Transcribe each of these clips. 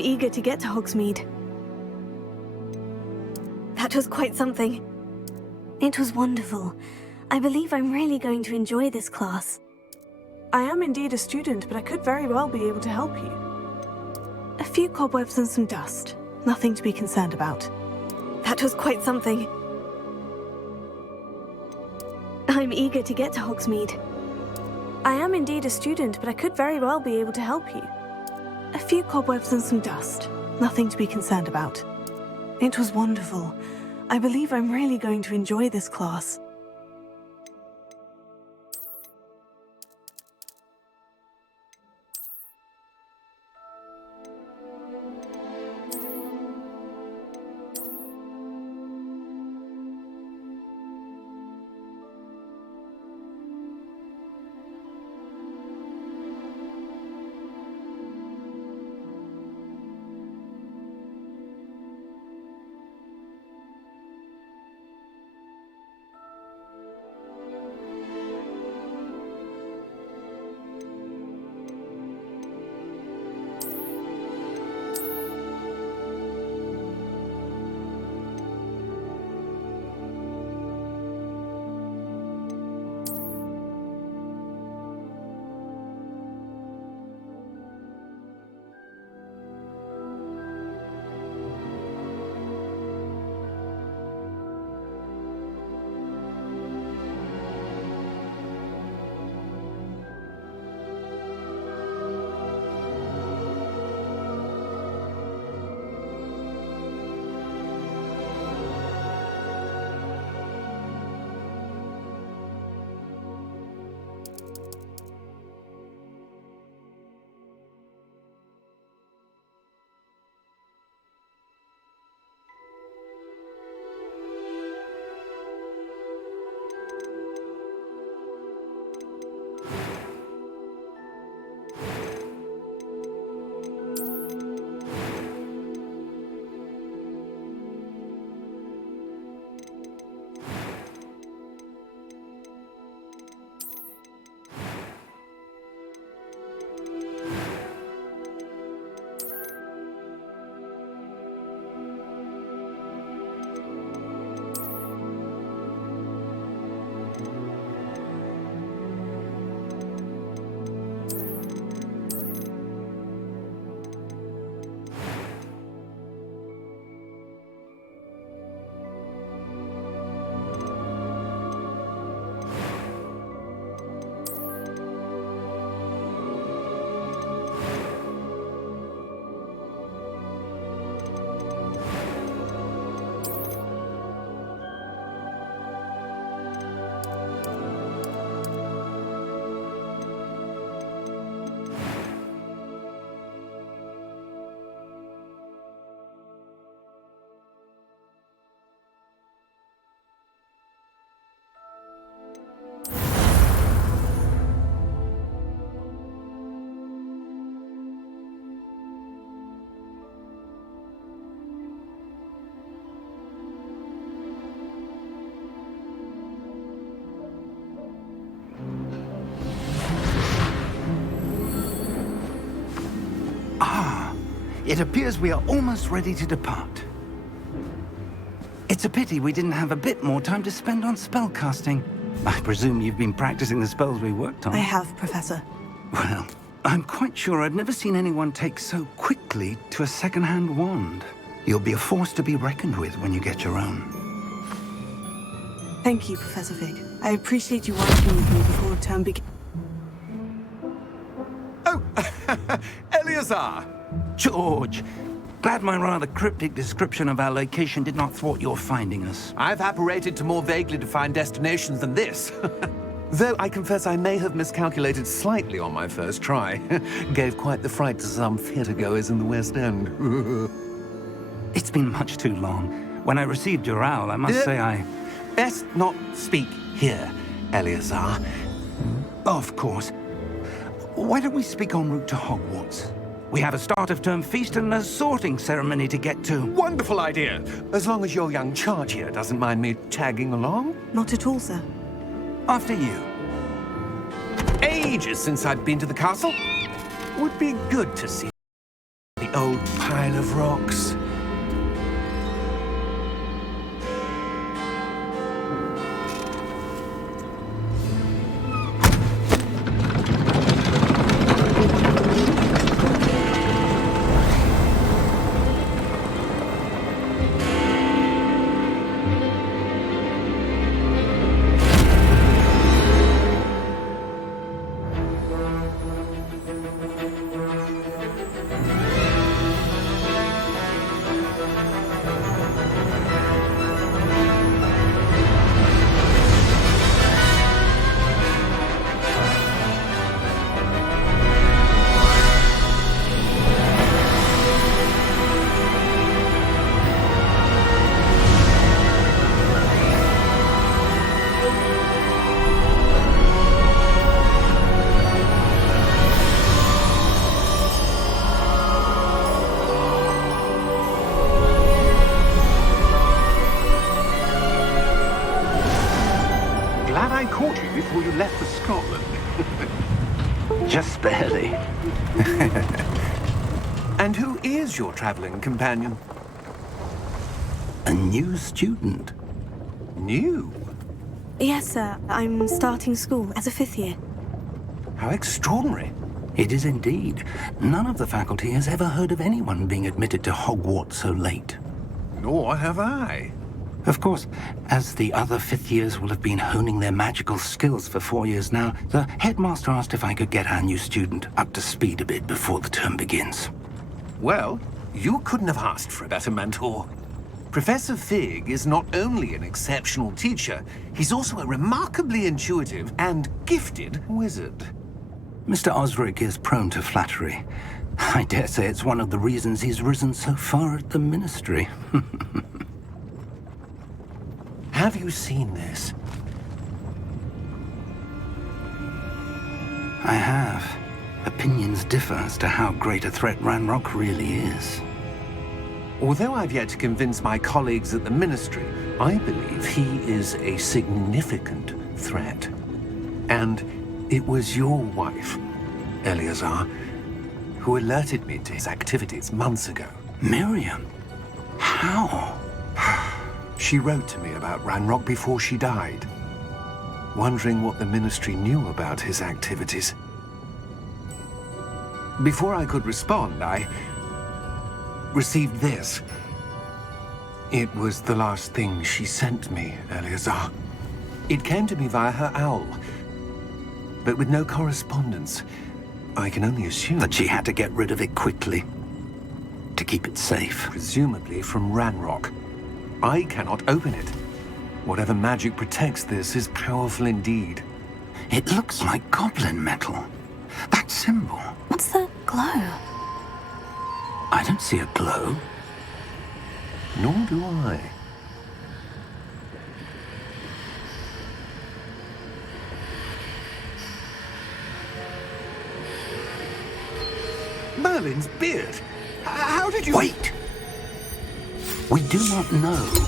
I'm eager to get to Hogsmeade. That was quite something. It was wonderful. I believe I'm really going to enjoy this class. I am indeed a student, but I could very well be able to help you. A few cobwebs and some dust. Nothing to be concerned about. That was quite something. I'm eager to get to Hogsmeade. I am indeed a student, but I could very well be able to help you. A few cobwebs and some dust. Nothing to be concerned about. It was wonderful. I believe I'm really going to enjoy this class. It appears we are almost ready to depart. It's a pity we didn't have a bit more time to spend on spellcasting. I presume you've been practicing the spells we worked on. I have, Professor. Well, I'm quite sure I've never seen anyone take so quickly to a second-hand wand. You'll be a force to be reckoned with when you get your own. Thank you, Professor Fig. I appreciate you working with me before term begins. Oh, Eleazar! George, glad my rather cryptic description of our location did not thwart your finding us. I've apparated to more vaguely defined destinations than this. Though I confess I may have miscalculated slightly on my first try. Gave quite the fright to some theatre-goers in the West End. It's been much too long. When I received your owl, I must say I... Best not speak here, Eleazar. Of course. Why don't we speak en route to Hogwarts? We have a start-of-term feast and a sorting ceremony to get to. Wonderful idea! As long as your young charge here doesn't mind me tagging along. Not at all, sir. After you. Ages since I'd been to the castle. Would be good to see the old pile of rocks. Glad I caught you before you left for Scotland. Just barely. And who is your traveling companion? A new student. New? Yes, sir. I'm starting school as a 5th year. How extraordinary. It is indeed. None of the faculty has ever heard of anyone being admitted to Hogwarts so late. Nor have I. Of course, as the other 5th years will have been honing their magical skills for 4 years now, the headmaster asked if I could get our new student up to speed a bit before the term begins. Well, you couldn't have asked for a better mentor. Professor Fig is not only an exceptional teacher, he's also a remarkably intuitive and gifted wizard. Mr. Osric is prone to flattery. I dare say it's one of the reasons he's risen so far at the ministry. Have you seen this? I have. Opinions differ as to how great a threat Ranrock really is. Although I've yet to convince my colleagues at the Ministry, I believe he is a significant threat. And it was your wife, Eleazar, who alerted me to his activities months ago. Miriam? How? She wrote to me about Ranrock before she died, wondering what the Ministry knew about his activities. Before I could respond, I received this. It was the last thing she sent me, Eleazar. It came to me via her owl, but with no correspondence. I can only assume That she had to get rid of it quickly, to keep it safe. presumably from Ranrock. I cannot open it. Whatever magic protects this is powerful indeed. It looks like goblin metal. That symbol. What's that glow? I don't see a glow. Nor do I. Merlin's beard. How did you... Wait! We do not know.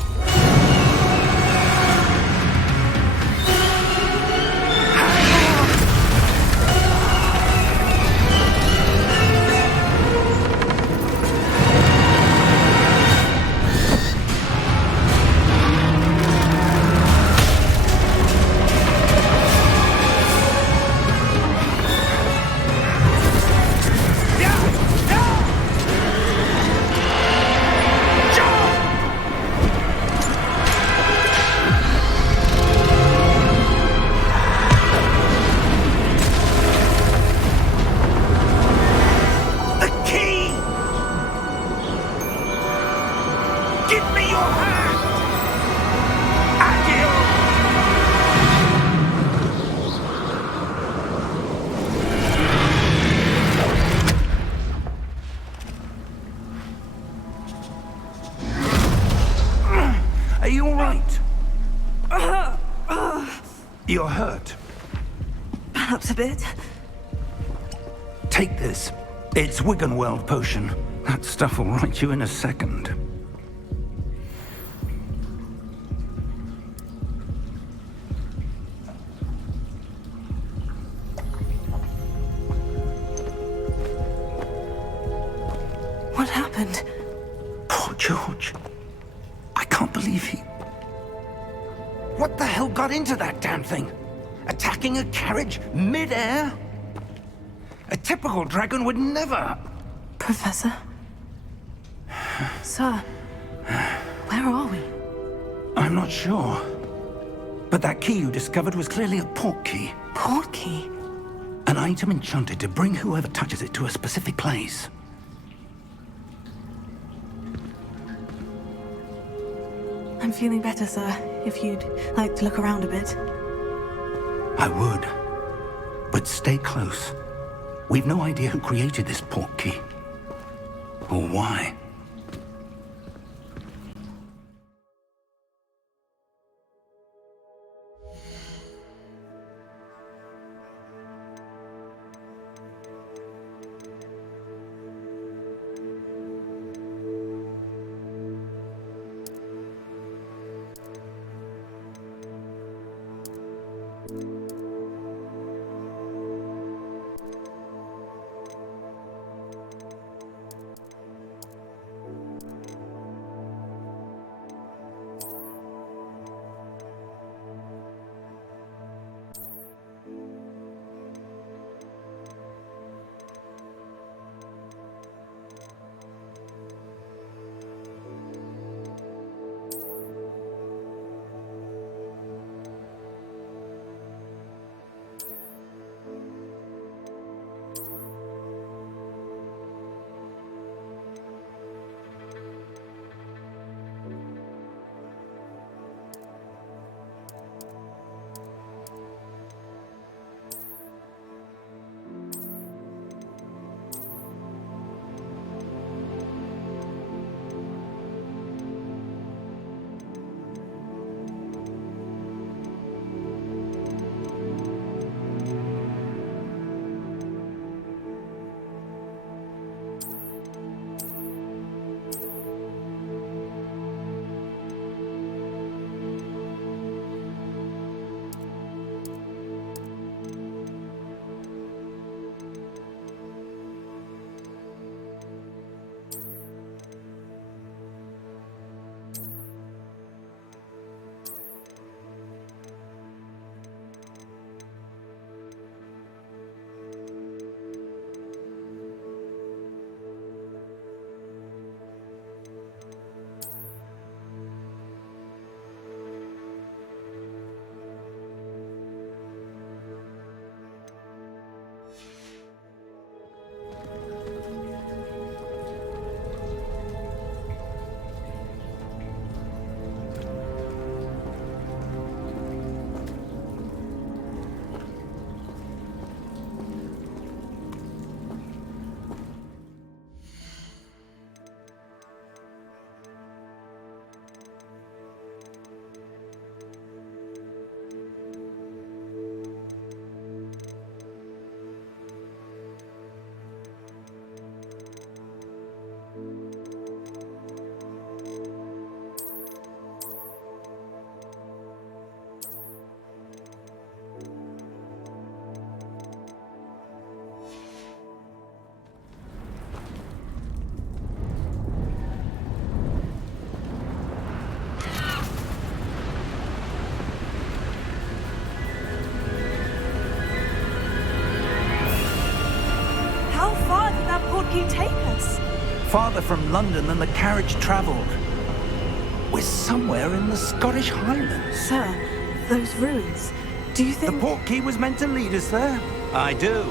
Are you all right? You're hurt. Perhaps a bit. Take this. It's Wiggenweld potion. That stuff will right you in a second. happened? Poor George. I can't believe he... What the hell got into that damn thing? Attacking a carriage mid-air? A typical dragon would never... Professor? Sir, where are we? I'm not sure. But that key you discovered was clearly a port key. Port key? An item enchanted to bring whoever touches it to a specific place. I'm feeling better, sir, if you'd like to look around a bit. I would. But stay close. We've no idea who created this port key. Or why. you take us? Farther from London than the carriage travelled. We're somewhere in the Scottish Highlands. Sir, those ruins, do you think... The port key was meant to lead us there? I do.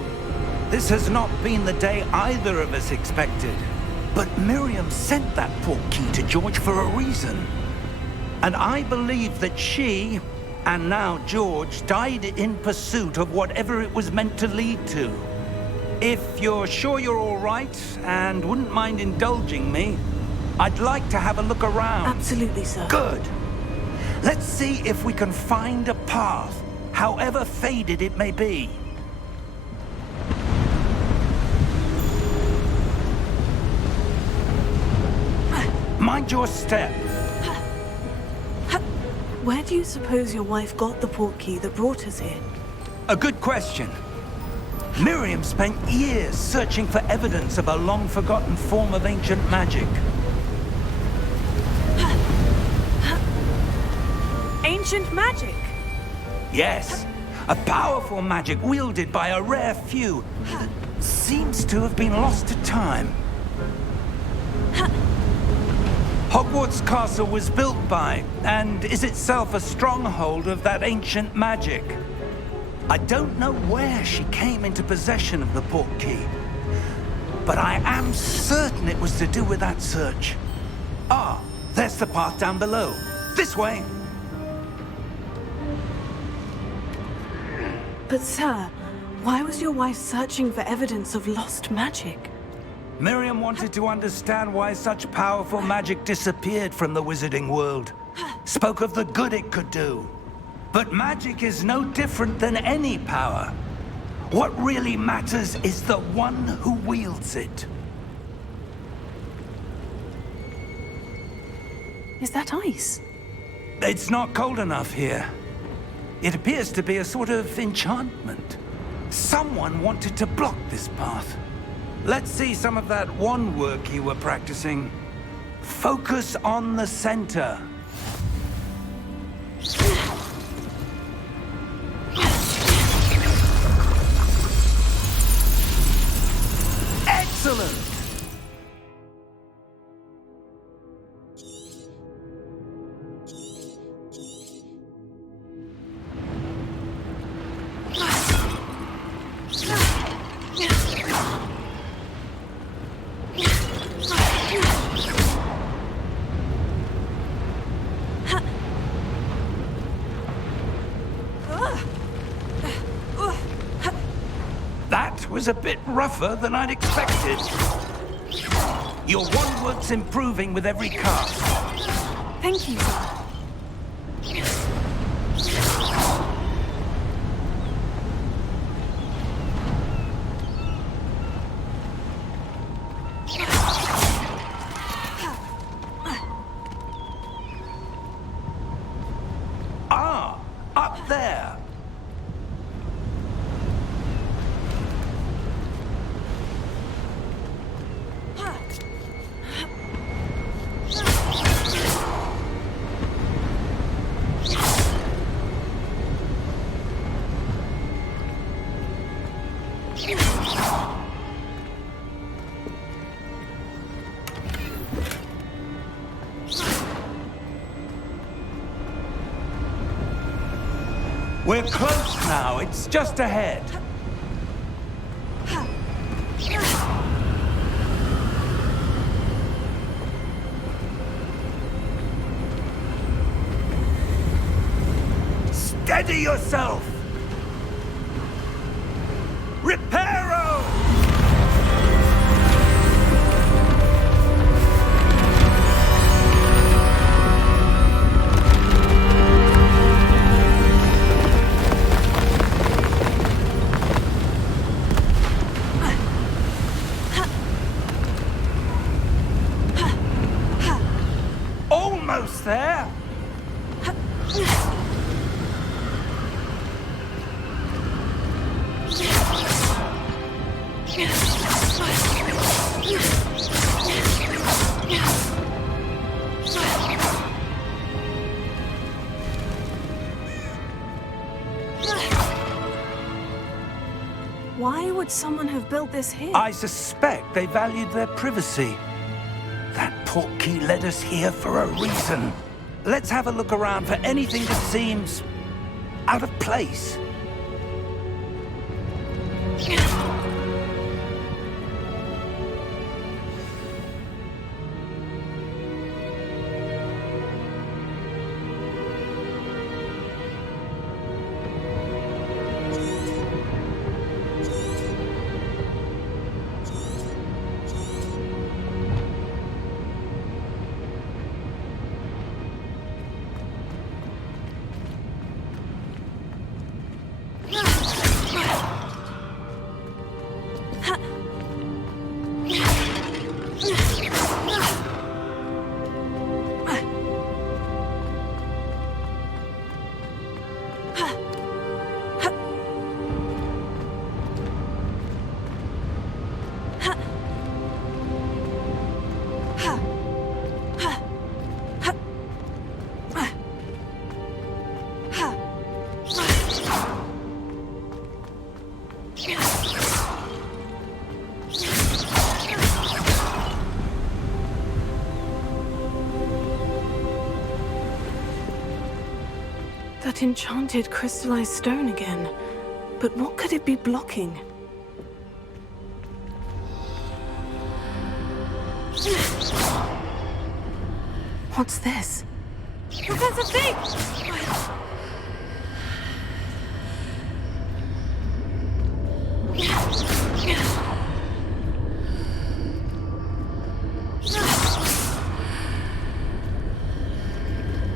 This has not been the day either of us expected. But Miriam sent that port key to George for a reason. And I believe that she, and now George, died in pursuit of whatever it was meant to lead to. If you're sure you're all right, and wouldn't mind indulging me, I'd like to have a look around. Absolutely, sir. Good. Let's see if we can find a path, however faded it may be. Mind your step. Where do you suppose your wife got the port key that brought us here? A good question. Miriam spent years searching for evidence of a long-forgotten form of ancient magic. Ancient magic? Yes, a powerful magic wielded by a rare few that seems to have been lost to time. Hogwarts Castle was built by, and is itself a stronghold of that ancient magic. I don't know where she came into possession of the portkey, but I am certain it was to do with that search. Ah, there's the path down below. This way. But sir, why was your wife searching for evidence of lost magic? Miriam wanted to understand why such powerful magic disappeared from the wizarding world. Spoke of the good it could do. But magic is no different than any power. What really matters is the one who wields it. Is that ice? It's not cold enough here. It appears to be a sort of enchantment. Someone wanted to block this path. Let's see some of that wand work you were practicing. Focus on the center. Excellent! That was a bit rougher than I'd expected. Your wand work's improving with every cast. Thank you, sir. Ah, up there. We're close now. It's just ahead. Steady yourself! Reparo! Almost there! Why would someone have built this here? I suspect they valued their privacy. That portkey led us here for a reason. Let's have a look around for anything that seems out of place. That enchanted crystallized stone again. But what could it be blocking? What's this? Professor Fig!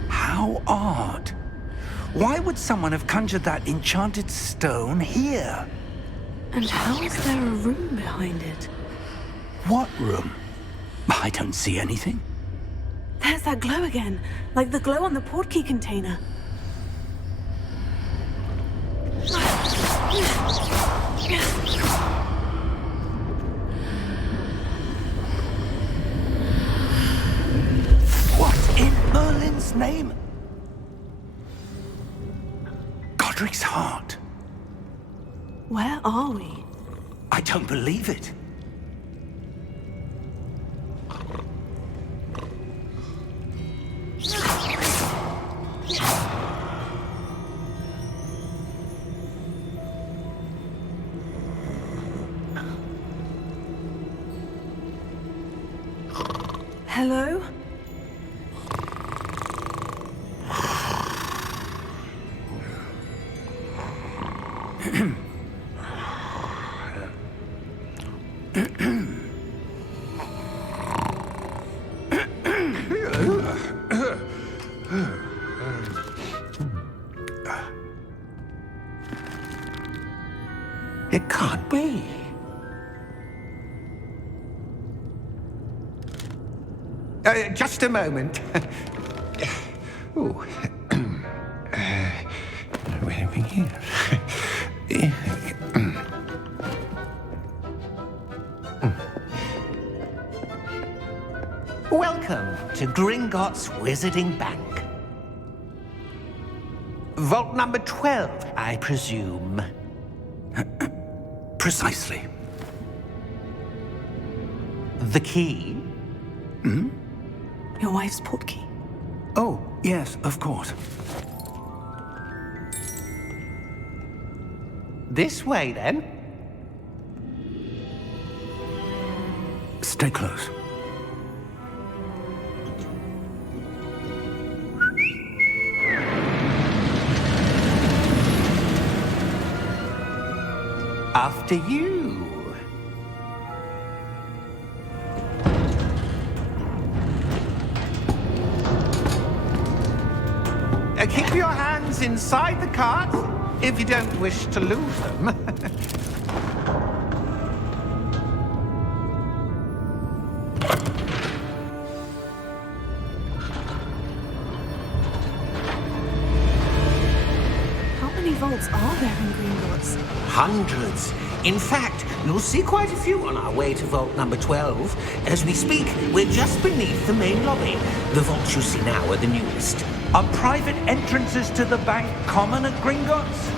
How odd. Why would someone have conjured that enchanted stone here? And how is there a room behind it? What room? I don't see anything. There's that glow again, like the glow on the portkey container. What in Merlin's name? Godric's heart. Where are we? I don't believe it. Hello? It can't be. Just a moment. Ooh. Where are we here? Welcome to Gringotts Wizarding Bank. Vault number 12, I presume. Precisely. The key? Your wife's portkey. Oh, yes, of course. This way, then. Stay close. After you. Keep your hands inside the cart if you don't wish to lose them. How many vaults are there in Gringotts? Hundreds. In fact, you'll see quite a few on our way to vault number 12. As we speak, we're just beneath the main lobby. The vaults you see now are the newest. Are private entrances to the bank common at Gringotts?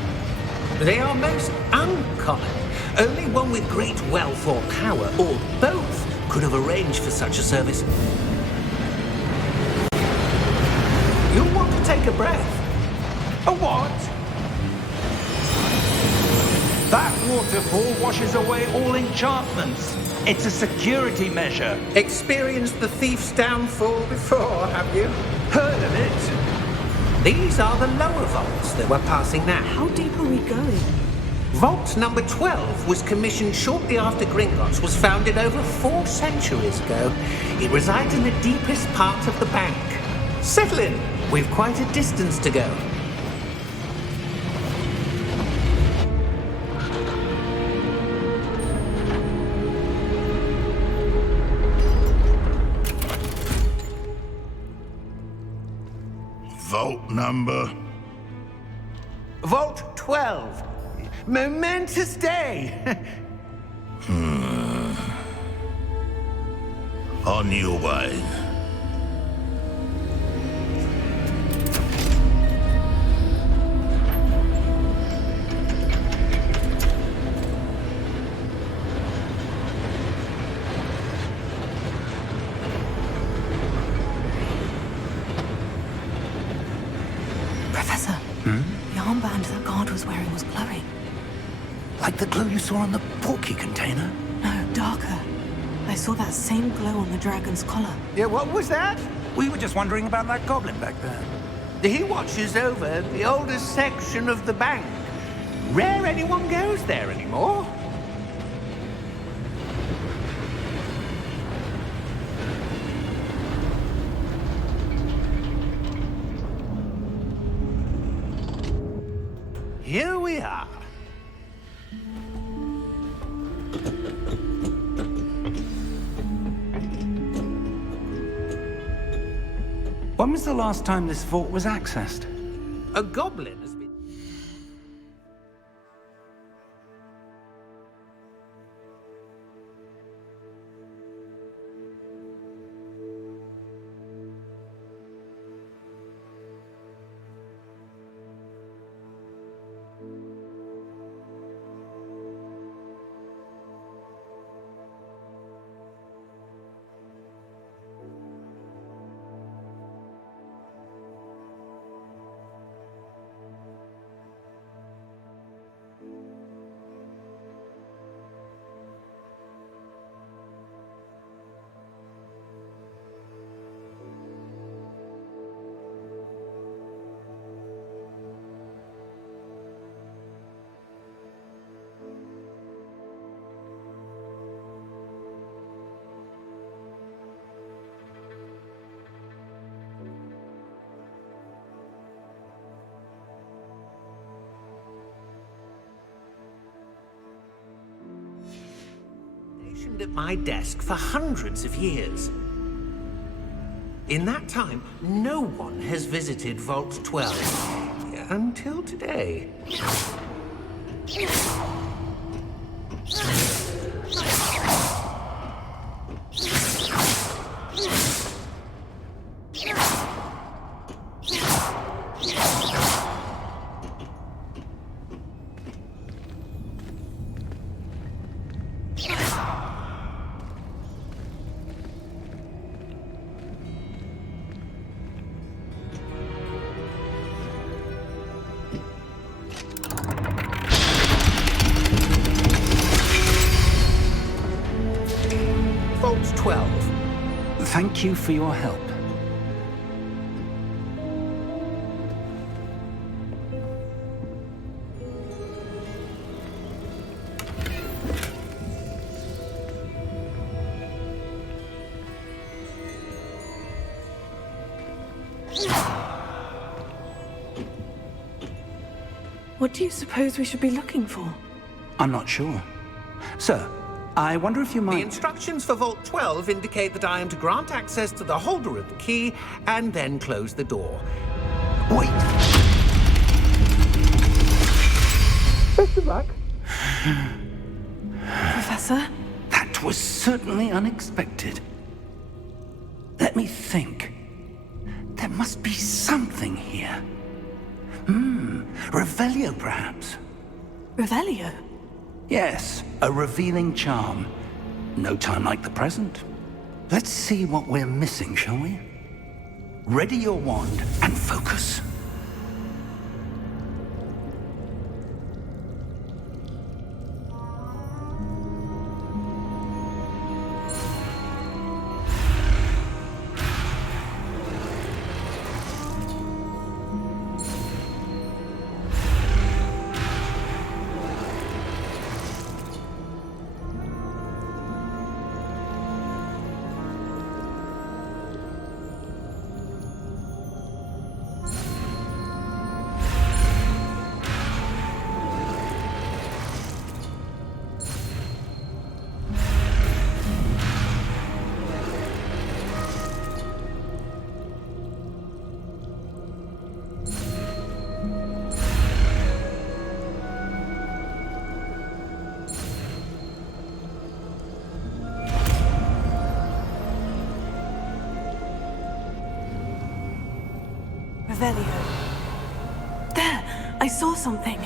They are most uncommon. Only one with great wealth or power, or both, could have arranged for such a service. You'll want to take a breath. A what? That waterfall washes away all enchantments. It's a security measure. Experienced the thief's downfall before, have you? Heard of it? These are the lower vaults that we're passing now. How deep are we going? Vault number 12 was commissioned shortly after Gringotts was founded over 4 centuries ago. It resides in the deepest part of the bank. Settle in. We've quite a distance to go. Vault number? Vault 12. Momentous day. On your way. Professor, was wearing was glowing. Like the glow you saw on the portkey container? No, darker. I saw that same glow on the dragon's collar. Yeah, what was that? We were just wondering about that goblin back there. He watches over the oldest section of the bank. Rare anyone goes there anymore. Here we are. When was the last time this vault was accessed? A goblin has been... at my desk for hundreds of years. In that time, no one has visited Vault 12 until today. Vault 12. Thank you for your help. What do you suppose we should be looking for? I'm not sure. Sir, I wonder if you The might... instructions for Vault 12 indicate that I am to grant access to the holder of the key and then close the door. Wait! Best of luck. Professor? That was certainly unexpected. Let me think. There must be something here. Revelio, perhaps? Revelio? Yes, a revealing charm. No time like the present. Let's see what we're missing, shall we? Ready your wand and focus. Revelio. There! I saw something.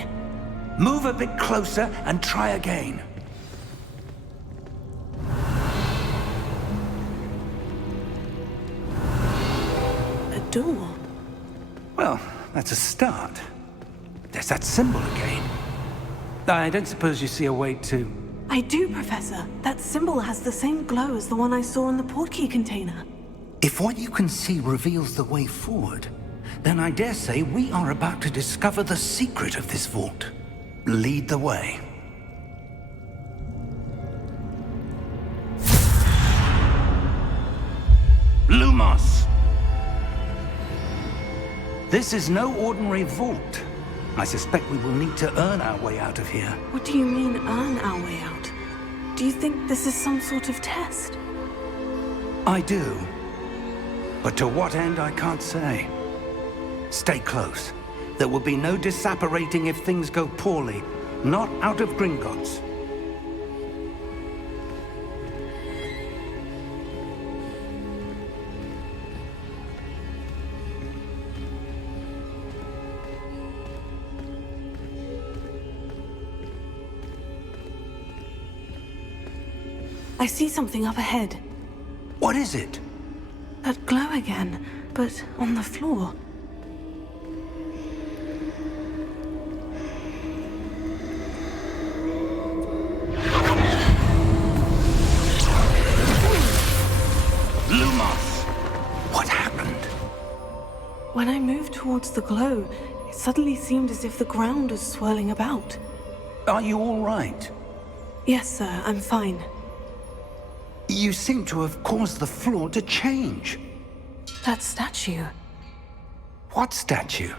Move a bit closer and try again. A door. Well, that's a start. There's that symbol again. I don't suppose you see a way to... I do, Professor. That symbol has the same glow as the one I saw in the portkey container. If what you can see reveals the way forward, then I dare say we are about to discover the secret of this vault. Lead the way. Lumos! This is no ordinary vault. I suspect we will need to earn our way out of here. What do you mean, earn our way out? Do you think this is some sort of test? I do. But to what end, I can't say. Stay close. There will be no disapparating if things go poorly. Not out of Gringotts. I see something up ahead. What is it? That glow again, but on the floor. Lumos! What happened? When I moved towards the glow, it suddenly seemed as if the ground was swirling about. Are you all right? Yes, sir, I'm fine. You seem to have caused the floor to change. That statue. What statue?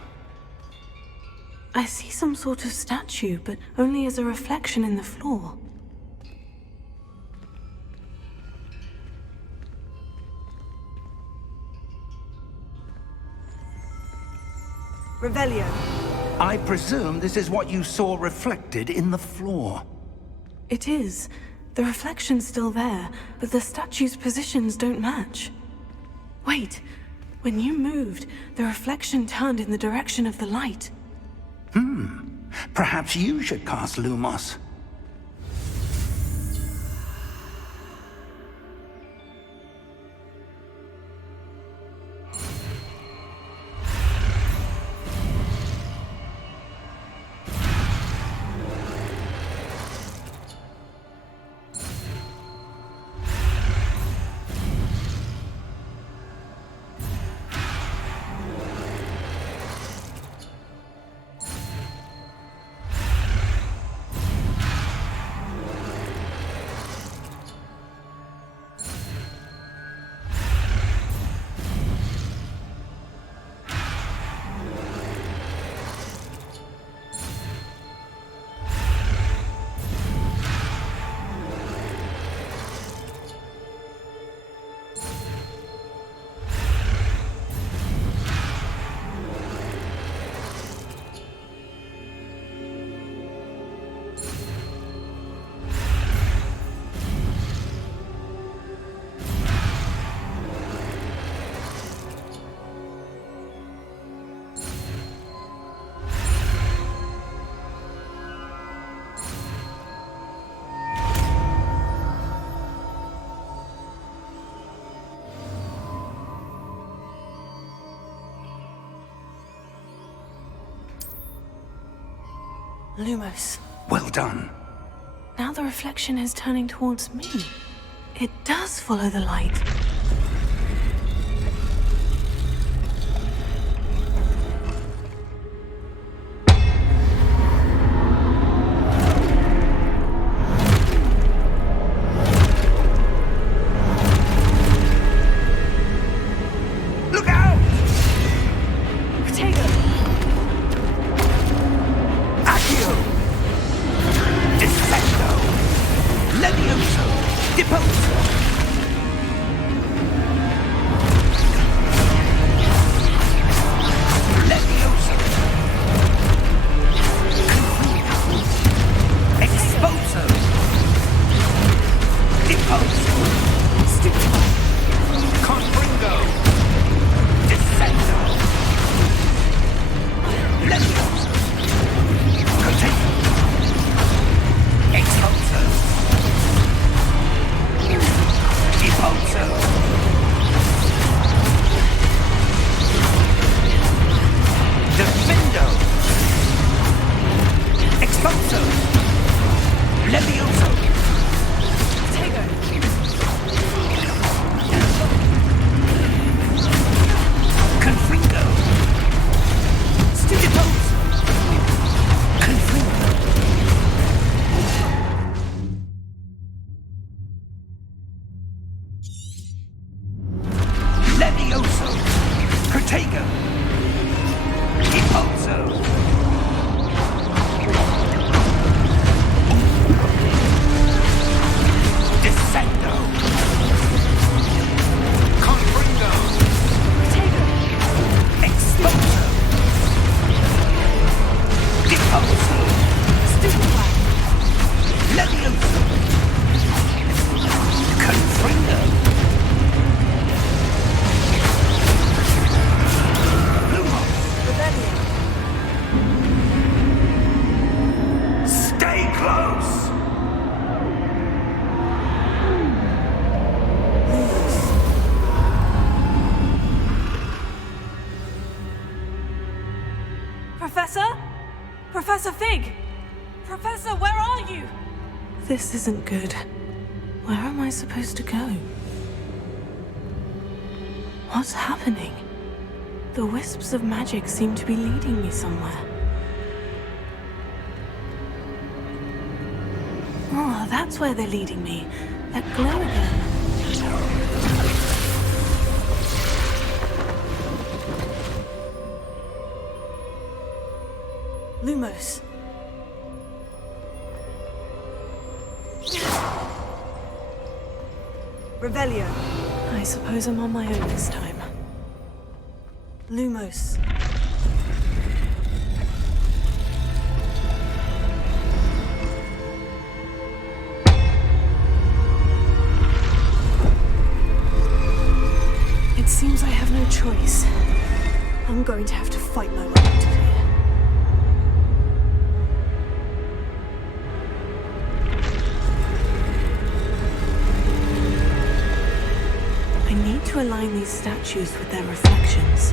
I see some sort of statue, but only as a reflection in the floor. Revelio. I presume this is what you saw reflected in the floor. It is. The reflection's still there, but the statue's positions don't match. Wait, when you moved, the reflection turned in the direction of the light. Perhaps you should cast Lumos. Lumos. Well done. Now the reflection is turning towards me. It does follow the light. Look out! Potato! Accio! Defendo! Levioso! Deposo! Professor, where are you? This isn't good. Where am I supposed to go? What's happening? The wisps of magic seem to be leading me somewhere. Oh, that's where they're leading me. That glow again. Lumos. Revelio. I suppose I'm on my own this time. Lumos. It seems I have no choice. I'm going to have to fight my way out of here. I need to align these statues with their reflections.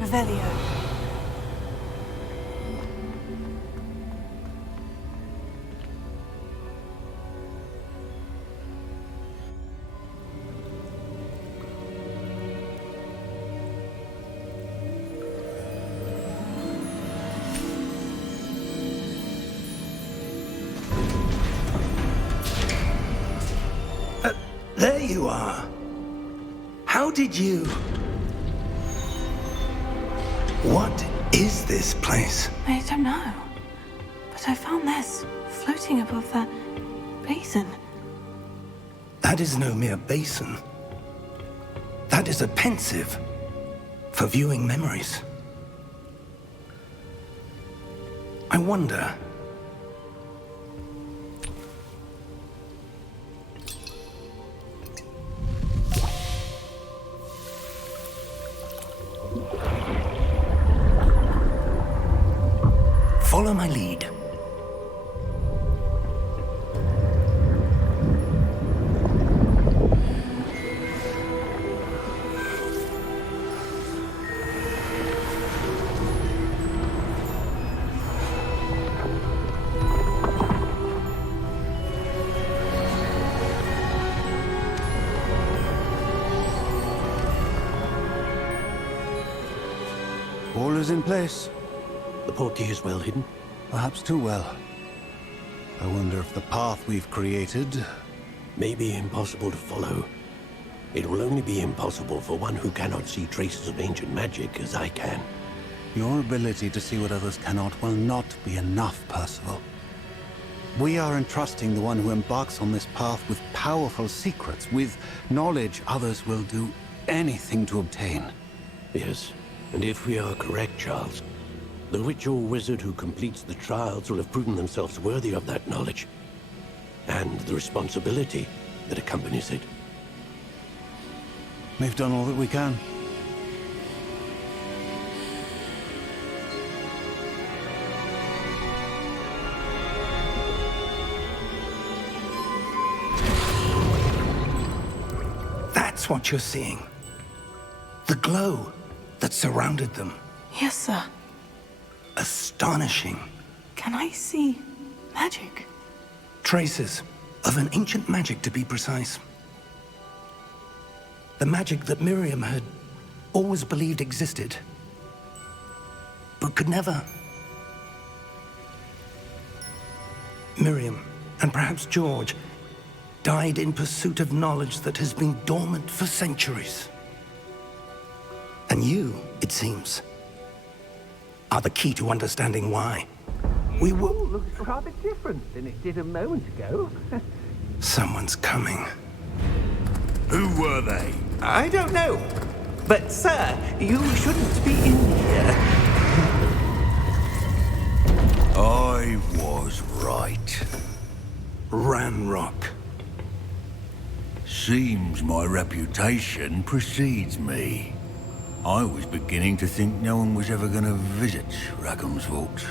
Revelio. There you are. How did you... What is this place? I don't know. But I found this floating above that basin. That is no mere basin. That is a pensive for viewing memories. I wonder... Follow my lead. All is in place. The portkey is well hidden. Perhaps too well. I wonder if the path we've created... May be impossible to follow. It will only be impossible for one who cannot see traces of ancient magic as I can. Your ability to see what others cannot will not be enough, Percival. We are entrusting the one who embarks on this path with powerful secrets, with knowledge others will do anything to obtain. Yes, and if we are correct, Charles, the witch or wizard who completes the trials will have proven themselves worthy of that knowledge, and the responsibility that accompanies it. We've done all that we can. That's what you're seeing. The glow that surrounded them. Yes, sir. Astonishing. Can I see magic? Traces of an ancient magic, to be precise. The magic that Miriam had always believed existed, but could never. Miriam, and perhaps George, died in pursuit of knowledge that has been dormant for centuries. And you, it seems, are the key to understanding why. We will. Looks rather different than it did a moment ago. Someone's coming. Who were they? I don't know. But, sir, you shouldn't be in here. I was right. Ranrock. Seems my reputation precedes me. I was beginning to think no one was ever going to visit Rackham's vault.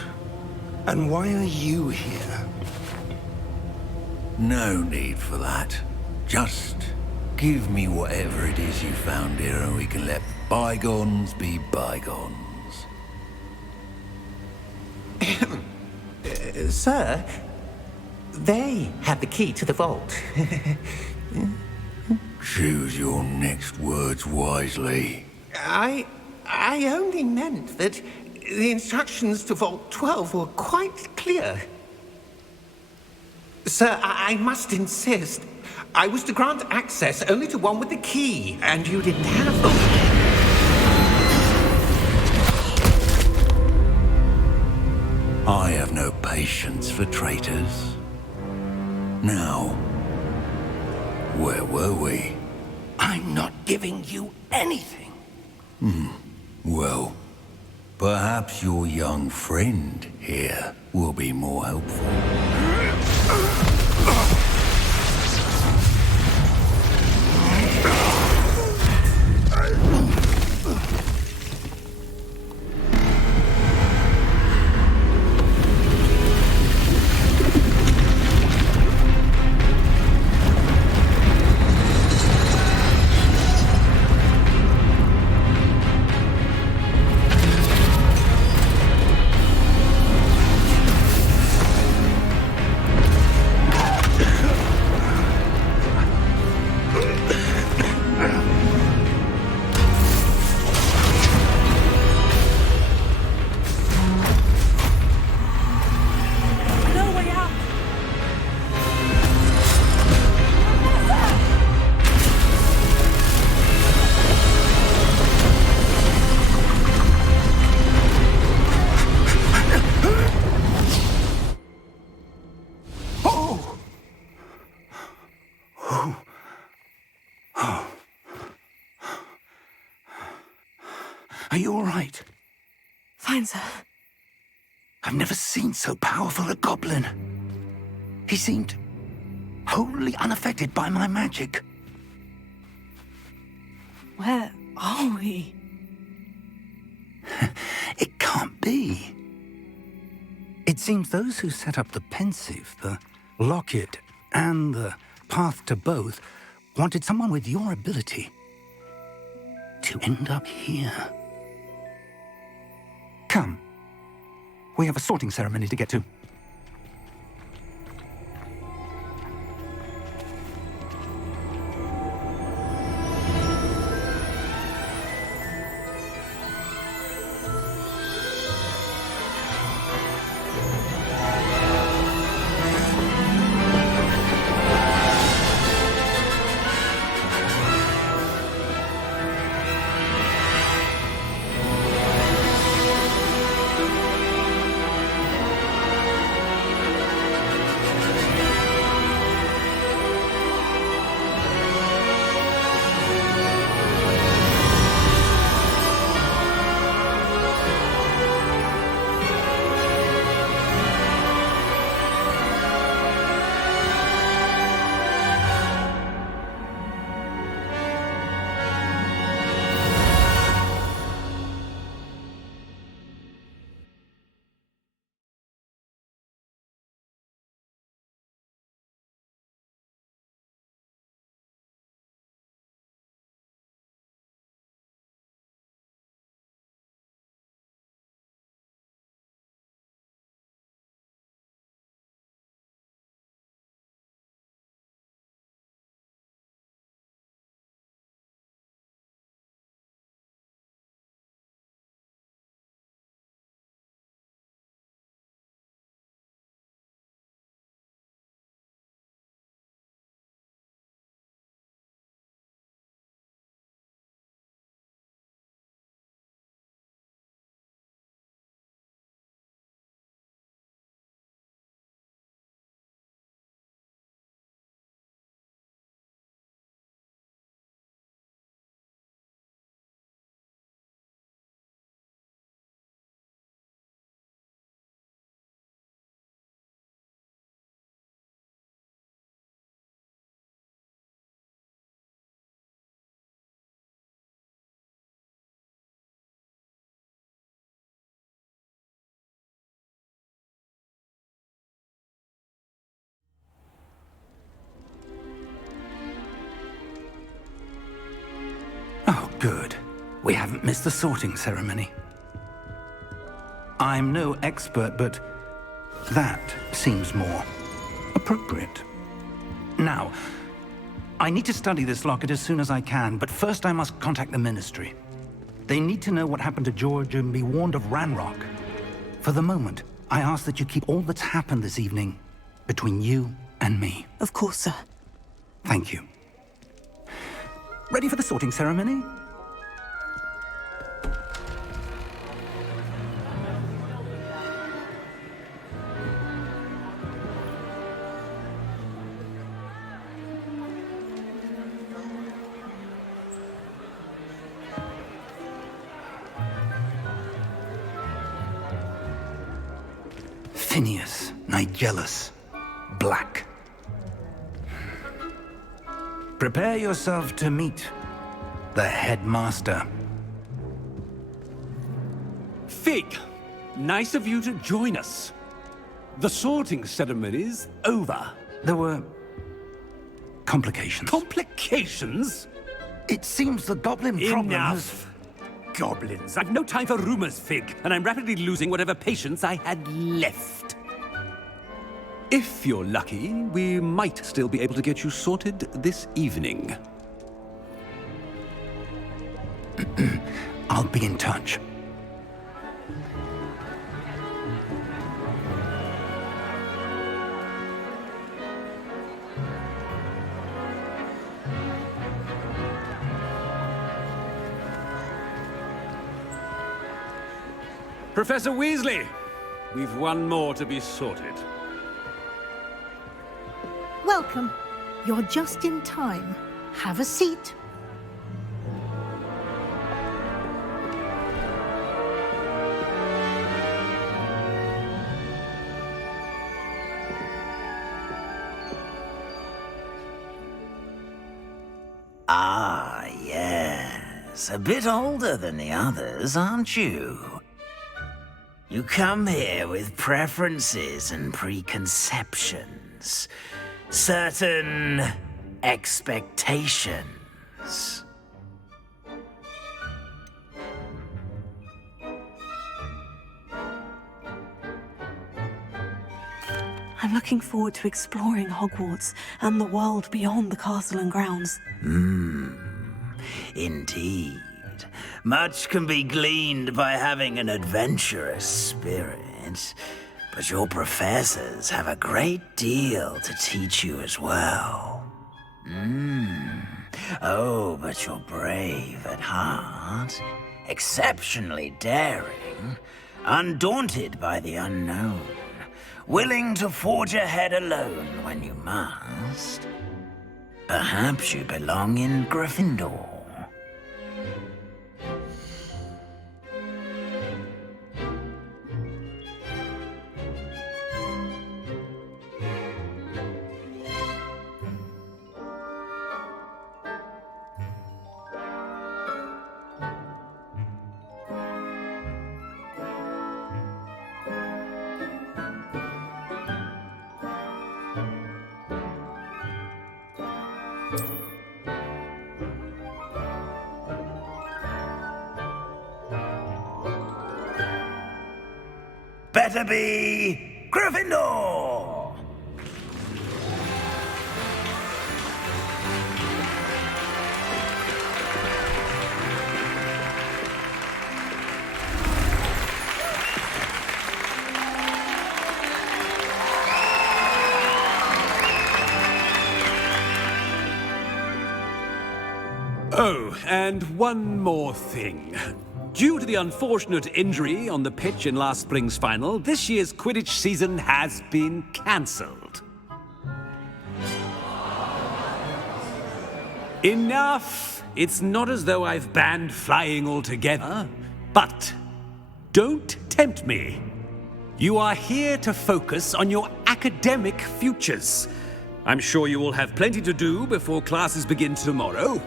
And why are you here? No need for that. Just give me whatever it is you found here and we can let bygones be bygones. Sir, they have the key to the vault. Choose your next words wisely. I only meant that the instructions to Vault 12 were quite clear. Sir, I must insist. I was to grant access only to one with the key, and you didn't have them. I have no patience for traitors. Now, where were we? I'm not giving you anything. Well, perhaps your young friend here will be more helpful. Are you all right? Fine, sir. I've never seen so powerful a goblin. He seemed wholly unaffected by my magic. Where are we? It can't be. It seems those who set up the pensive, the locket, and the path to both wanted someone with your ability to end up here. Come. We have a sorting ceremony to get to. We haven't missed the sorting ceremony. I'm no expert, but that seems more appropriate. Now, I need to study this locket as soon as I can, but first I must contact the Ministry. They need to know what happened to George and be warned of Ranrock. For the moment, I ask that you keep all that's happened this evening between you and me. Of course, sir. Thank you. Ready for the sorting ceremony? Phineas, Nigellus, Black. Prepare yourself to meet the headmaster. Fig, nice of you to join us. The sorting ceremony's over. There were complications. Complications? It seems the goblin problem has... Enough! Goblins. I've no time for rumors, Fig, and I'm rapidly losing whatever patience I had left. If you're lucky, we might still be able to get you sorted this evening. I'll be in touch. Professor Weasley, we've one more to be sorted. Welcome. You're just in time. Have a seat. Ah, yes. A bit older than the others, aren't you? You come here with preferences and preconceptions. Certain expectations. I'm looking forward to exploring Hogwarts and the world beyond the castle and grounds. Indeed. Much can be gleaned by having an adventurous spirit, but your professors have a great deal to teach you as well. Oh, but you're brave at heart, exceptionally daring, undaunted by the unknown, willing to forge ahead alone when you must. Perhaps you belong in Gryffindor. Better be Gryffindor! Oh, and one more thing. Due to the unfortunate injury on the pitch in last spring's final, this year's Quidditch season has been cancelled. Enough! It's not as though I've banned flying altogether, but don't tempt me. You are here to focus on your academic futures. I'm sure you will have plenty to do before classes begin tomorrow.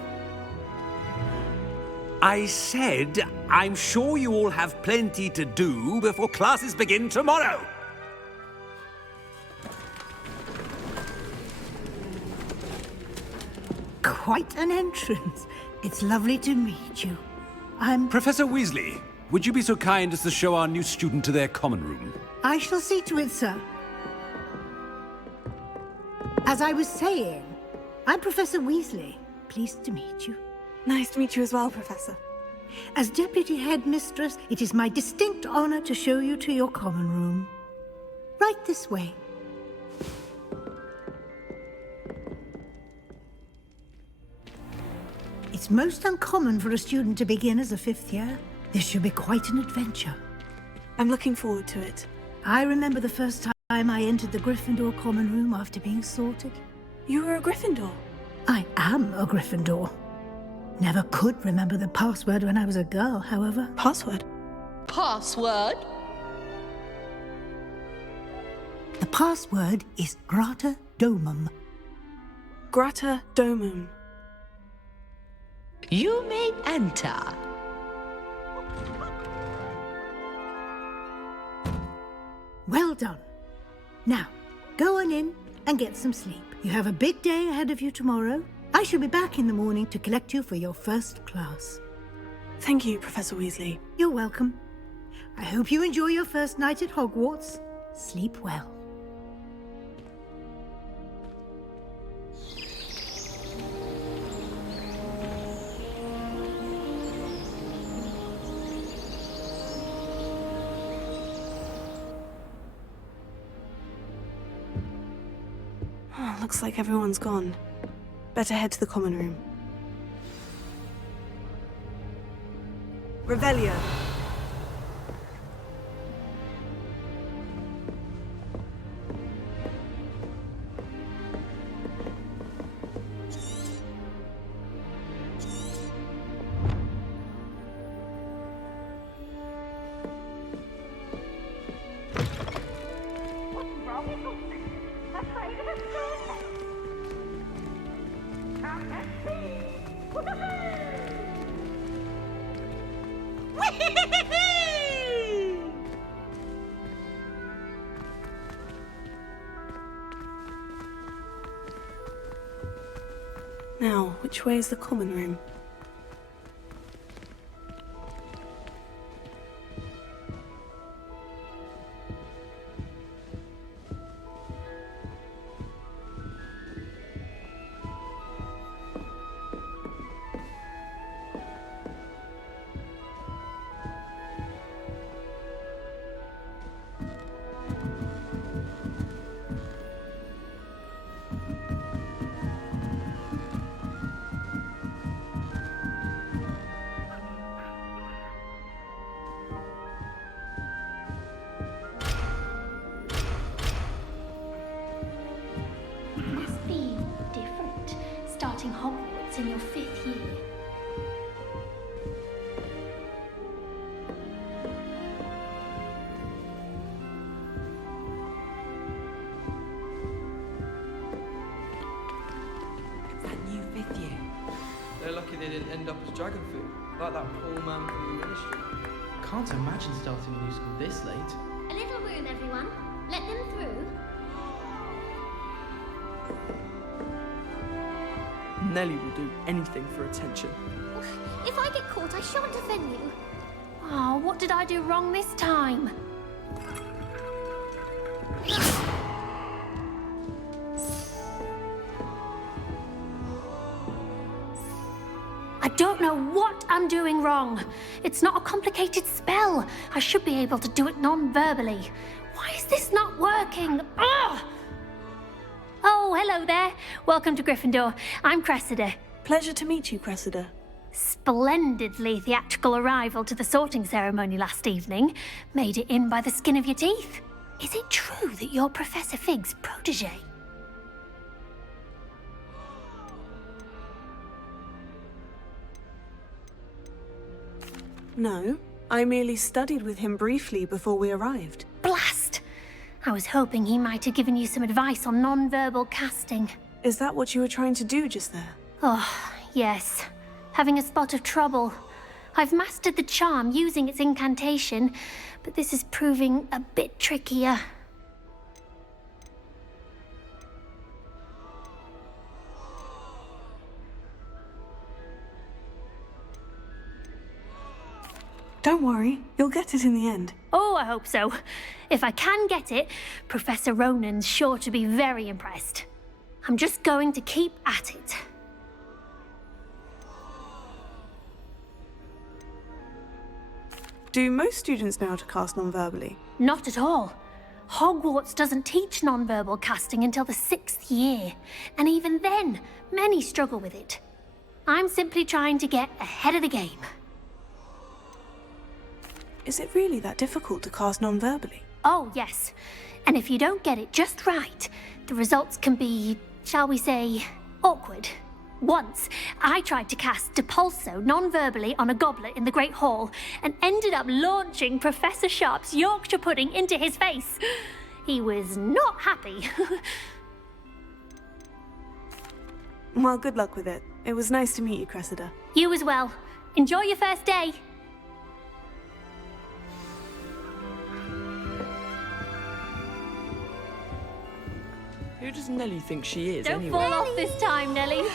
I said, I'm sure you all have plenty to do before classes begin tomorrow. Quite an entrance. It's lovely to meet you. Professor Weasley, would you be so kind as to show our new student to their common room? I shall see to it, sir. As I was saying, I'm Professor Weasley. Pleased to meet you. Nice to meet you as well, Professor. As Deputy Headmistress, it is my distinct honor to show you to your common room. Right this way. It's most uncommon for a student to begin as a 5th year. This should be quite an adventure. I'm looking forward to it. I remember the first time I entered the Gryffindor common room after being sorted. You were a Gryffindor? I am a Gryffindor. Never could remember the password when I was a girl, however. Password? Password? The password is Grata Domum. Grata Domum. You may enter. Well done. Now, go on in and get some sleep. You have a big day ahead of you tomorrow. I shall be back in the morning to collect you for your first class. Thank you, Professor Weasley. You're welcome. I hope you enjoy your first night at Hogwarts. Sleep well. Looks like everyone's gone. Better head to the common room. Revelio. Now, which way is the common room? Must be different, starting Hogwarts in your 5th year. It's that new 5th year. They're lucky they didn't end up as dragon food, like that poor man from the ministry. Can't imagine starting a new school this late. A little room, everyone. Let them through. Nellie will do anything for attention. If I get caught, I shan't offend you. Oh, what did I do wrong this time? I don't know what I'm doing wrong. It's not a complicated spell. I should be able to do it non-verbally. Why is this not working? Ugh! Oh, hello there. Welcome to Gryffindor. I'm Cressida. Pleasure to meet you, Cressida. Splendidly theatrical arrival to the sorting ceremony last evening. Made it in by the skin of your teeth. Is it true that you're Professor Fig's protege? No, I merely studied with him briefly before we arrived. Blast! I was hoping he might have given you some advice on non-verbal casting. Is that what you were trying to do just there? Oh, yes. Having a spot of trouble. I've mastered the charm using its incantation, but this is proving a bit trickier. Don't worry, you'll get it in the end. Oh, I hope so. If I can get it, Professor Ronan's sure to be very impressed. I'm just going to keep at it. Do most students know how to cast non-verbally? Not at all. Hogwarts doesn't teach nonverbal casting until the 6th year, and even then, many struggle with it. I'm simply trying to get ahead of the game. Is it really that difficult to cast non-verbally? Oh, yes. And if you don't get it just right, the results can be, shall we say, awkward. Once, I tried to cast Depulso non-verbally on a goblet in the Great Hall and ended up launching Professor Sharp's Yorkshire pudding into his face. He was not happy. Well, good luck with it. It was nice to meet you, Cressida. You as well. Enjoy your first day. Who does Nellie think she is, Don't anyway? fall off this time, Nellie.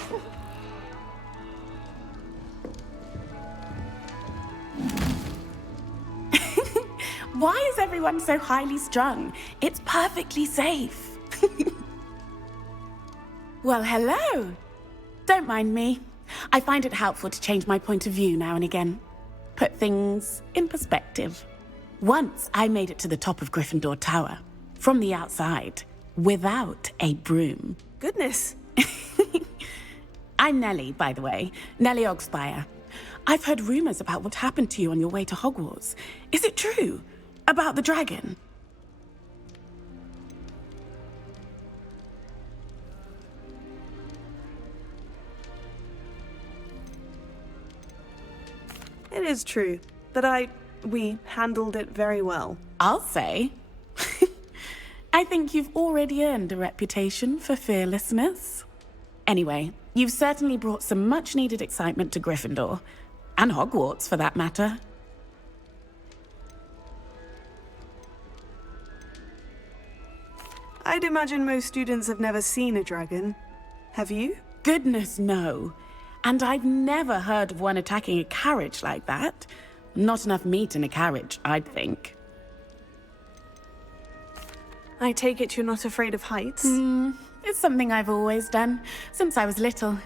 Why is everyone so highly strung? It's perfectly safe. Well, hello. Don't mind me. I find it helpful to change my point of view now and again. Put things in perspective. Once I made it to the top of Gryffindor Tower, from the outside, without a broom. Goodness. I'm Nellie, by the way. Nellie Ogspire. I've heard rumors about what happened to you on your way to Hogwarts. Is it true? About the dragon? It is true, but we handled it very well. I'll say. I think you've already earned a reputation for fearlessness. Anyway, you've certainly brought some much-needed excitement to Gryffindor. And Hogwarts, for that matter. I'd imagine most students have never seen a dragon. Have you? Goodness, no. And I've never heard of one attacking a carriage like that. Not enough meat in a carriage, I'd think. I take it you're not afraid of heights? It's something I've always done, since I was little.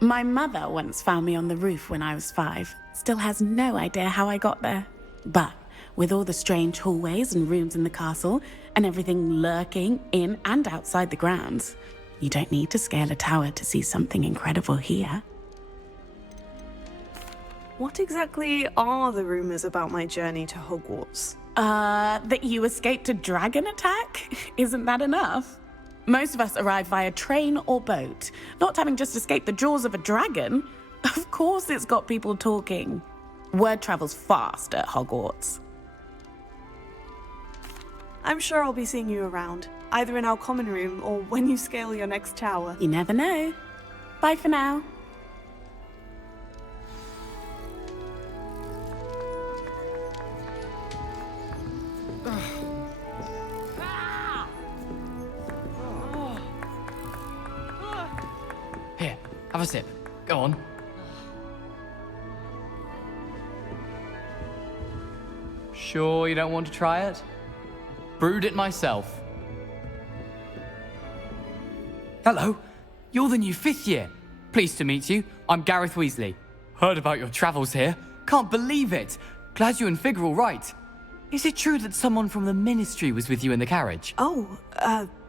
My mother once found me on the roof when I was 5. Still has no idea how I got there. But with all the strange hallways and rooms in the castle, and everything lurking in and outside the grounds, you don't need to scale a tower to see something incredible here. What exactly are the rumors about my journey to Hogwarts? That you escaped a dragon attack? Isn't that enough? Most of us arrive via train or boat, not having just escaped the jaws of a dragon. Of course it's got people talking. Word travels fast at Hogwarts. I'm sure I'll be seeing you around, either in our common room or when you scale your next tower. You never know. Bye for now. Here, have a sip. Go on. Sure you don't want to try it? Brewed it myself. Hello, you're the new 5th year. Pleased to meet you. I'm Gareth Weasley. Heard about your travels here. Can't believe it. Glad you and Fig are all right. Is it true that someone from the Ministry was with you in the carriage? Oh,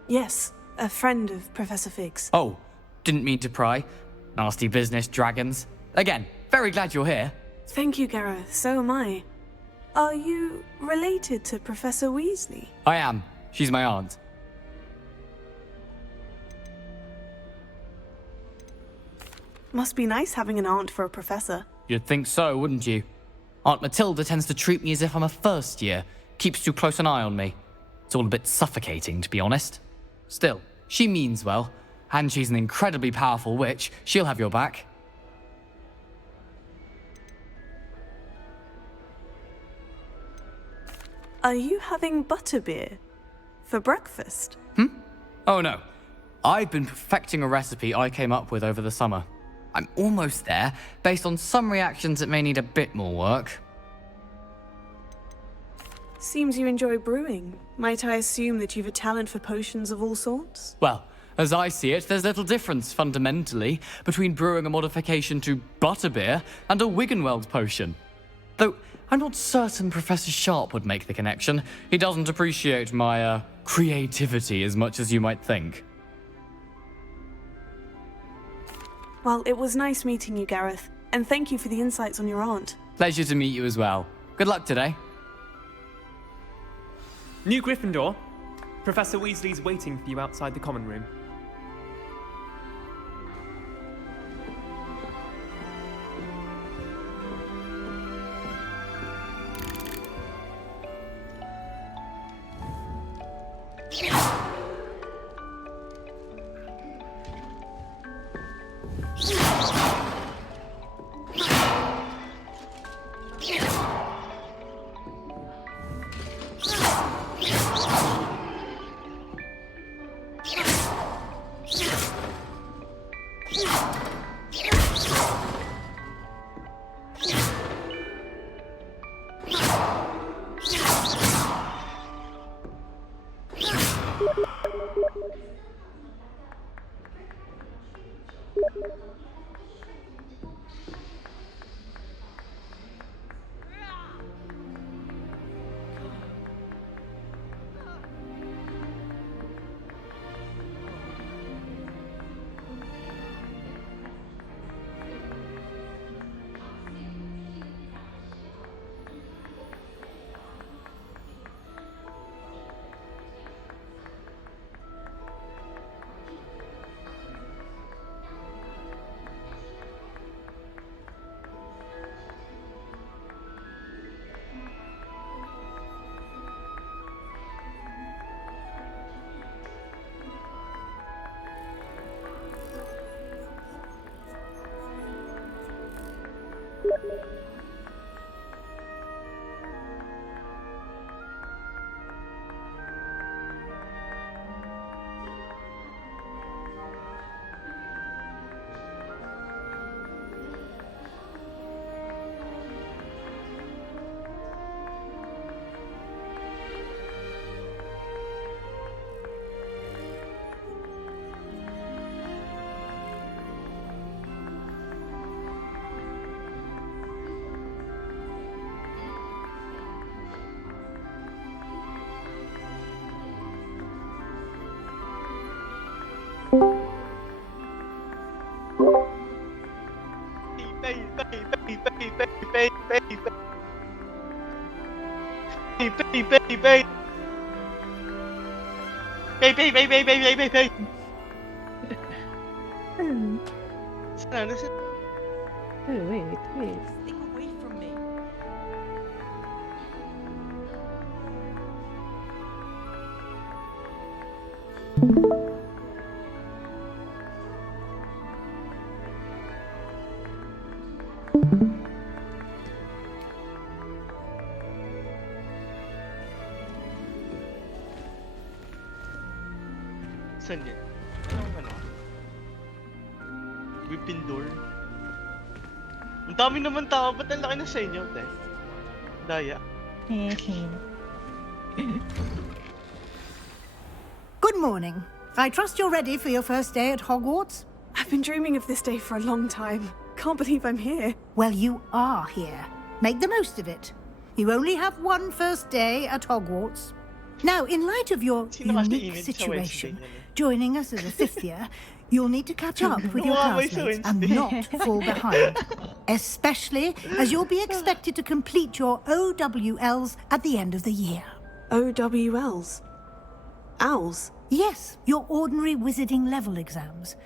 yes. A friend of Professor Fig's. Oh, didn't mean to pry. Nasty business, dragons. Again, very glad you're here. Thank you, Gareth. So am I. Are you related to Professor Weasley? I am. She's my aunt. Must be nice having an aunt for a professor. You'd think so, wouldn't you? Aunt Matilda tends to treat me as if I'm a first year. Keeps too close an eye on me. It's all a bit suffocating, to be honest. Still, she means well. And she's an incredibly powerful witch. She'll have your back. Are you having butterbeer for breakfast? Oh no. I've been perfecting a recipe I came up with over the summer. I'm almost there, based on some reactions that may need a bit more work. Seems you enjoy brewing. Might I assume that you've a talent for potions of all sorts? Well, as I see it, there's little difference, fundamentally, between brewing a modification to butterbeer and a Wiggenweld potion. Though, I'm not certain Professor Sharp would make the connection. He doesn't appreciate my, creativity as much as you might think. Well, it was nice meeting you, Gareth. And thank you for the insights on your aunt. Pleasure to meet you as well. Good luck today. New Gryffindor. Professor Weasley's waiting for you outside the common room. Wait. Stay away from me. Saan yan? Ano? Gryffindor? Ang dami naman tao, ba't ang laki na sa inyo, te? Daya. Good morning. I trust you're ready for your first day at Hogwarts? I've been dreaming of this day for a long time. Can't believe I'm here. Well, you are here. Make the most of it. You only have one first day at Hogwarts. Now, in light of your unique situation, joining us as a fifth year, you'll need to catch up with your classmates and not fall behind. Especially as you'll be expected to complete your OWLs at the end of the year. OWLs? Owls? Yes, your ordinary wizarding level exams.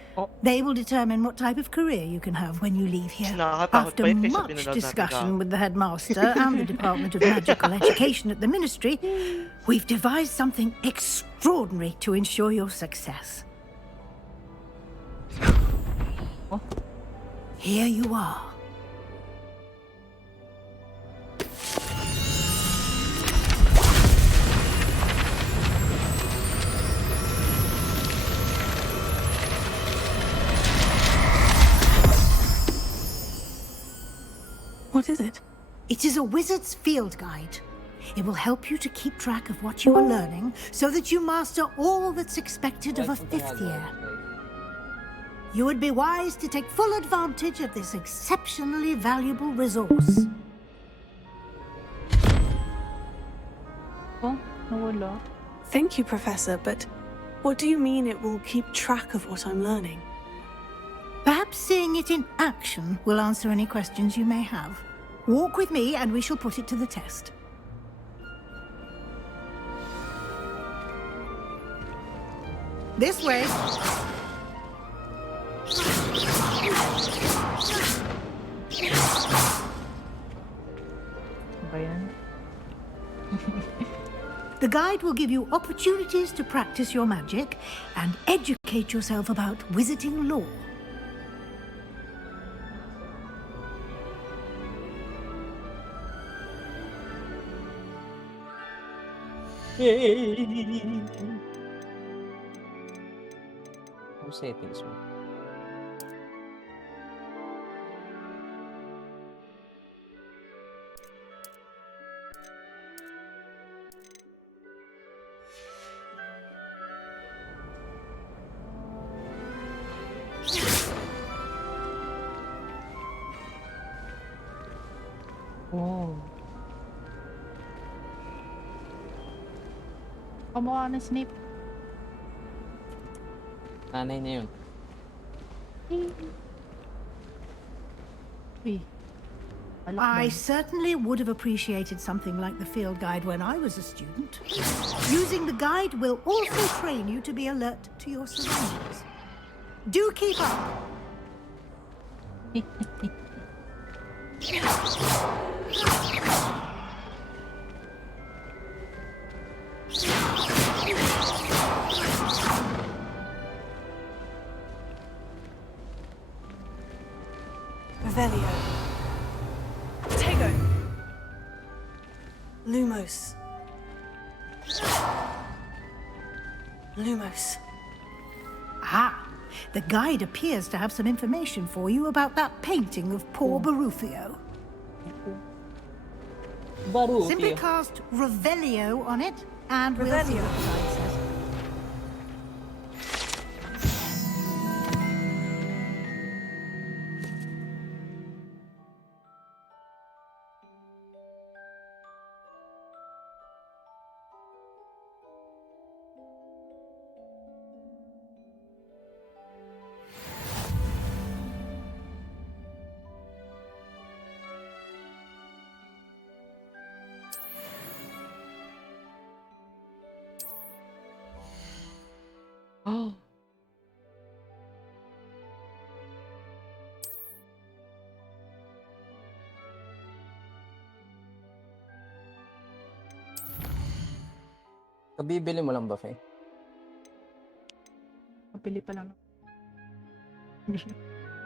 They will determine what type of career you can have when you leave here. After much discussion with the headmaster and the Department of Magical Education at the Ministry, we've devised something extraordinary to ensure your success. Here you are. What is it? It is a wizard's field guide. It will help you to keep track of what you are learning so that you master all that's expected of a 5th year. You would be wise to take full advantage of this exceptionally valuable resource. Oh, nawala. Thank you, Professor, but what do you mean it will keep track of what I'm learning? Perhaps seeing it in action will answer any questions you may have. Walk with me and we shall put it to the test. This way. The guide will give you opportunities to practice your magic and educate yourself about wizarding lore. Yung settings mo. Oh. Kamukha ng Snape. Nanay na yun. I certainly would have appreciated something like the field guide when I was a student. Using the guide will also train you to be alert to your surroundings. Do keep up! Revelio. Tego. Lumos. Lumos. Ah, the guide appears to have some information for you about that painting of poor Barufio. Simply cast Revelio on it, and we'll see what the guide says. Oh. Kabibili mo lang ba, Faye? Kapili pa lang.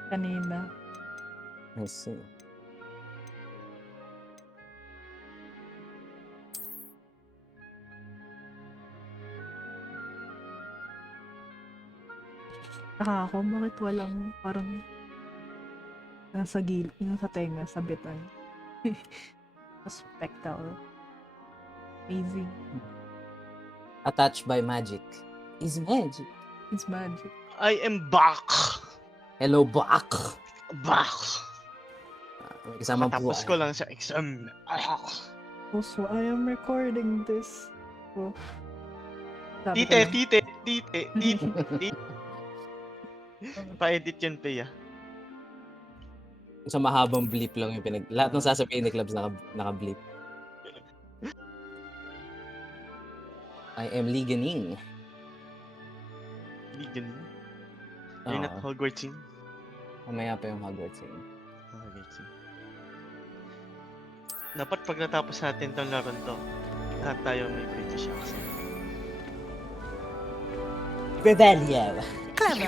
Kanina. I see. Ako, bakit walang parang nasa gilid, nasa tenga, sabitan. Spectral. Amazing. Attached by magic. Is magic. It's magic. I am back. Hello, back. Back. May kasama po. Tapos ko lang sa exam. Also, I am recording this. Oh. Tite. Pa-edit yan, Pea. Sa mahabang bleep lang yung lahat ng sasabihin ni Clubs naka-bleep. I am Liganing. Liganing? You're not Hogwarts. Mamaya pa yung Hogwarts. Hogwarts. Dapat pag natapos natin tong laron to, lahat tayo may British accent. Revelio. Clever.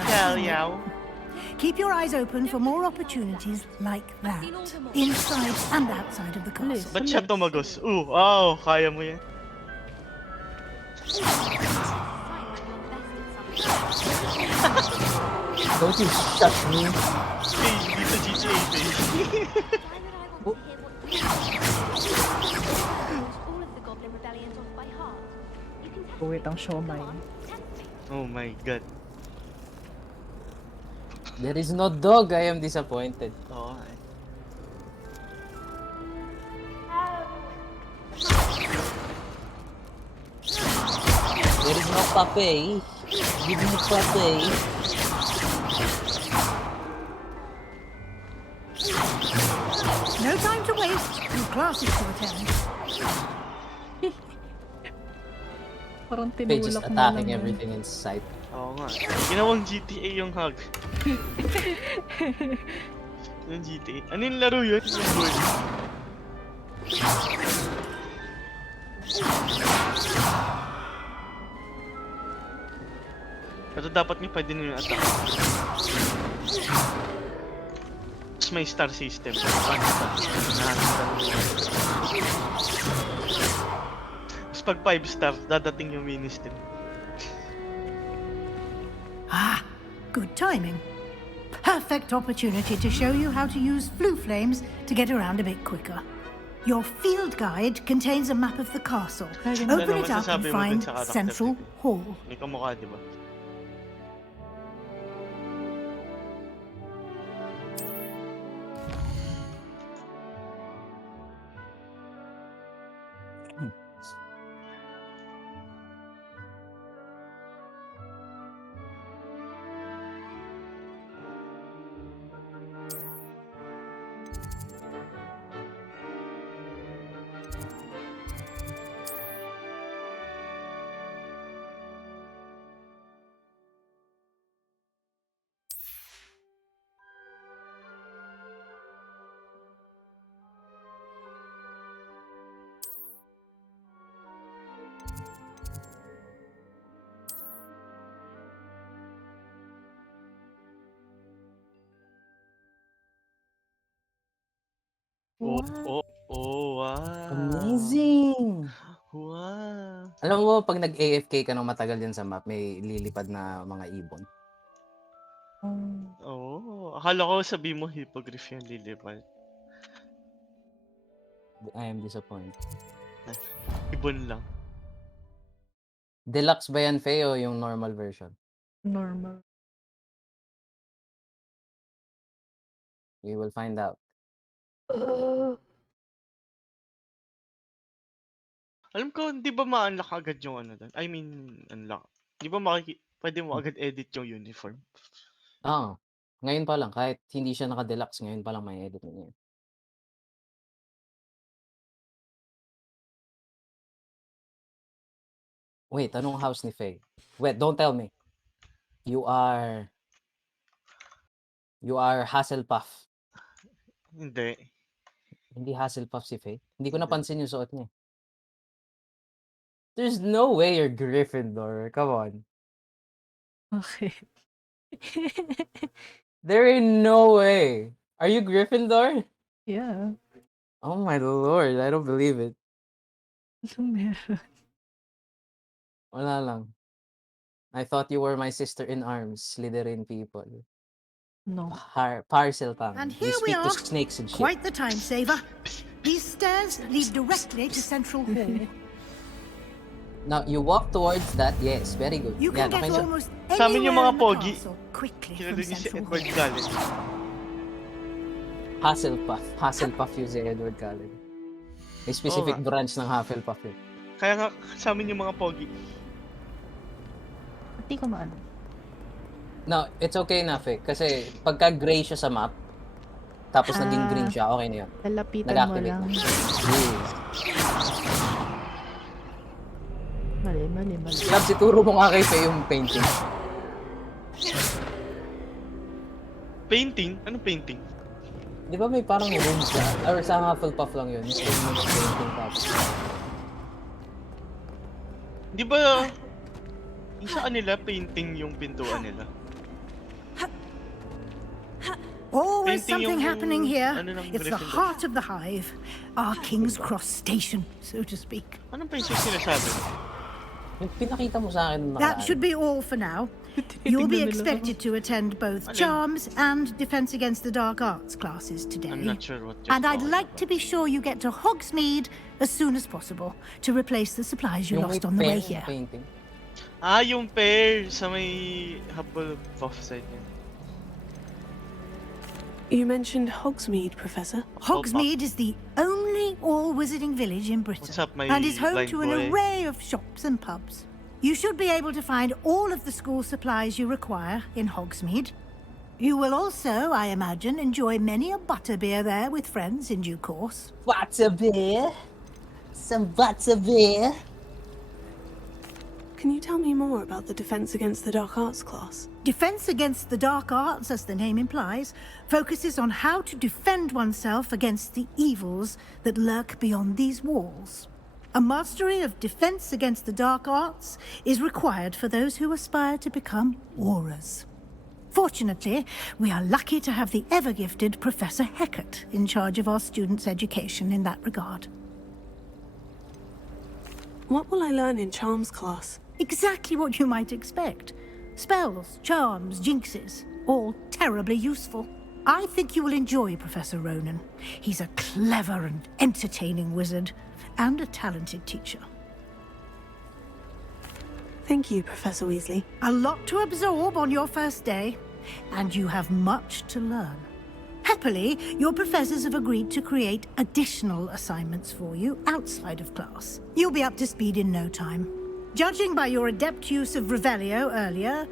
Keep your eyes open for more opportunities like that, inside and outside of the castle. Ba't siya tumagos? Oh, kaya mo yan. Don't you shut me. Dito GTA. Uwit ang siomay. Oh my god. There is no dog. I am disappointed. Oo eh. There is no puppy. Give me puppy. No time to waste. Your classes to attend. Parang Paige is tinulak mo lang attacking yun. everything in sight. Oo nga. Ginawang GTA yung hug. Yung GTA. Ano yung laro yun? Yung board. Pero dapat niya pwede nyo yung attack. Tapos may star system. Tapos pag 5 star, dadating yung ministry. Ah, good timing. Perfect opportunity to show you how to use flue flames to get around a bit quicker. Your field guide contains a map of the castle. Open it up and find Central Hall. May kamukha, di ba? Wow. Amazing! Wow. Alam mo, pag nag-AFK ka ng matagal din sa map, may lilipad na mga ibon. Oo. Akala ko sabi mo hippogriff yung lilipad. I am disappointed. Ibon lang. Deluxe ba yan, Faye, o yung normal version? Normal. We will find out. Alam ko, di ba ma-unlock agad yung ano doon? I mean, unlock. Di ba pwede mo agad edit yung uniform? Ah, ngayon pa lang, kahit hindi siya naka-deluxe, ngayon pa lang may edit mo niya. Wait, anong house ni Faye? Wait, don't tell me. You are Hufflepuff. Hindi. Hindi Hufflepuff si Faye. Hindi ko napansin yung suot niya. There's no way you're Gryffindor. Come on. Okay. There ain't no way. Are you Gryffindor? Yeah. Oh my lord, I don't believe it. Ano meron? Wala lang. I thought you were my sister in arms, Slytherin people. No. Parseltongue. And You here we speak are. to snakes and shit. Quite the time saver. These stairs lead directly to Central Hall. Now, you walk towards that. Yes, very good. You can Yan, get okay siya. almost Sa amin yung mga anywhere in the pogi. castle quickly Kilala from niyo si Central Edward Hall. Cullen. Hufflepuff yung si Edward Cullen. May specific Oo nga. branch ng Hufflepuff yun. Kaya nga, sa amin yung mga pogi. Hindi ko maano. No, it's okay na, Fe. Kasi pagka gray siya sa map, tapos naging green siya, okay na yun. Lalapitan mo Nag-activate lang. na. Yes. Mali. Labs, ituro mo nga kay Fe yung painting. Painting? Anong painting? Di ba may parang room siya? Or sa Hufflepuff lang yun. Yung painting tapos. Di ba yung sa kanila, painting yung pintuan nila? Always Painting something yung happening here. ano ng It's the Gryffindor. heart of the hive. Our King's Cross station, so to speak. Anong painting sinasabi? Yung pinakita mo sa akin nung That nakaraan. should be all for now. You will be expected to attend both Charms and Defense Against the Dark Arts classes today. I'm not sure what And I'd like to be sure you get to Hogsmeade as soon as possible to replace the supplies you lost on the way here. Ah, yung pair sa may habal buff side niya. You mentioned Hogsmeade, Professor. Hogsmeade is the only all-wizarding village in Britain and is home to an array of shops and pubs. You should be able to find all of the school supplies you require in Hogsmeade. You will also, I imagine, enjoy many a butterbeer there with friends in due course. Butterbeer? Some butterbeer? Can you tell me more about the Defense Against the Dark Arts class? Defense Against the Dark Arts, as the name implies, focuses on how to defend oneself against the evils that lurk beyond these walls. A mastery of Defense Against the Dark Arts is required for those who aspire to become Aurors. Fortunately, we are lucky to have the ever-gifted Professor Hecat in charge of our students' education in that regard. What will I learn in Charms class? Exactly what you might expect. Spells, charms, jinxes, all terribly useful. I think you will enjoy Professor Ronan. He's a clever and entertaining wizard, and a talented teacher. Thank you, Professor Weasley. A lot to absorb on your first day, and you have much to learn. Happily, your professors have agreed to create additional assignments for you outside of class. You'll be up to speed in no time. Judging by your adept use of Revelio earlier,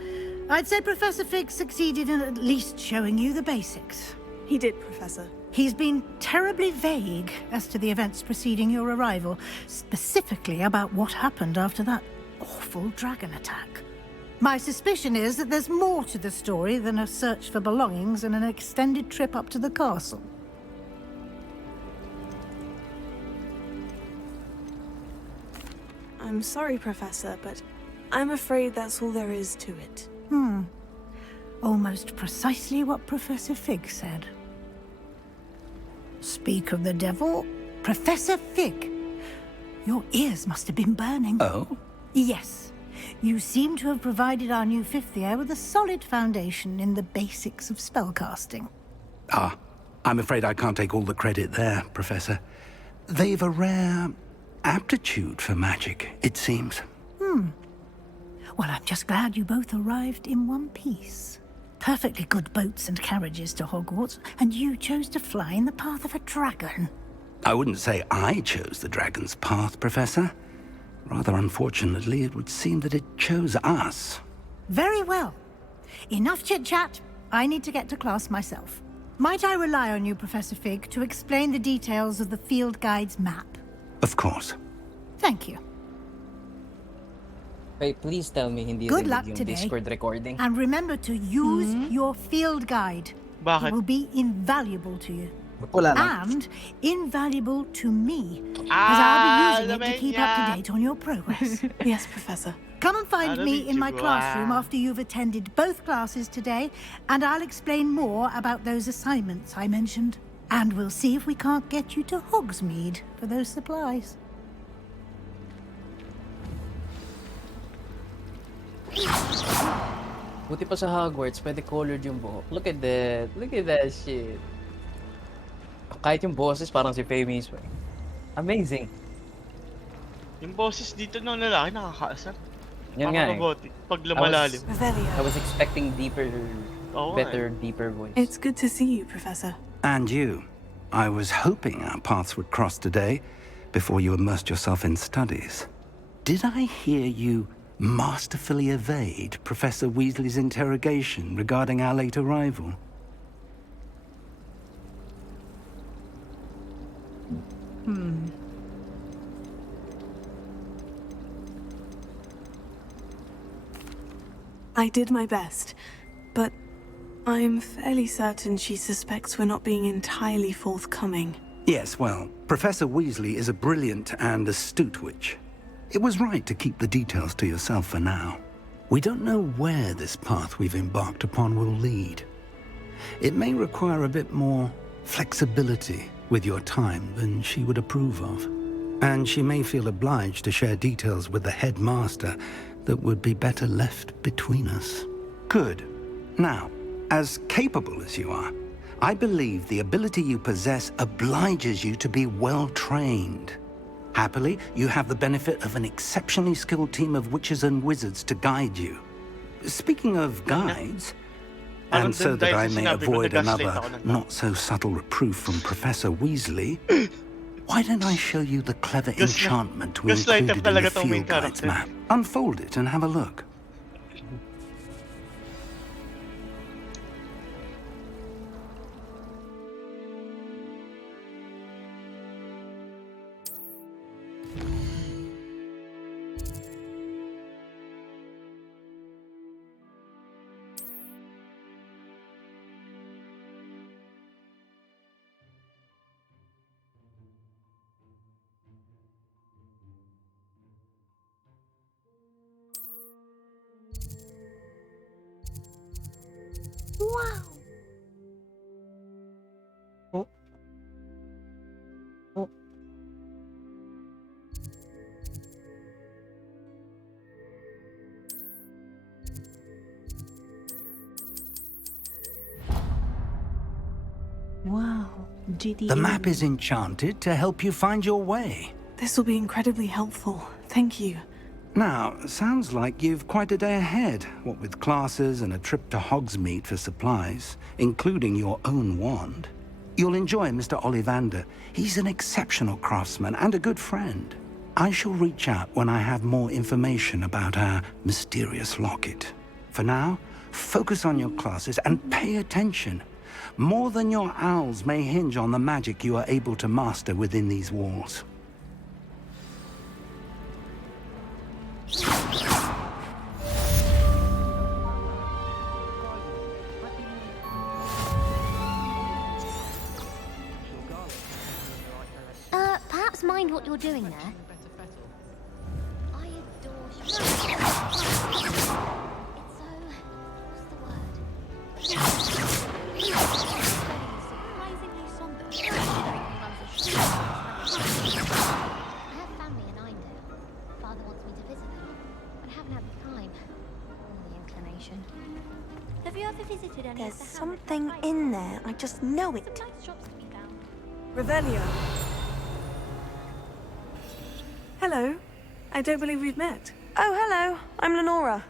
I'd say Professor Fig succeeded in at least showing you the basics. He did, Professor. He's been terribly vague as to the events preceding your arrival, specifically about what happened after that awful dragon attack. My suspicion is that there's more to the story than a search for belongings and an extended trip up to the castle. I'm sorry, Professor, but I'm afraid that's all there is to it. Almost precisely what Professor Fig said. Speak of the devil, Professor Fig. Your ears must have been burning. Oh? Yes. You seem to have provided our new fifth year with a solid foundation in the basics of spellcasting. Ah, I'm afraid I can't take all the credit there, Professor. They've a rare aptitude for magic, it seems. Well, I'm just glad you both arrived in one piece. Perfectly good boats and carriages to Hogwarts, and you chose to fly in the path of a dragon. I wouldn't say I chose the dragon's path, Professor. Rather unfortunately, it would seem that it chose us. Very well. Enough chit-chat. I need to get to class myself. Might I rely on you, Professor Fig, to explain the details of the field guide's map? Of course. Thank you. Wait, please tell me hindi Good rinig luck yung today. Discord recording. And remember to use your field guide. Bakit? It will be invaluable to you. Wala na. And invaluable to me, as I'll be using it to keep up to date on your progress. Yes, Professor. Come and find me in my classroom after you've attended both classes today, and I'll explain more about those assignments I mentioned. And we'll see if we can't get you to Hogsmeade for those supplies. Buti pa sa Hogwarts, pwede colored yung buhok. Look at that. Look at that shit. Kahit yung boses, parang si Faye mismo. Amazing. Yung boses dito ng lalaki nakakaasar. Yan nga eh. Robotic. Pag lumalalim. I was expecting deeper, better, deeper voice. It's good to see you, Professor. And you. I was hoping our paths would cross today, before you immersed yourself in studies. Did I hear you masterfully evade Professor Weasley's interrogation regarding our late arrival? I did my best, but I'm fairly certain she suspects we're not being entirely forthcoming. Yes, well, Professor Weasley is a brilliant and astute witch. It was right to keep the details to yourself for now. We don't know where this path we've embarked upon will lead. It may require a bit more flexibility with your time than she would approve of. And she may feel obliged to share details with the headmaster that would be better left between us. Good. Now, as capable as you are, I believe the ability you possess obliges you to be well trained. Happily, you have the benefit of an exceptionally skilled team of witches and wizards to guide you. Speaking of guides, and so that I may avoid another not-so-subtle reproof from Professor Weasley, why don't I show you the clever enchantment we included in the field guides map? Unfold it and have a look. Wow. Oh. Oh. Wow. GTA. The map is enchanted to help you find your way. This will be incredibly helpful. Thank you. Now, sounds like you've quite a day ahead, what with classes and a trip to Hogsmeade for supplies, including your own wand. You'll enjoy Mr. Ollivander. He's an exceptional craftsman and a good friend. I shall reach out when I have more information about our mysterious locket. For now, focus on your classes and pay attention. More than your owls may hinge on the magic you are able to master within these walls. Perhaps mind what you're doing there. I adore it's surprisingly somber. I have family in Eindel. Father wants me to visit them, but I haven't had the time or the inclination. Have you ever visited any There's of the something in there. I just know it. Some nice shops to be found. Revelio. Hello. I don't believe we've met. Oh, hello. I'm Lenora.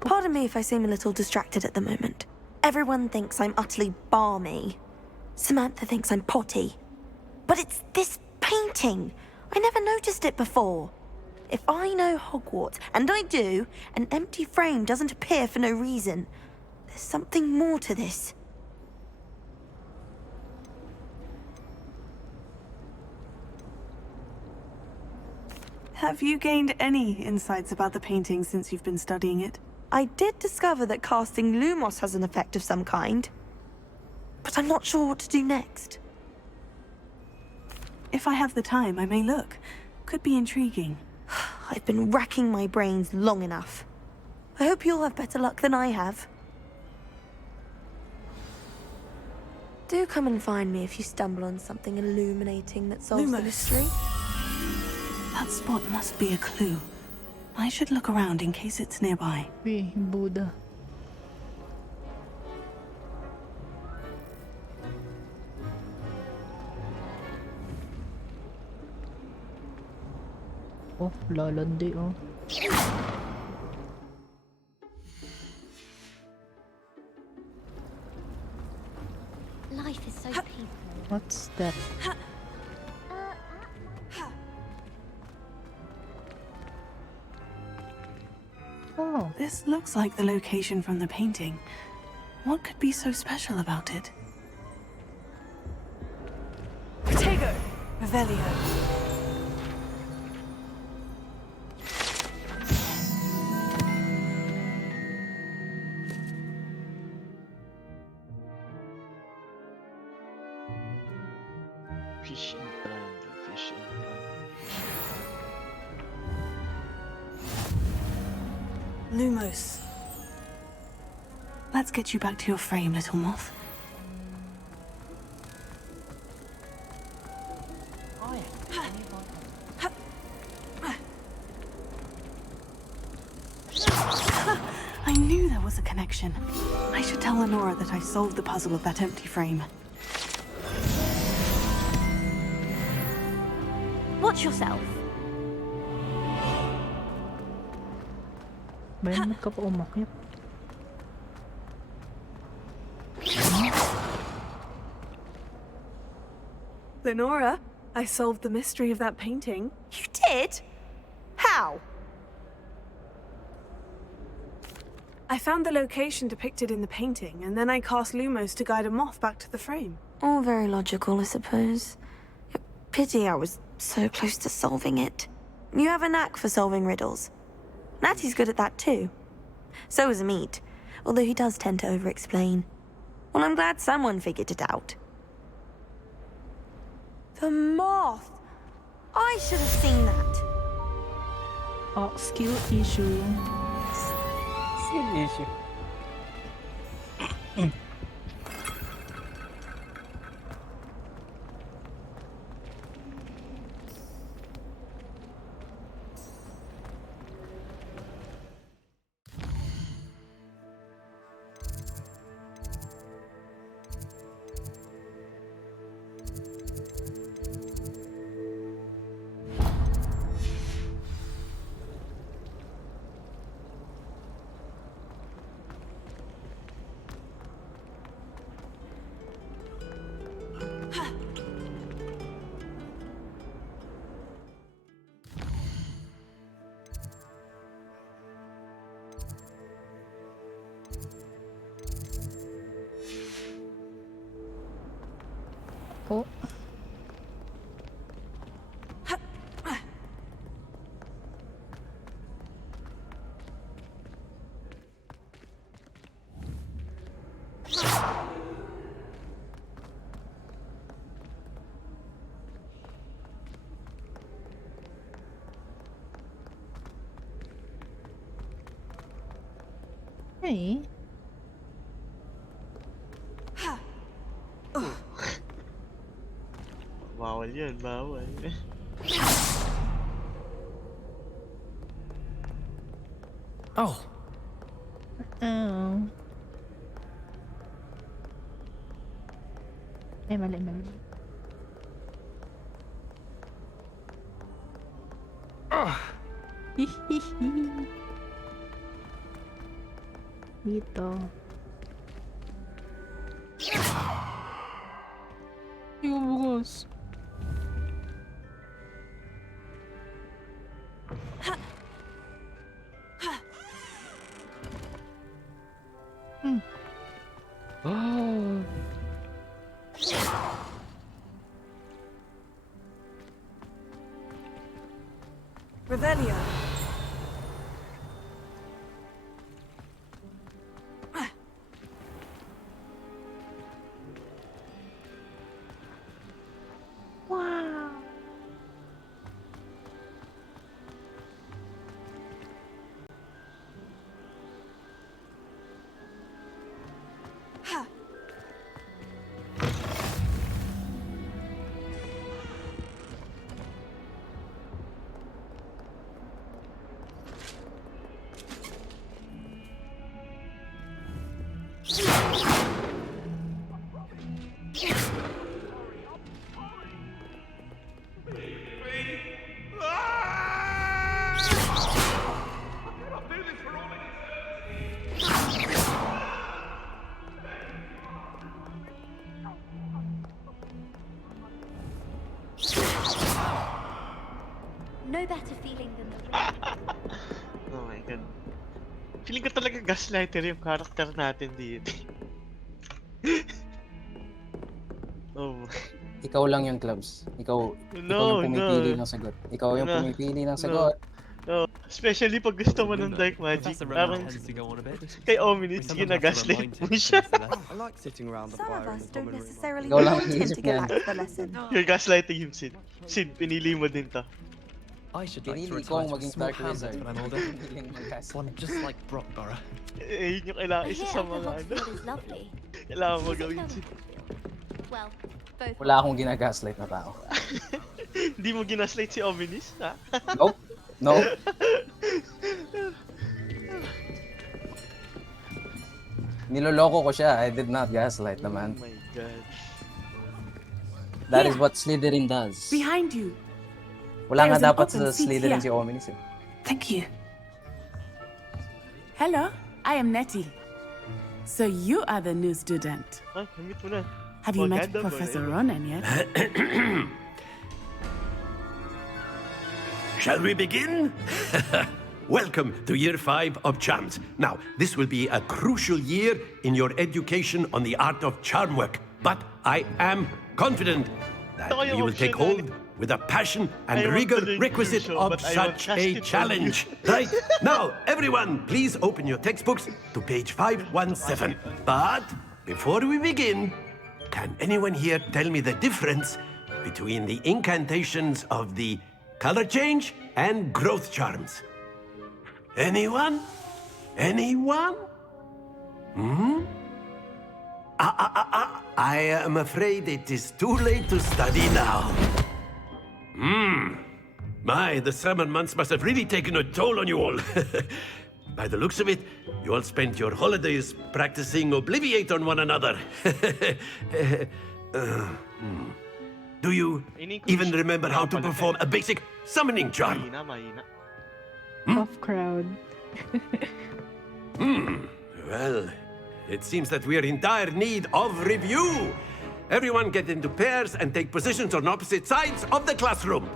Pardon me if I seem a little distracted at the moment. Everyone thinks I'm utterly balmy. Samantha thinks I'm potty. But it's this painting. I never noticed it before. If I know Hogwarts, and I do, an empty frame doesn't appear for no reason. There's something more to this. Have you gained any insights about the painting since you've been studying it? I did discover that casting Lumos has an effect of some kind. But I'm not sure what to do next. If I have the time, I may look. Could be intriguing. I've been racking my brains long enough. I hope you'll have better luck than I have. Do come and find me if you stumble on something illuminating that solves the mystery. That spot must be a clue. I should look around in case it's nearby. Buddha. Oh, lalandi oh. Life is so peaceful. What's that? Oh. This looks like the location from the painting. What could be so special about it? Protego! Revelio. Fish and brand, fish and brand. Lumos. Let's get you back to your frame, little moth. I knew there was a connection. I should tell Lenora that I solved the puzzle of that empty frame. Watch yourself. Bayan ka pa umakyat. Lenora, I solved the mystery of that painting. You did? How? I found the location depicted in the painting, and then I cast Lumos to guide a moth back to the frame. All very logical, I suppose. Pity I was so close to solving it. You have a knack for solving riddles. Natty's good at that too. So is Amit, although he does tend to over-explain. Well, I'm glad someone figured it out. The moth! I should have seen that. Oh, skill issue. Skill issue. Oh. Hey. Bawal yun, bawal. Oh. Oh. Mali. Dito. Yung bugos. Oh. Revelio. Wow. No better feeling than the Oh my god. Feeling ko talaga gaslighter yung character natin dito. Oh. Ikaw lang yung clubs. Ikaw yung pumipili ng sagot. Ikaw yung pumipili ng sagot. No. Especially pag gusto mo ng dark magic. Parang kay Ominous, sige na gaslight mo siya. I like sitting around the fire in the common room. Ikaw lang ang isip niyan. You're gaslighting him, Sid. Sid, pinili mo din to. I should like to Pinili retire ko to a maging small Dark hamlet Wizard. when I'm older. One just like Brockborough. Yun yung kailangan isa sa mga ano. Kailangan mo gawin, Sid. Well, both. Wala akong ginagaslight na tao. Hindi mo ginaslight si Ominous, ha? Nope. No. Niloloko ko siya. I did not gaslight the man. Oh my god. That is what Slytherin does. Behind you. Wala There is nga an dapat open sa seat Slytherin here. si Ominis. Thank you. Hello, I am Nettie. So you are the new student. Ay, namit mo na. Have you met Maganda ba Professor yun? Ronan yet? Shall we begin? Welcome to Year 5 of Charms. Now, this will be a crucial year in your education on the art of charm work. But I am confident that you will take hold with a passion and rigor requisite of such a challenge. Right? Now, everyone, please open your textbooks to page 517. But before we begin, can anyone here tell me the difference between the incantations of the color change and growth charms? Anyone? Anyone? I am afraid it is too late to study now. My, the summer months must have really taken a toll on you all. By the looks of it, you all spent your holidays practicing Obliviate on one another. Do you even remember how to perform a basic summoning charm? Mahina, mahina. Tough crowd. Well, it seems that we are in dire need of review. Everyone get into pairs and take positions on opposite sides of the classroom.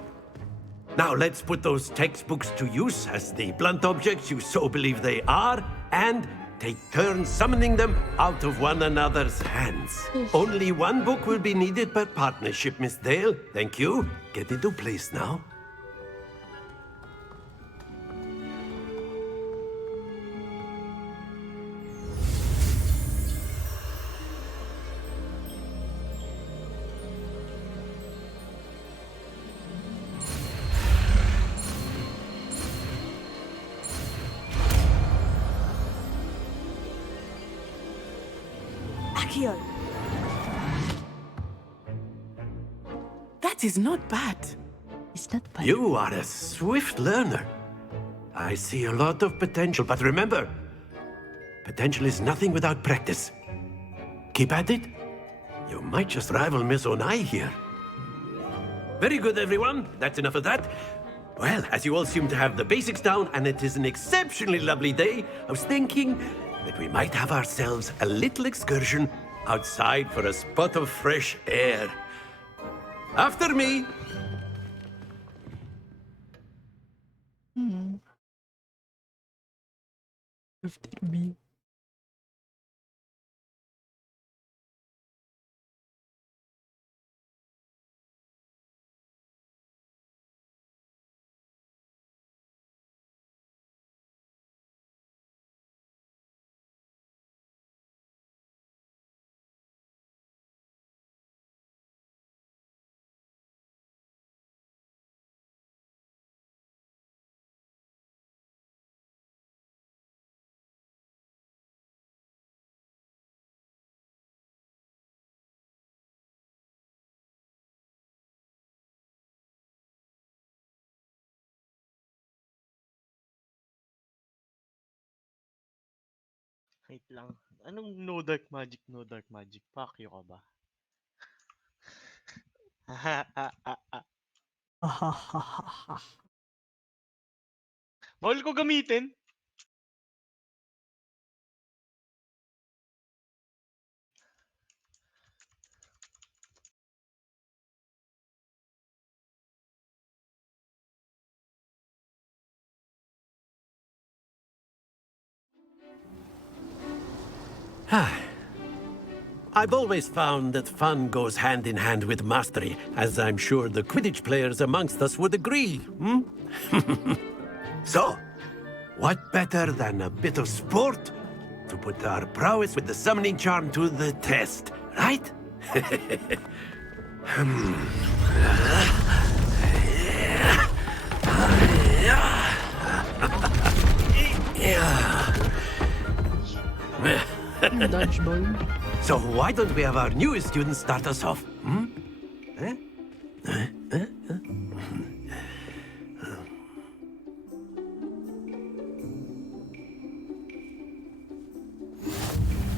Now let's put those textbooks to use as the blunt objects you so believe they are, and take turns summoning them out of one another's hands. Only one book will be needed per partnership, Miss Dale. Thank you. Get into place now. Accio. That is not bad. Is that bad? You are a swift learner. I see a lot of potential, but remember, potential is nothing without practice. Keep at it. You might just rival Miss Onai here. Very good, everyone. That's enough of that. Well, as you all seem to have the basics down, and it is an exceptionally lovely day, I was thinking that we might have ourselves a little excursion outside for a spot of fresh air. After me. After me. Wait lang. Anong no dark magic, no dark magic? Pakyo ka ba? Bawal ko gamitin. I've always found that fun goes hand in hand with mastery, as I'm sure the Quidditch players amongst us would agree. So, what better than a bit of sport to put our prowess with the summoning charm to the test, right? Dodgeball. So why don't we have our newest student start us off?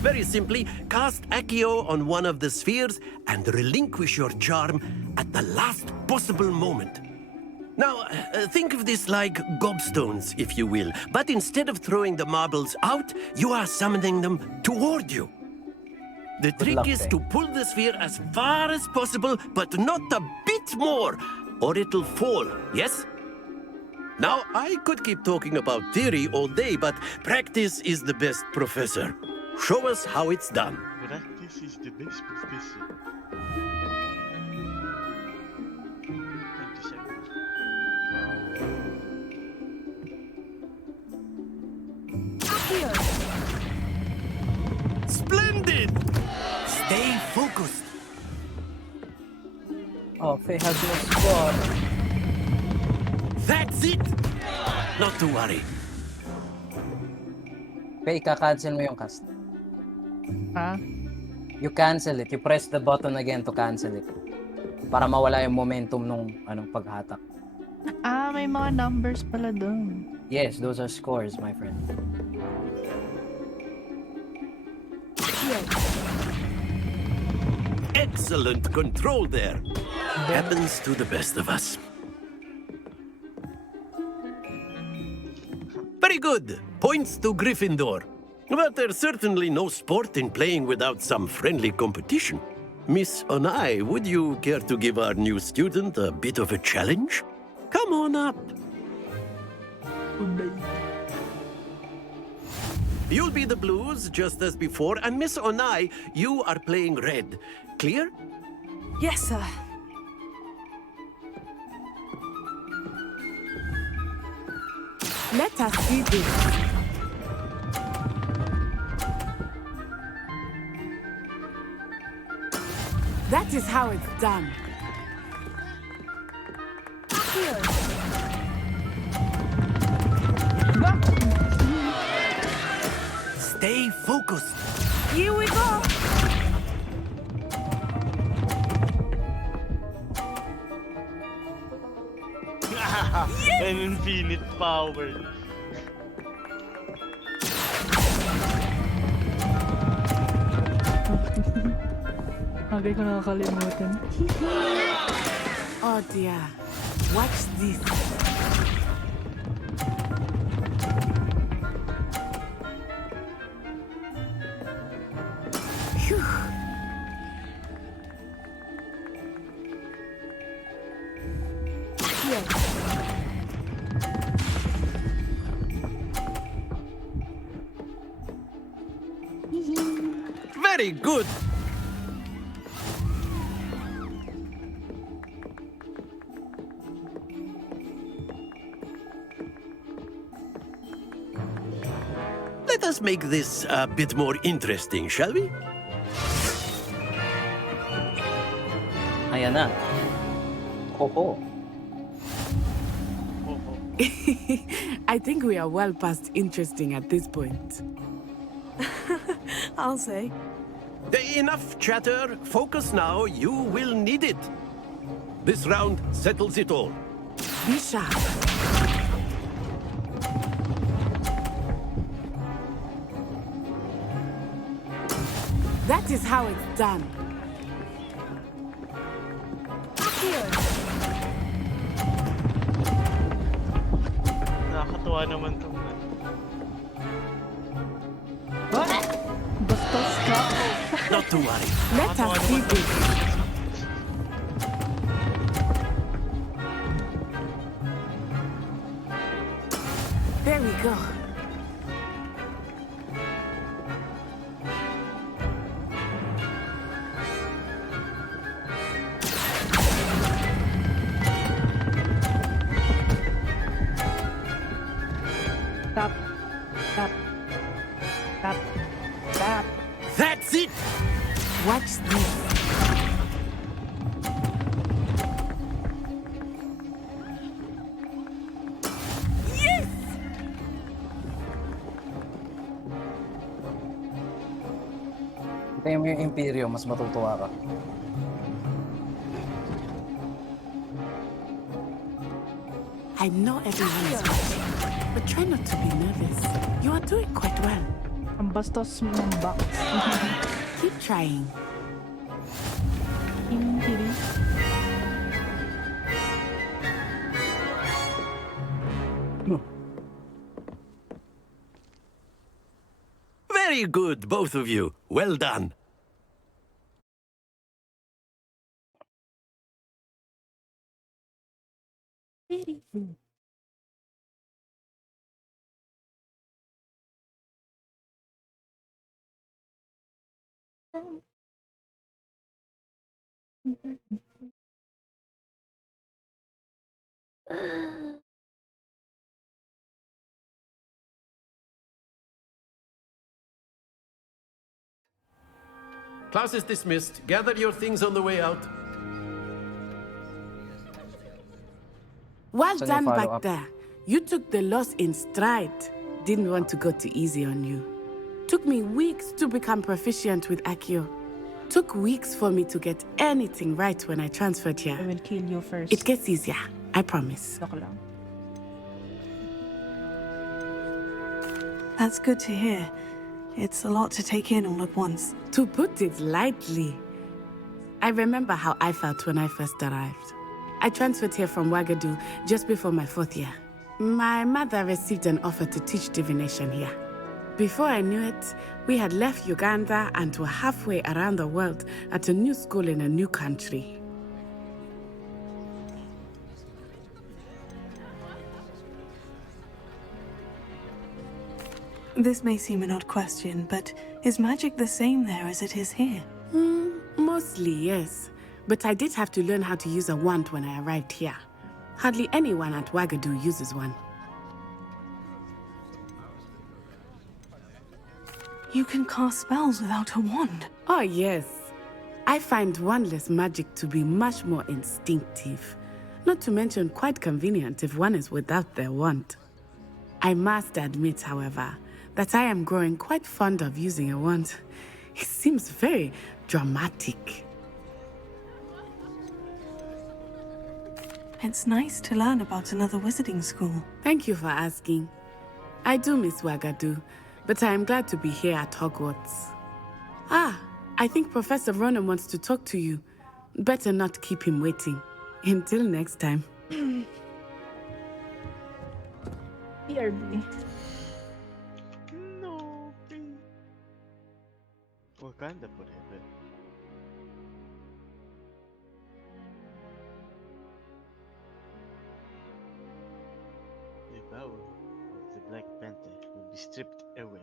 Very simply, cast Accio on one of the spheres and relinquish your charm at the last possible moment. Now, think of this like gobstones, if you will, but instead of throwing the marbles out, you are summoning them toward you. The trick is to pull the sphere as far as possible, but not a bit more, or it'll fall, yes? Now, I could keep talking about theory all day, but practice is the best professor. Show us how it's done. Practice is the best professor. Splendid! Stay focused. Oh, Faye has no score. That's it! Not to worry. Faye, ka-cancel mo yung cast. Ha? You cancel it. You press the button again to cancel it. Para mawala yung momentum nung paghatak. Ah, may mga numbers pala doon. Yes, those are scores, my friend. Excellent control there. Happens to the best of us. Very good. Points to Gryffindor. But there's certainly no sport in playing without some friendly competition. Miss Onai, would you care to give our new student a bit of a challenge? Come on up. You'll be the blues, just as before, and Miss Onai, you are playing red. Clear? Yes, sir. Let us see this. That is how it's done. Stay focused. Here we go. An infinite power. Agay ko nakakalimutan. Oh dear. Watch this. Phew. Very good. Let us make this a bit more interesting, shall we? Ayan na. Ho-ho. I think we are well past interesting at this point. I'll say. Enough chatter. Focus now. You will need it. This round settles it all. Be sharp. That is how it's done. Nakakatuwa naman tong Bastos ka. Not to worry. Let us see this. There we go. Tap. Tap. Tap. Tap. That's it. Watch this. Yes! Hintayin mo yung Imperio, mas matutuwa ka. I know everyone is watching, but try not to be nervous. You are doing quite well. Ang bastos mambak. Keep trying. Very good, both of you. Well done. Class is dismissed. Gather your things on the way out. Well Saan yung done back follow-up? there. You took the loss in stride. Didn't want to go too easy on you. Took me weeks to become proficient with Accio. Took weeks for me to get anything right when I transferred here. I will kill you first. It gets easier, I promise. Joke lang. That's good to hear. It's a lot to take in all at once. To put it lightly, I remember how I felt when I first arrived. I transferred here from Ouagadougou just before my 4th year. My mother received an offer to teach divination here. Before I knew it, we had left Uganda and were halfway around the world at a new school in a new country. This may seem an odd question, but is magic the same there as it is here? Mostly, yes. But I did have to learn how to use a wand when I arrived here. Hardly anyone at Ouagadougou uses one. You can cast spells without a wand? Oh, yes. I find wandless magic to be much more instinctive. Not to mention quite convenient if one is without their wand. I must admit, however, that I am growing quite fond of using a wand. It seems very dramatic. It's nice to learn about another wizarding school. Thank you for asking. I do miss Ouagadougou, but I am glad to be here at Hogwarts. Ah, I think Professor Ronan wants to talk to you. Better not keep him waiting. Until next time. PRB. No, Wakanda forever. The power of the Black Panther will be stripped away.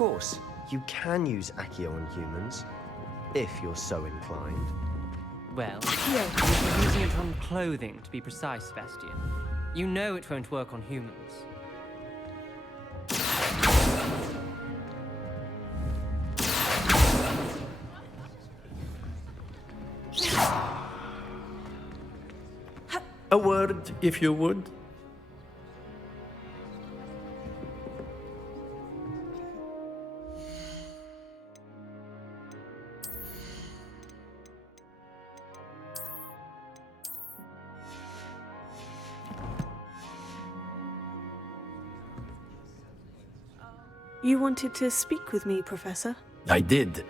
course, you can use Accio on humans, if you're so inclined. Well, you're using it on clothing, to be precise, Sebastian. You know it won't work on humans. A word, if you would. You wanted to speak with me, Professor? I did.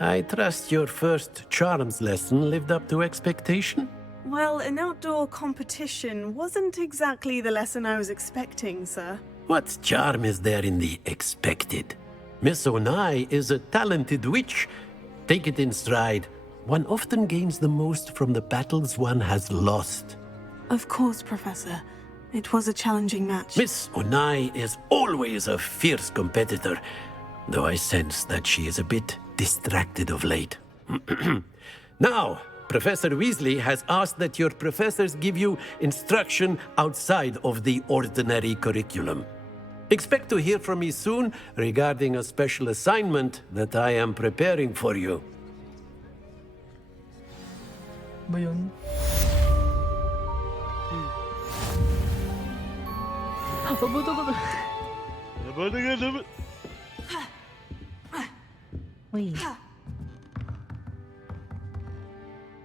I trust your first charms lesson lived up to expectation? Well, an outdoor competition wasn't exactly the lesson I was expecting, sir. What charm is there in the expected? Miss Onai is a talented witch. Take it in stride. One often gains the most from the battles one has lost. Of course, Professor. It was a challenging match. Miss Onai is always a fierce competitor, though I sense that she is a bit distracted of late. Now, Professor Weasley has asked that your professors give you instruction outside of the ordinary curriculum. Expect to hear from me soon regarding a special assignment that I am preparing for you. Ba yun?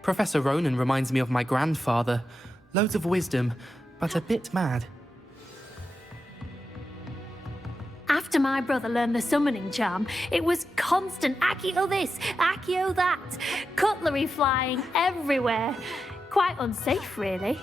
Professor Ronan reminds me of my grandfather. Loads of wisdom, but a bit mad. After my brother learned the summoning charm, it was constant Accio this, Accio that, cutlery flying everywhere. Quite unsafe, really.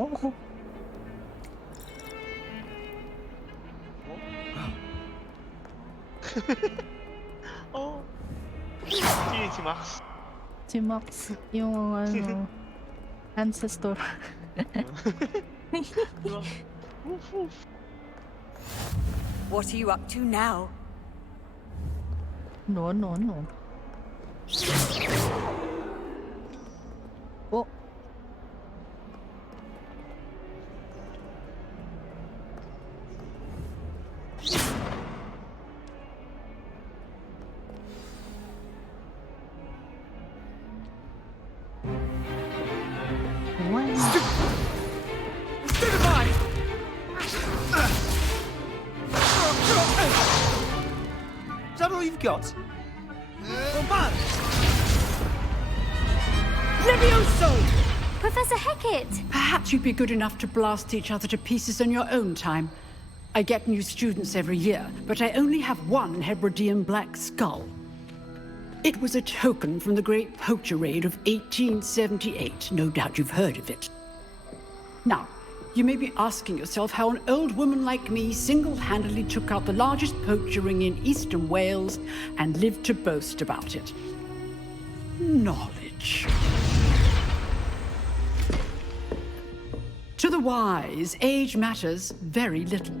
Oh. Oh. Sino si Max? Si Max, yung ano, ancestor. What are you up to now? No. Oh. Is that all you've got? Levioso! Professor Hecat! Perhaps you'd be good enough to blast each other to pieces in your own time. I get new students every year, but I only have one Hebridean black skull. It was a token from the Great Poacher Raid of 1878. No doubt you've heard of it. Now, you may be asking yourself how an old woman like me single-handedly took out the largest poacher ring in eastern Wales and lived to boast about it. Knowledge. To the wise, age matters very little.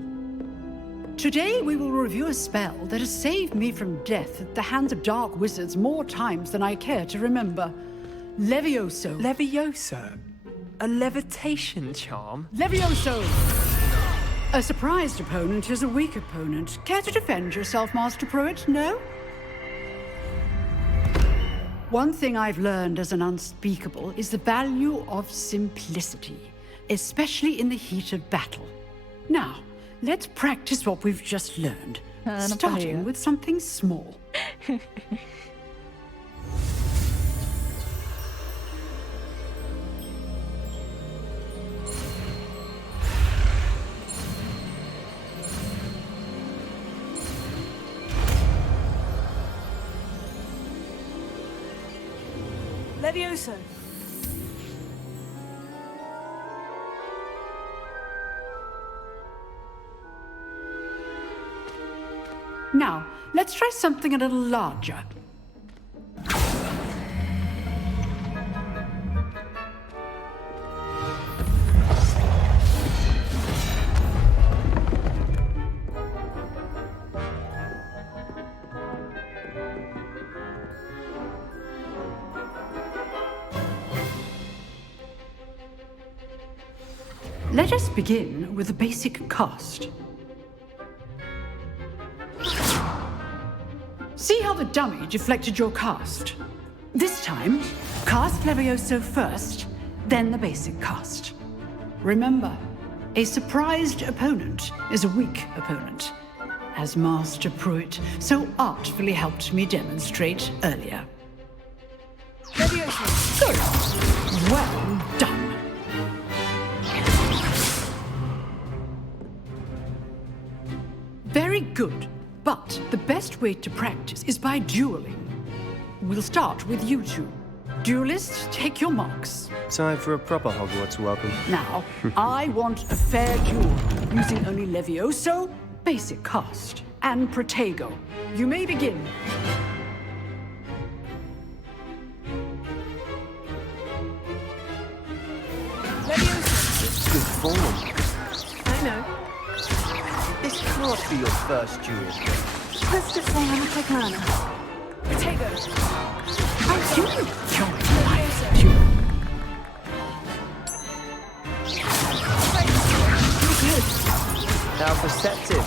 Today we will review a spell that has saved me from death at the hands of dark wizards more times than I care to remember. Levioso. Levioso? A levitation charm? Levioso! A surprised opponent is a weak opponent. Care to defend yourself, Master Pruitt? No? One thing I've learned as an unspeakable is the value of simplicity, especially in the heat of battle. Now, let's practice what we've just learned, starting with something small. Levioso. Now, let's try something a little larger. Let us begin with the basic cast. See how the dummy deflected your cast? This time, cast Levioso first, then the basic cast. Remember, a surprised opponent is a weak opponent, as Master Pruitt so artfully helped me demonstrate earlier. Levioso. Good. Well done. Very good. But the best way to practice is by dueling. We'll start with you two. Duelists, take your marks. Time for a proper Hogwarts welcome. Now, I want a fair duel, using only Levioso, basic cast, and Protego. You may begin. Levioso. It's good form. I know. This can't be your first duel. Let's just say I'm a quick learner. Protego. I do enjoy life duel. Good. How perceptive.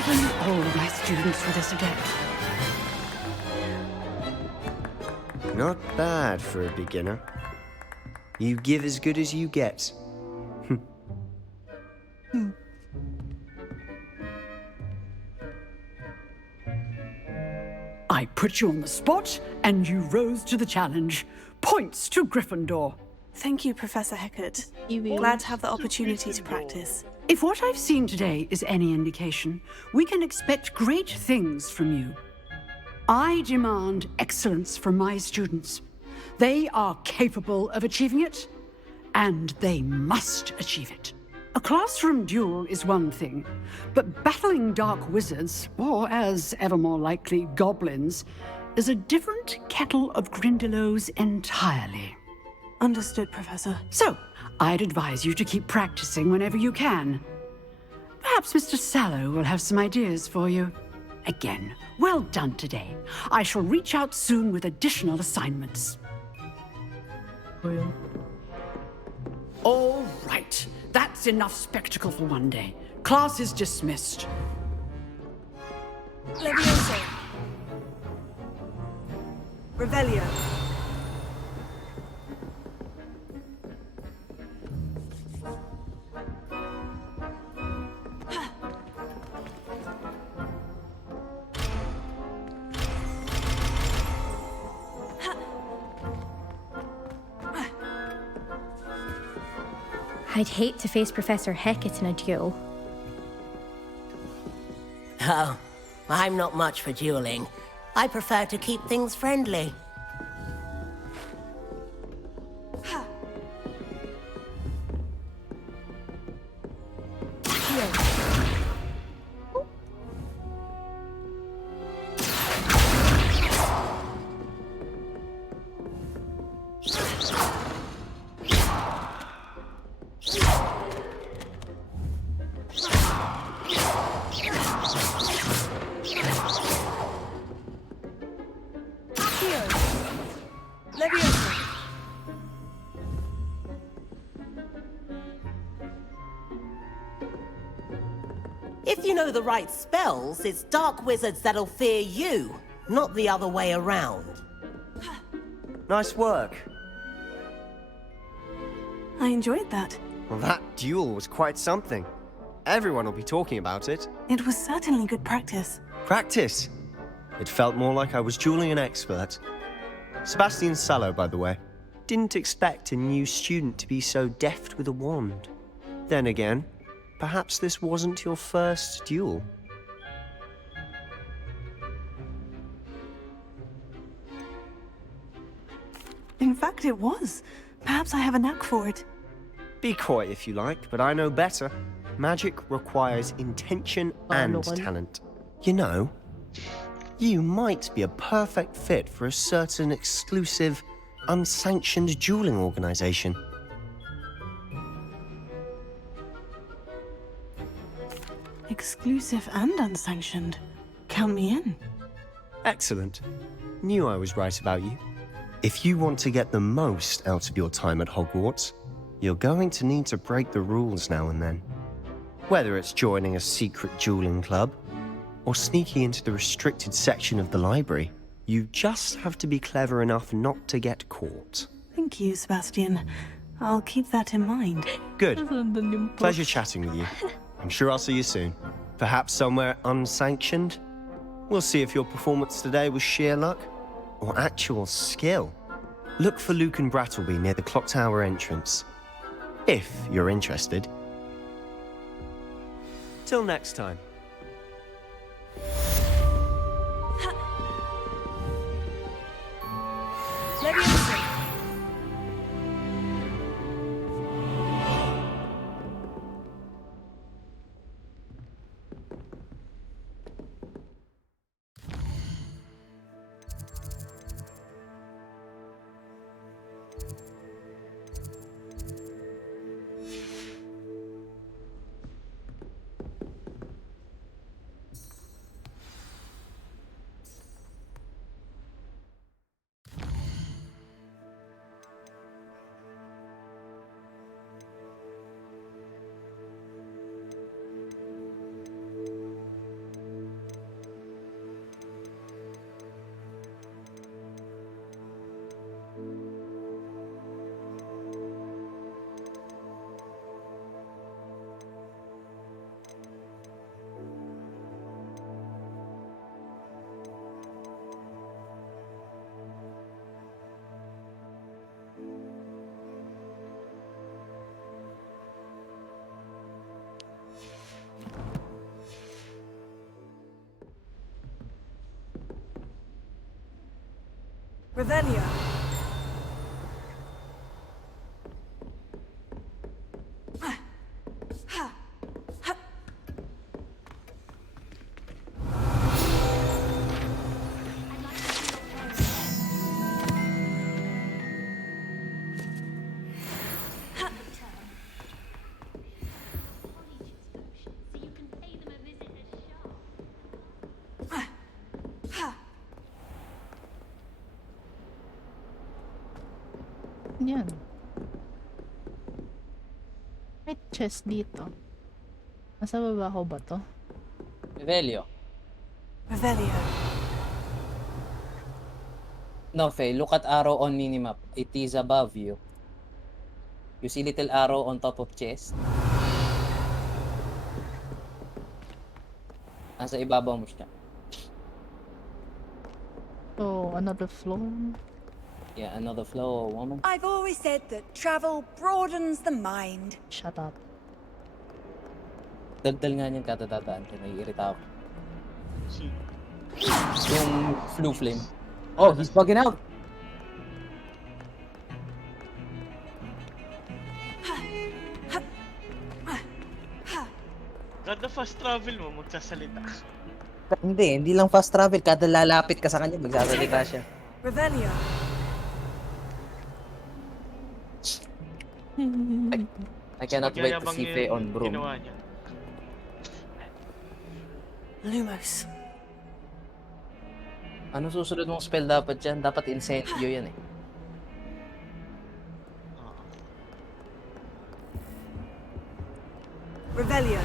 Even all of my students with us again. Not bad for a beginner. You give as good as you get. I put you on the spot, and you rose to the challenge. Points to Gryffindor. Thank you, Professor Hecat. Glad to have the opportunity to practice. If what I've seen today is any indication, we can expect great things from you. I demand excellence from my students. They are capable of achieving it, and they must achieve it. A classroom duel is one thing, but battling dark wizards, or as ever more likely, goblins, is a different kettle of Grindylows entirely. Understood, Professor. So, I'd advise you to keep practicing whenever you can. Perhaps Mr. Sallow will have some ideas for you. Again, well done today. I shall reach out soon with additional assignments. All right. That's enough spectacle for one day. Class is dismissed. Levioso. Revelio. I'd hate to face Professor Hecat in a duel. Oh, I'm not much for dueling. I prefer to keep things friendly. If you know the right spells, it's dark wizards that'll fear you, not the other way around. Nice work. I enjoyed that. Well, that duel was quite something. Everyone will be talking about it. It was certainly good practice. Practice? It felt more like I was dueling an expert. Sebastian Sallow, by the way. Didn't expect a new student to be so deft with a wand. Then again, perhaps this wasn't your first duel. In fact, it was. Perhaps I have a knack for it. Be coy if you like, but I know better. Magic requires intention and talent. You know, you might be a perfect fit for a certain exclusive, unsanctioned dueling organization. Exclusive and unsanctioned. Count me in. Excellent. Knew I was right about you. If you want to get the most out of your time at Hogwarts, you're going to need to break the rules now and then. Whether it's joining a secret dueling club or sneaking into the restricted section of the library, you just have to be clever enough not to get caught. Thank you, Sebastian. I'll keep that in mind. Good. Pleasure chatting with you. I'm sure I'll see you soon. Perhaps somewhere unsanctioned? We'll see if your performance today was sheer luck or actual skill. Look for Luke and Brattleby near the clock tower entrance, if you're interested. Till next time. Revelio. Yan. May chest dito. Nasa baba ko ba to? Revelio. Revelio. No, Faye, look at arrow on minimap. It is above you. You see little arrow on top of chest? Nasa ibabaw mo siya. So, another floor. Yeah, another flow, woman. I've always said that travel broadens the mind. Shut up. Daldal nga niyang katatataan ko, naiirita ako. Sino? Yung flu flame. Oh, he's bugging out! Kada fast travel mo, magsasalita. Hindi lang fast travel. Kada lalapit ka sa kanya, magsasalita siya. Revelio. I cannot wait to see Faye on broom. Ginawa niya. Lumos. Ano susunod mong spell dapat dyan? Dapat incendio yan eh. Revelio.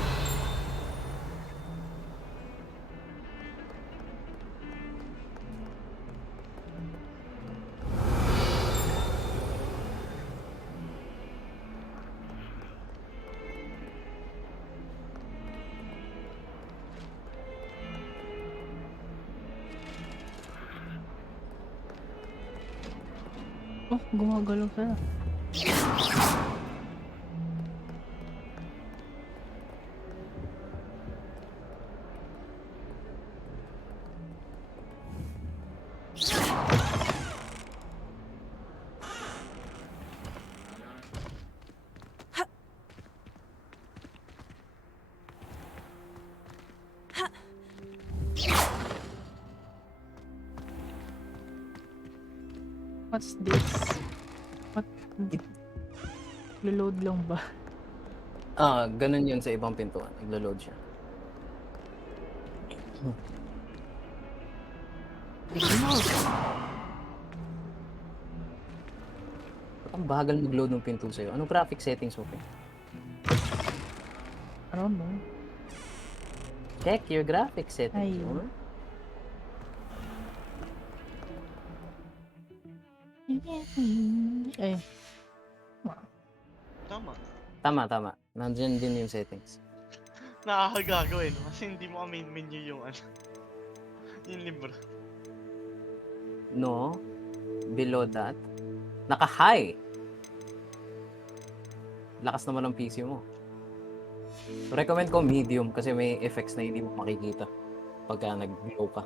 Oh, gumagalaw siya. What's this? What? Reload lang ba? Ganun yun sa ibang pintuan. Naglo-load siya. Ang bagal mag-load ng pinto sa'yo. Anong graphic settings mo, Ping? I don't know. Check your graphic settings. Ayun. Eh. Tama. Tama. Nandiyan din yung settings. Nakakagago eh, no? Kasi hindi mo main menu yung ano. Yung libro. No. Below that. Naka-high. Lakas naman ng PC mo. Recommend ko medium kasi may effects na hindi mo makikita pagka nag-glow ka.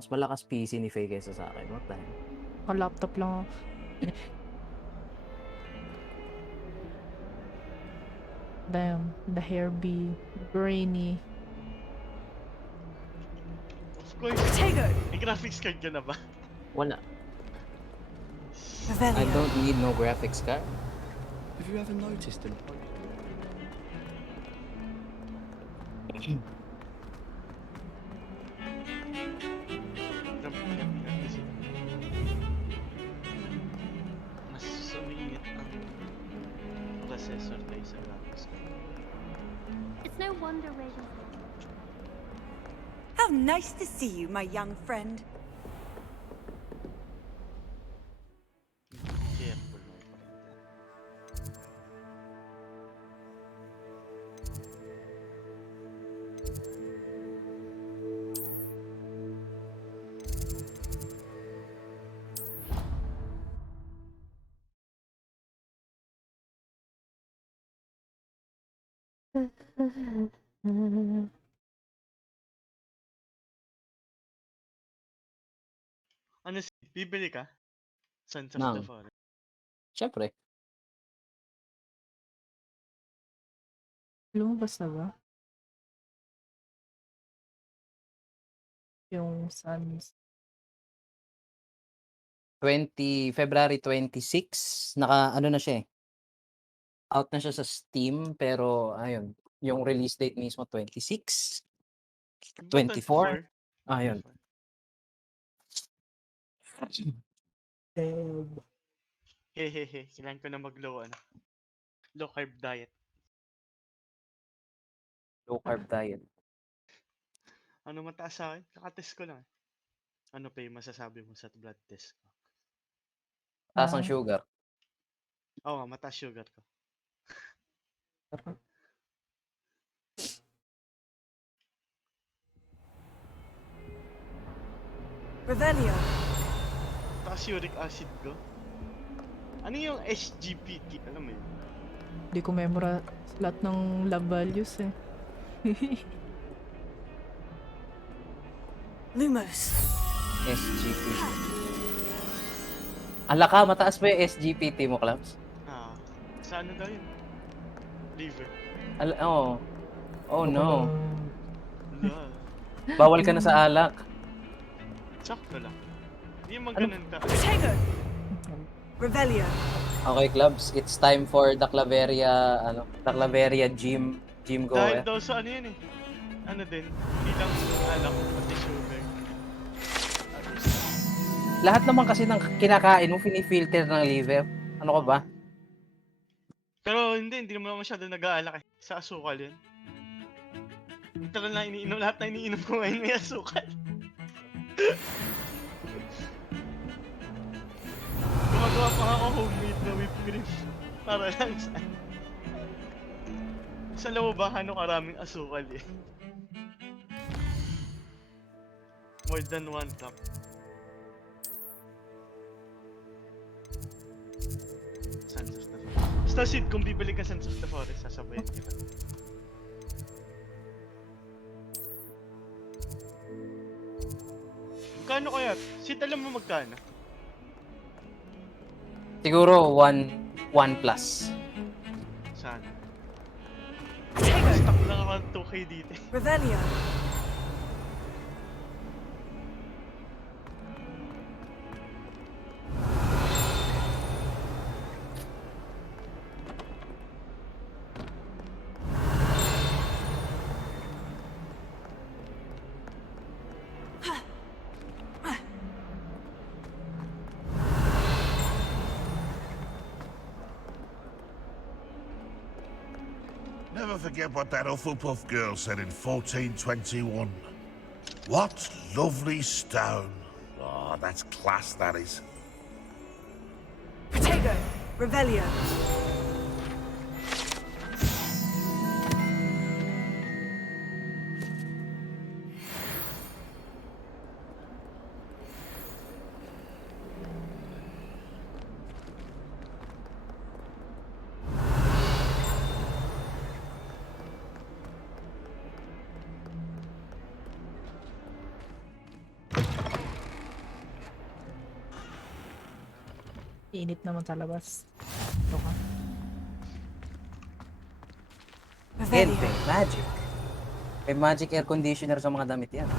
Mas malakas PC ni Faye kaysa sa akin. What the hell? Laptop lang ako. Damn, the hair be grainy. Of course. May graphics card ka na ba? Wala. I don't need no graphics card. Have you ever noticed him? Mas sumiingit ang processor kaysa graphics card. It's no wonder Radiant's How nice to see you, my young friend. Careful. Ano, bibili ka? Sons of the Nang. Forest. Siyempre. Lumabas na ba? Yung Suns. February 26, ano na siya eh. Out na siya sa Steam, pero ayun, yung release date mismo 26, 24. Ayun. Hehehe, kailangan ko na mag-low carb diet. Low carb diet. Ano mataas sa akin? Kakatest ko lang. Ano pa yung masasabi mo sa blood test ko? Taas ang sugar. Oo nga, mataas sugar ko. Revelio. Taas uric acid ko. Ano yung SGPT? Alam mo yun? Hindi ko memora lahat ng lab values eh. Lumos. SGPT. Alaka, mataas ba yung SGPT mo, Claps? Sa ano daw yun? Liver. Oo. Oh no. Wala. Bawal ka na sa alak. Sakto lang. Hindi yung maganon ka. Potato. Revelio. Okay, Clubs, it's time for the Claveria gym go. Dahil daw sa ano yun eh. Ano din, hindi lang alak, pati sugar. Lahat naman kasi ng kinakain mo, finifilter ng liver. Ano ka ba? Pero hindi naman masyado nag-aalak eh. Sa asukal yun. Tagal na iniinom, lahat na iniinom ko ngayon may asukal. Gumagawa pa ako homemade na whipped cream. Para lang sa lawabahan no karaming asukal eh. More than 1 cup. Sons of the Forest. Basta Sid, kung bibili ka Sons of the Forest, sasabayan kita. Magkano kaya? Sid, alam mo magkano? Siguro 1 plus. Sana. Stock lang ako ng 2K dito. Revelio. Never forget what that Hufflepuff girl said in 1421. What lovely stone. Oh, that's class, that is. Potato. Revelio. Init naman sa labas. Ito ka. Gente, magic. May magic air conditioner sa mga damit yan.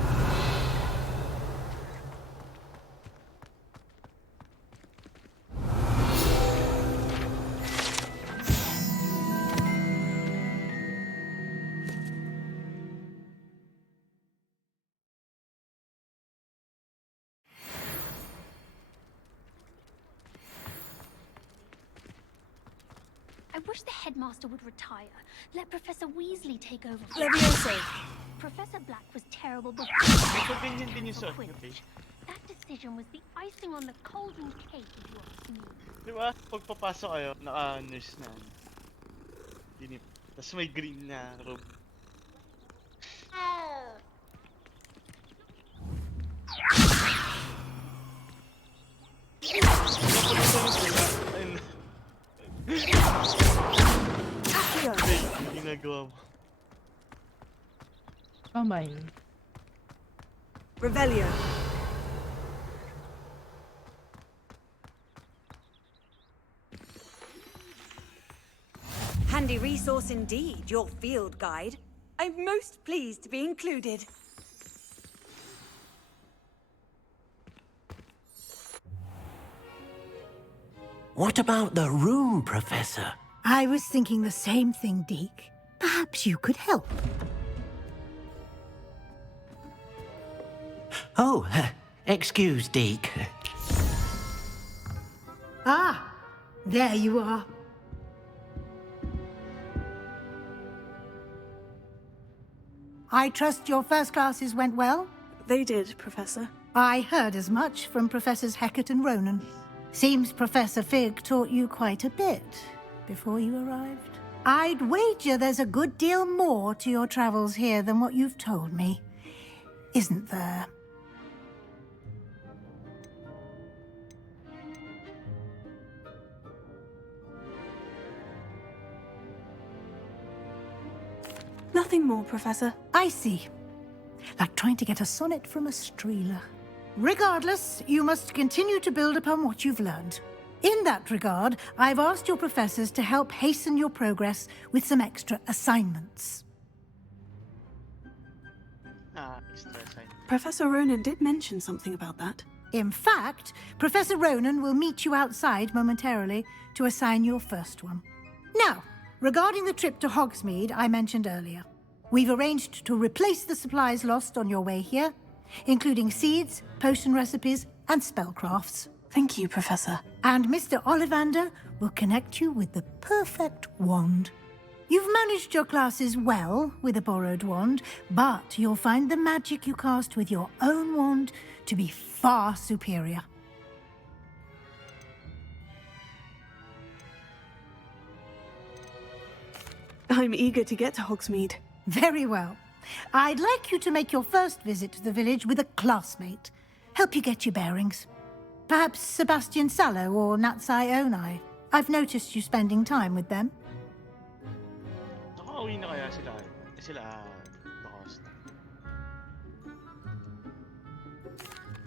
I wish the headmaster would retire. Let Professor Weasley take over. Leviosa. Professor Black was terrible before. That decision was the icing on the golden cake, if you ask me. Di ba? Pagpapasok kayo, naka-nurse na. Dinip. Tapos may green na robe. Ginagawa mo. Kamay. Revelio. Handy resource indeed, your field guide. I'm most pleased to be included. What about the room, Professor? I was thinking the same thing, Deke. Perhaps you could help. Oh, excuse, Deke. Ah, there you are. I trust your first classes went well? They did, Professor. I heard as much from Professors Hecat and Ronan. Seems Professor Fig taught you quite a bit before you arrived. I'd wager there's a good deal more to your travels here than what you've told me. Isn't there? Nothing more, Professor. I see. Like trying to get a sonnet from a streeler. Regardless, you must continue to build upon what you've learned. In that regard, I've asked your professors to help hasten your progress with some extra assignments. Professor Ronan did mention something about that. In fact, Professor Ronan will meet you outside momentarily to assign your first one. Now, regarding the trip to Hogsmeade I mentioned earlier, we've arranged to replace the supplies lost on your way here, including seeds, potion recipes, and spellcrafts. Thank you, Professor. And Mr. Ollivander will connect you with the perfect wand. You've managed your classes well with a borrowed wand, but you'll find the magic you cast with your own wand to be far superior. I'm eager to get to Hogsmeade. Very well. I'd like you to make your first visit to the village with a classmate. Help you get your bearings. Perhaps Sebastian Sallow or Natsai Onai. I've noticed you spending time with them. Nakauwi na kaya sila? Sila lost.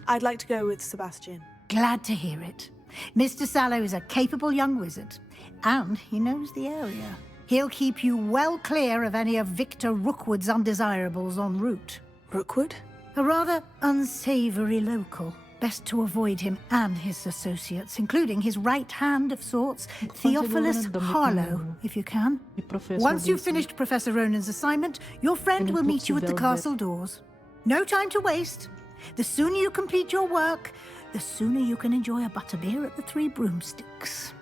I'd like to go with Sebastian. Glad to hear it. Mr. Sallow is a capable young wizard, and he knows the area. He'll keep you well clear of any of Victor Rookwood's undesirables en route. Rookwood? A rather unsavory local. Best to avoid him and his associates, including his right hand of sorts, Theophilus Harlow, if you can. Once you've finished Professor Ronan's assignment, your friend will meet you at the castle doors. No time to waste. The sooner you complete your work, the sooner you can enjoy a butterbeer at the Three Broomsticks.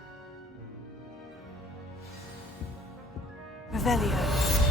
Revelio.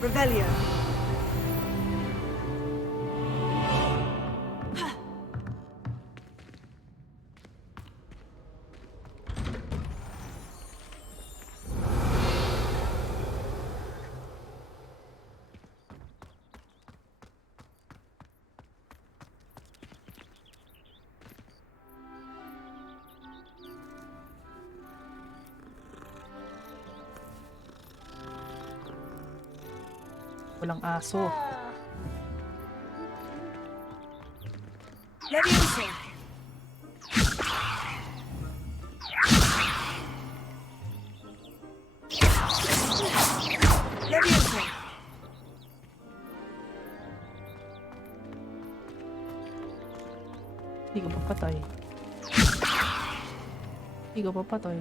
Revelio. Walang aso. Leviosa. Leviosa. Hindi ka papatay. Hindi ka papatay.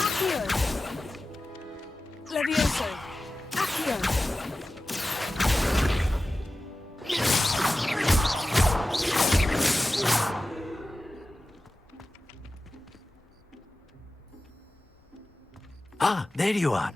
Accio. Leviosa. Accio. Ah, there you are.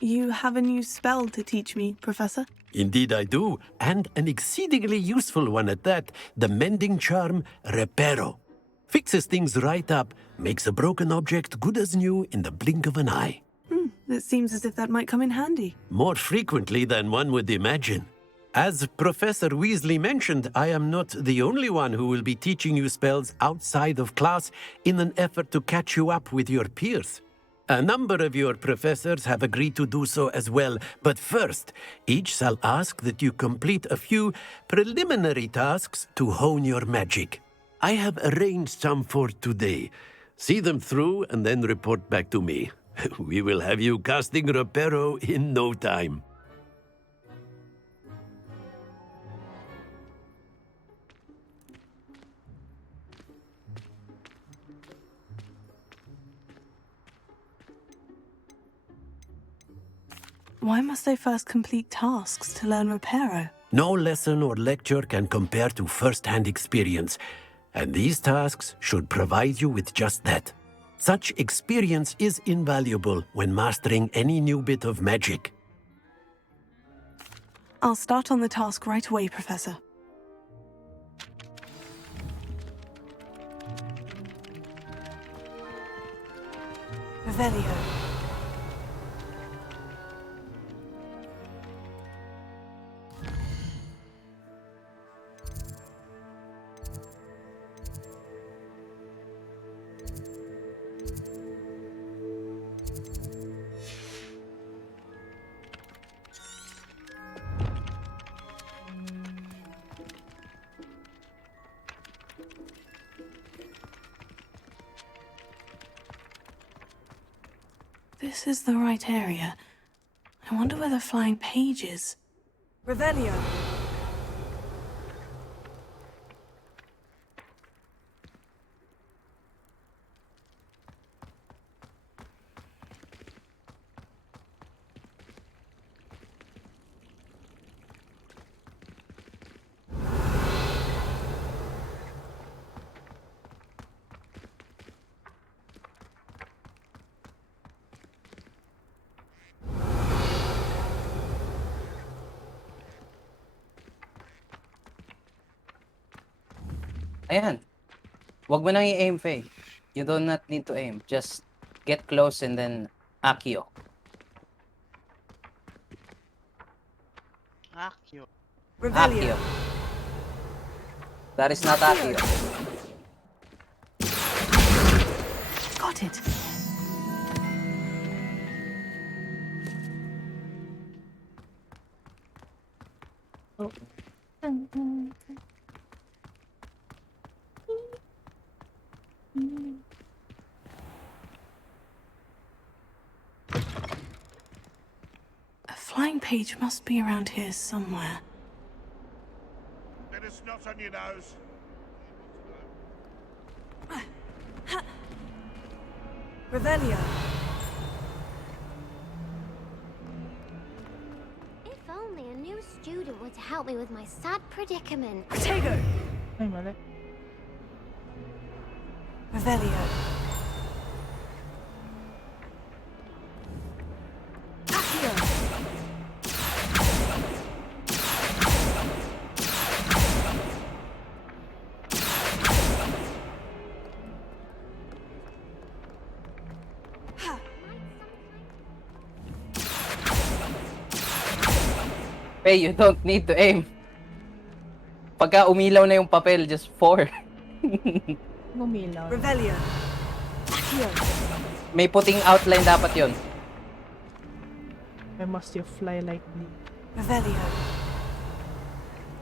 You have a new spell to teach me, Professor? Indeed I do, and an exceedingly useful one at that, the mending charm Reparo. Fixes things right up, makes a broken object good as new in the blink of an eye. It seems as if that might come in handy. More frequently than one would imagine. As Professor Weasley mentioned, I am not the only one who will be teaching you spells outside of class in an effort to catch you up with your peers. A number of your professors have agreed to do so as well, but first, each shall ask that you complete a few preliminary tasks to hone your magic. I have arranged some for today. See them through and then report back to me. We will have you casting Reparo in no time. why must I first complete tasks to learn Reparo? No lesson or lecture can compare to first-hand experience, and these tasks should provide you with just that. Such experience is invaluable when mastering any new bit of magic. I'll start on the task right away, Professor. Revelio. This is the right area. I wonder where the flying page is. Revelio. Ayan. Wag mo nang i-aim, Faye. You do not need to aim. Just get close and then Accio. Accio. Accio. That is not Accio. Got it. Oh. A flying page must be around here somewhere. Bit of snot on your nose. Revelio. If only a new student were to help me with my sad predicament. Protego. Ay, mali. Revelio. Accio. Faye, you don't need to aim. Pagka umilaw na yung papel, just 4. Gumilaw. Revelio. Accio. May puting outline dapat yon. I must you fly lightly. Revelio.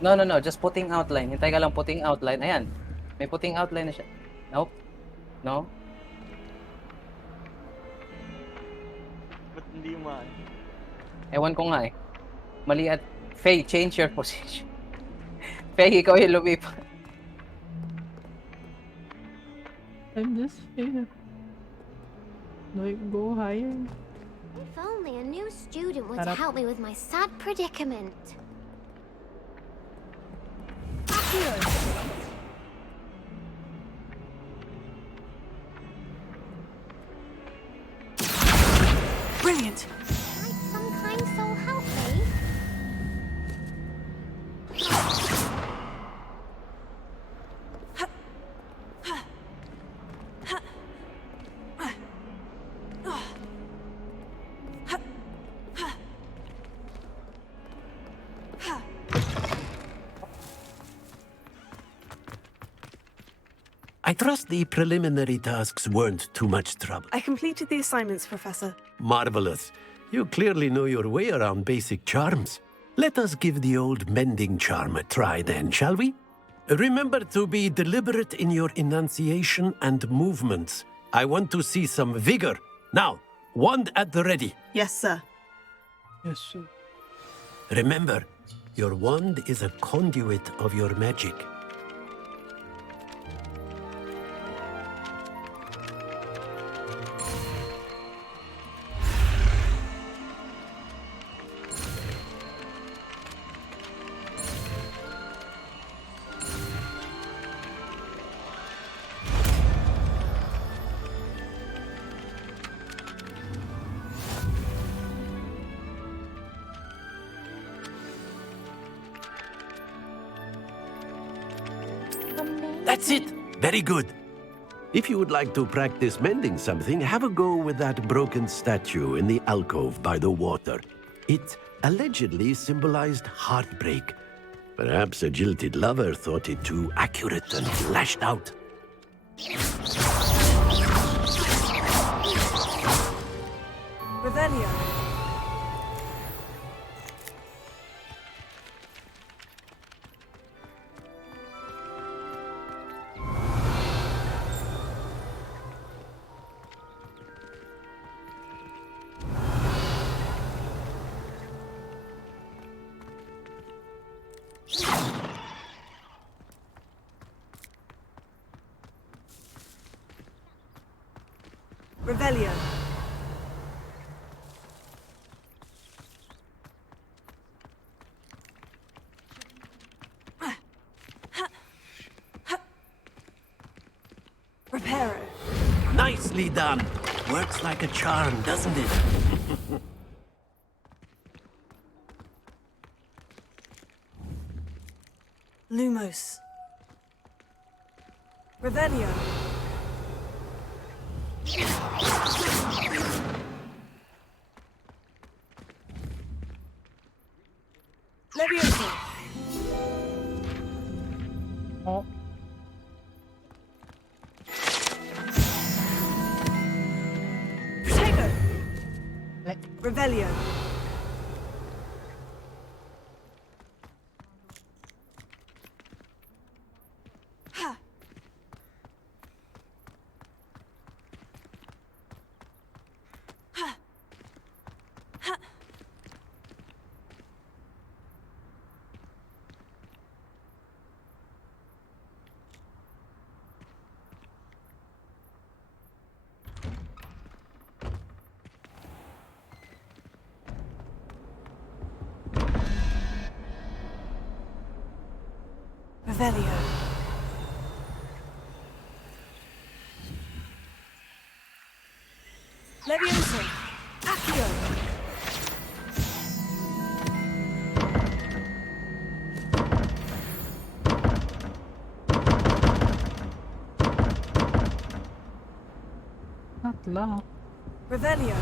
No, no, no. Just puting outline. Hintay ka lang puting outline. Ayan. May puting outline na siya. Nope. No. Ba't hindi mo Ewan ko nga eh. Mali at... Faye, change your position. Faye, ikaw yung lumipat. I'm just here. No, go higher. If only a new student were to Harap. help me with my sad predicament. Accio. Brilliant. Might some kind soul help me? I trust the preliminary tasks weren't too much trouble. I completed the assignments, Professor. Marvelous. You clearly know your way around basic charms. Let us give the old mending charm a try then, shall we? Remember to be deliberate in your enunciation and movements. I want to see some vigor. Now, wand at the ready. Yes, sir. Yes, sir. Remember, your wand is a conduit of your magic. That's it. Very good. If you would like to practice mending something, have a go with that broken statue in the alcove by the water. It allegedly symbolized heartbreak. Perhaps a jilted lover thought it too accurate and lashed out. Revelio. Revelio. Reparo. Nicely done. Works like a charm, doesn't it? Lumos. Revelio. Levioso. Oh. Protego. Revelio. Ha. Ha. Ha. Revelio. Levioso. Accio. Tatlo. Revelio.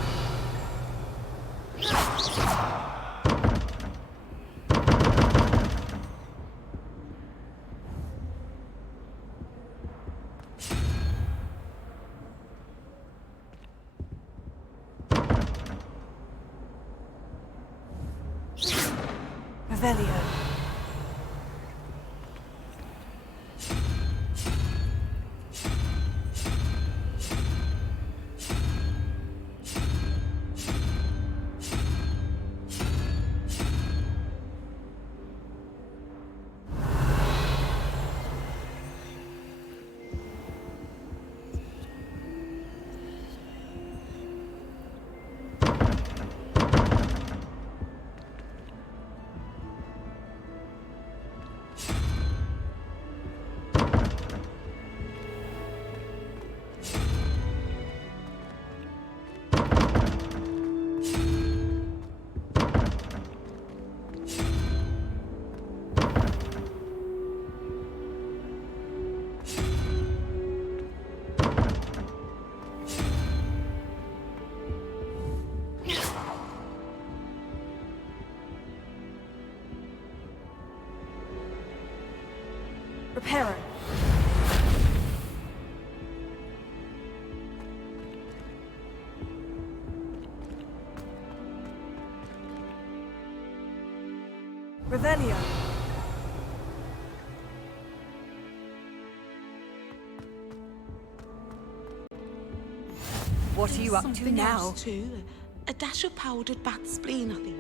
Revelio. Reparo. Revelio. What are you up to Something now? else too. A dash of powdered bat spleen, I think.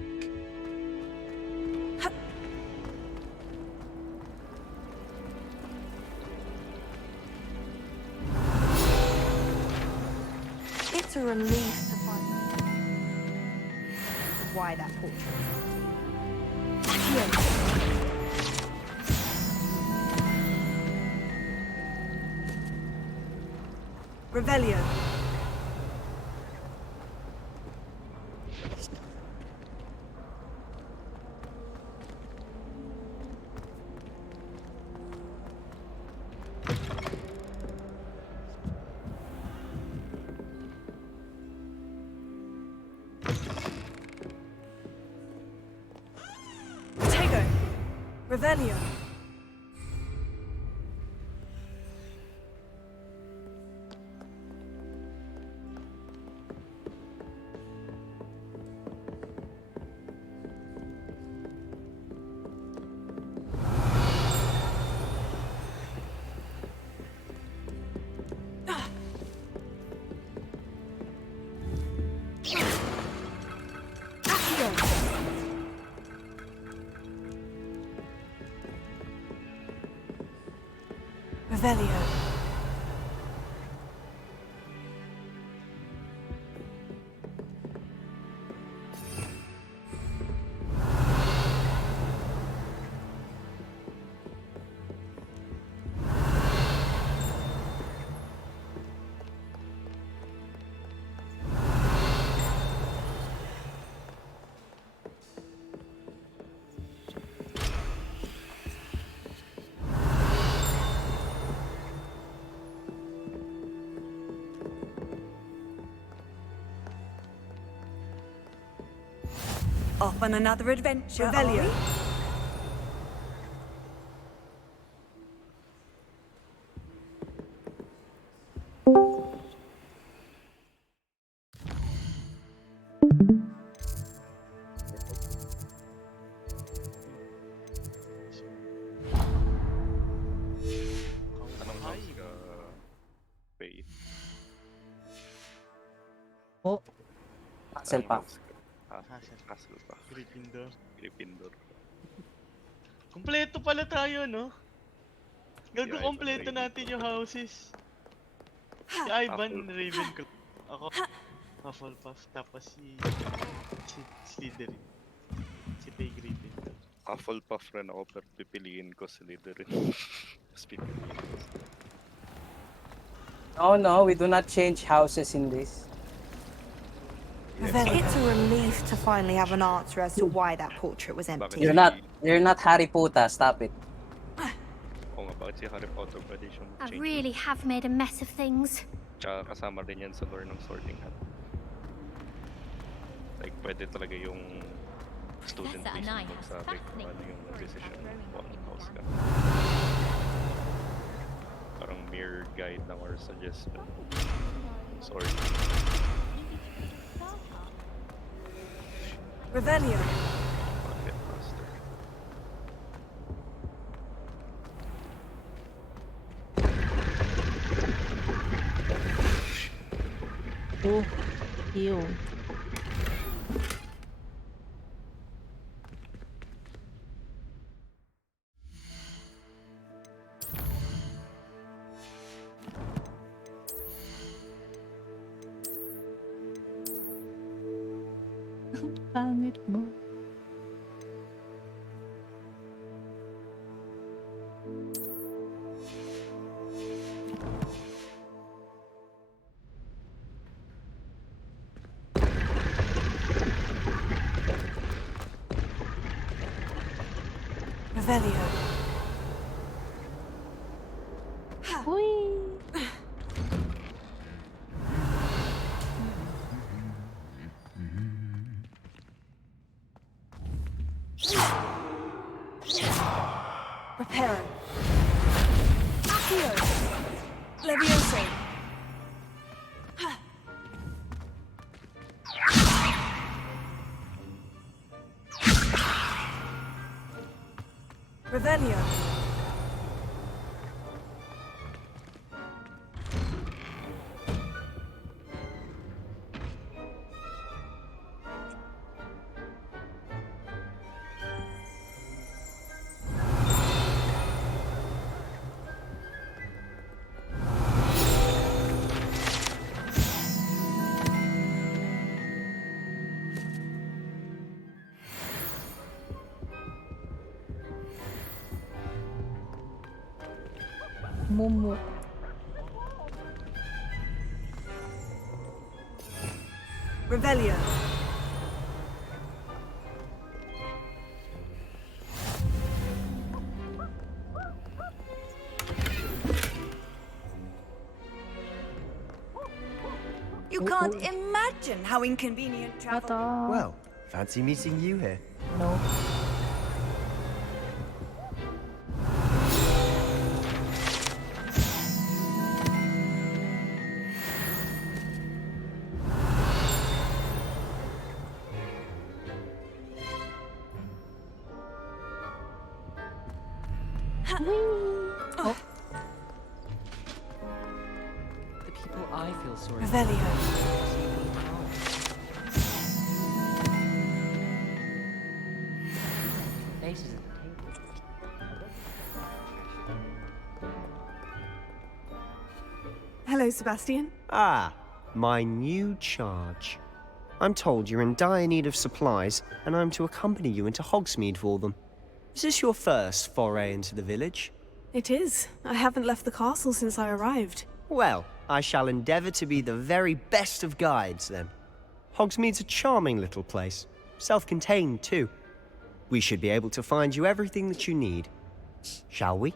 It's a relief to find why that portrait. Revelio. Revelio. Revelio. Off on another adventure, Revelio. Oh. Castle pa. Castle pa. Gryffindor. Kompleto pala tayo, no? Gago, kompleto natin yung houses. Si Ivan, Ravenclaw. Ako, Hufflepuff. Tapos si Slytherin. Si Tay Gryffindor. Hufflepuff rin ako, pero pipiliin ko Slytherin. Mas pipiliin ko. Oh no, we do not change houses in this. It's a relief to finally have an answer as to why that portrait was empty. You're not Harry Potter, stop it. Oo nga, bakit si Harry Potter pwede siyang I change? really have made a mess of things. Tsaka kasama rin yan sa lore ng Sorting Hat. Like, pwede talaga yung student mismo magsabi kung ano yung decision kung anong house ka. Parang mere guide lang or suggestion. Sorry. Revelio. Get faster. Oh, ew. Pangit mo. Revelio. Reparo. Accio. Levioso. Revelio. Momo. Revelio. You can't imagine how inconvenient travel. Well, fancy meeting you here. No. Oh. The people I feel sorry for. Faces at the table. Hello, Sebastian. Ah, my new charge. I'm told you're in dire need of supplies, and I'm to accompany you into Hogsmeade for them. Is this your first foray into the village? It is. I haven't left the castle since I arrived. Well, I shall endeavour to be the very best of guides, then. Hogsmeade's a charming little place. Self-contained, too. We should be able to find you everything that you need. Shall we?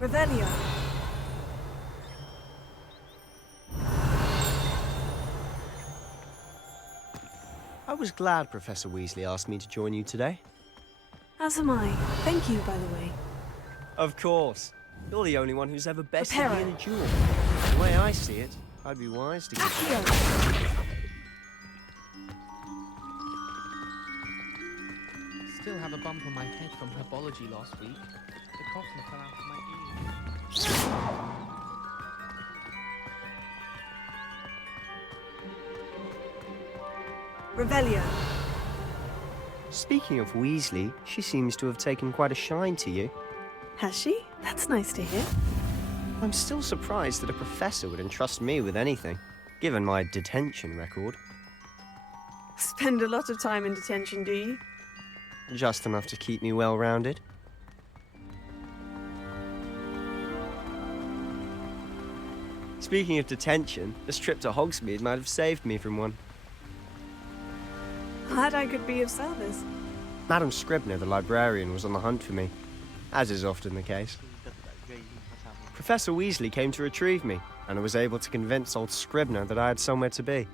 Revelio. I was glad Professor Weasley asked me to join you today. As am I. Thank you, by the way. Of course. You're the only one who's ever bested Reparo. me in a duel. The way I see it, I'd be wise to give Still have a bump on my head from herbology last week. The coffin fell out of my ear. Revelio. Speaking of Weasley, she seems to have taken quite a shine to you. Has she? That's nice to hear. I'm still surprised that a professor would entrust me with anything, given my detention record. Spend a lot of time in detention, do you? Just enough to keep me well-rounded. Speaking of detention, this trip to Hogsmeade might have saved me from one. Glad I could be of service. Madam Scribner, the librarian, was on the hunt for me, as is often the case. Professor Weasley came to retrieve me, and I was able to convince old Scribner that I had somewhere to be.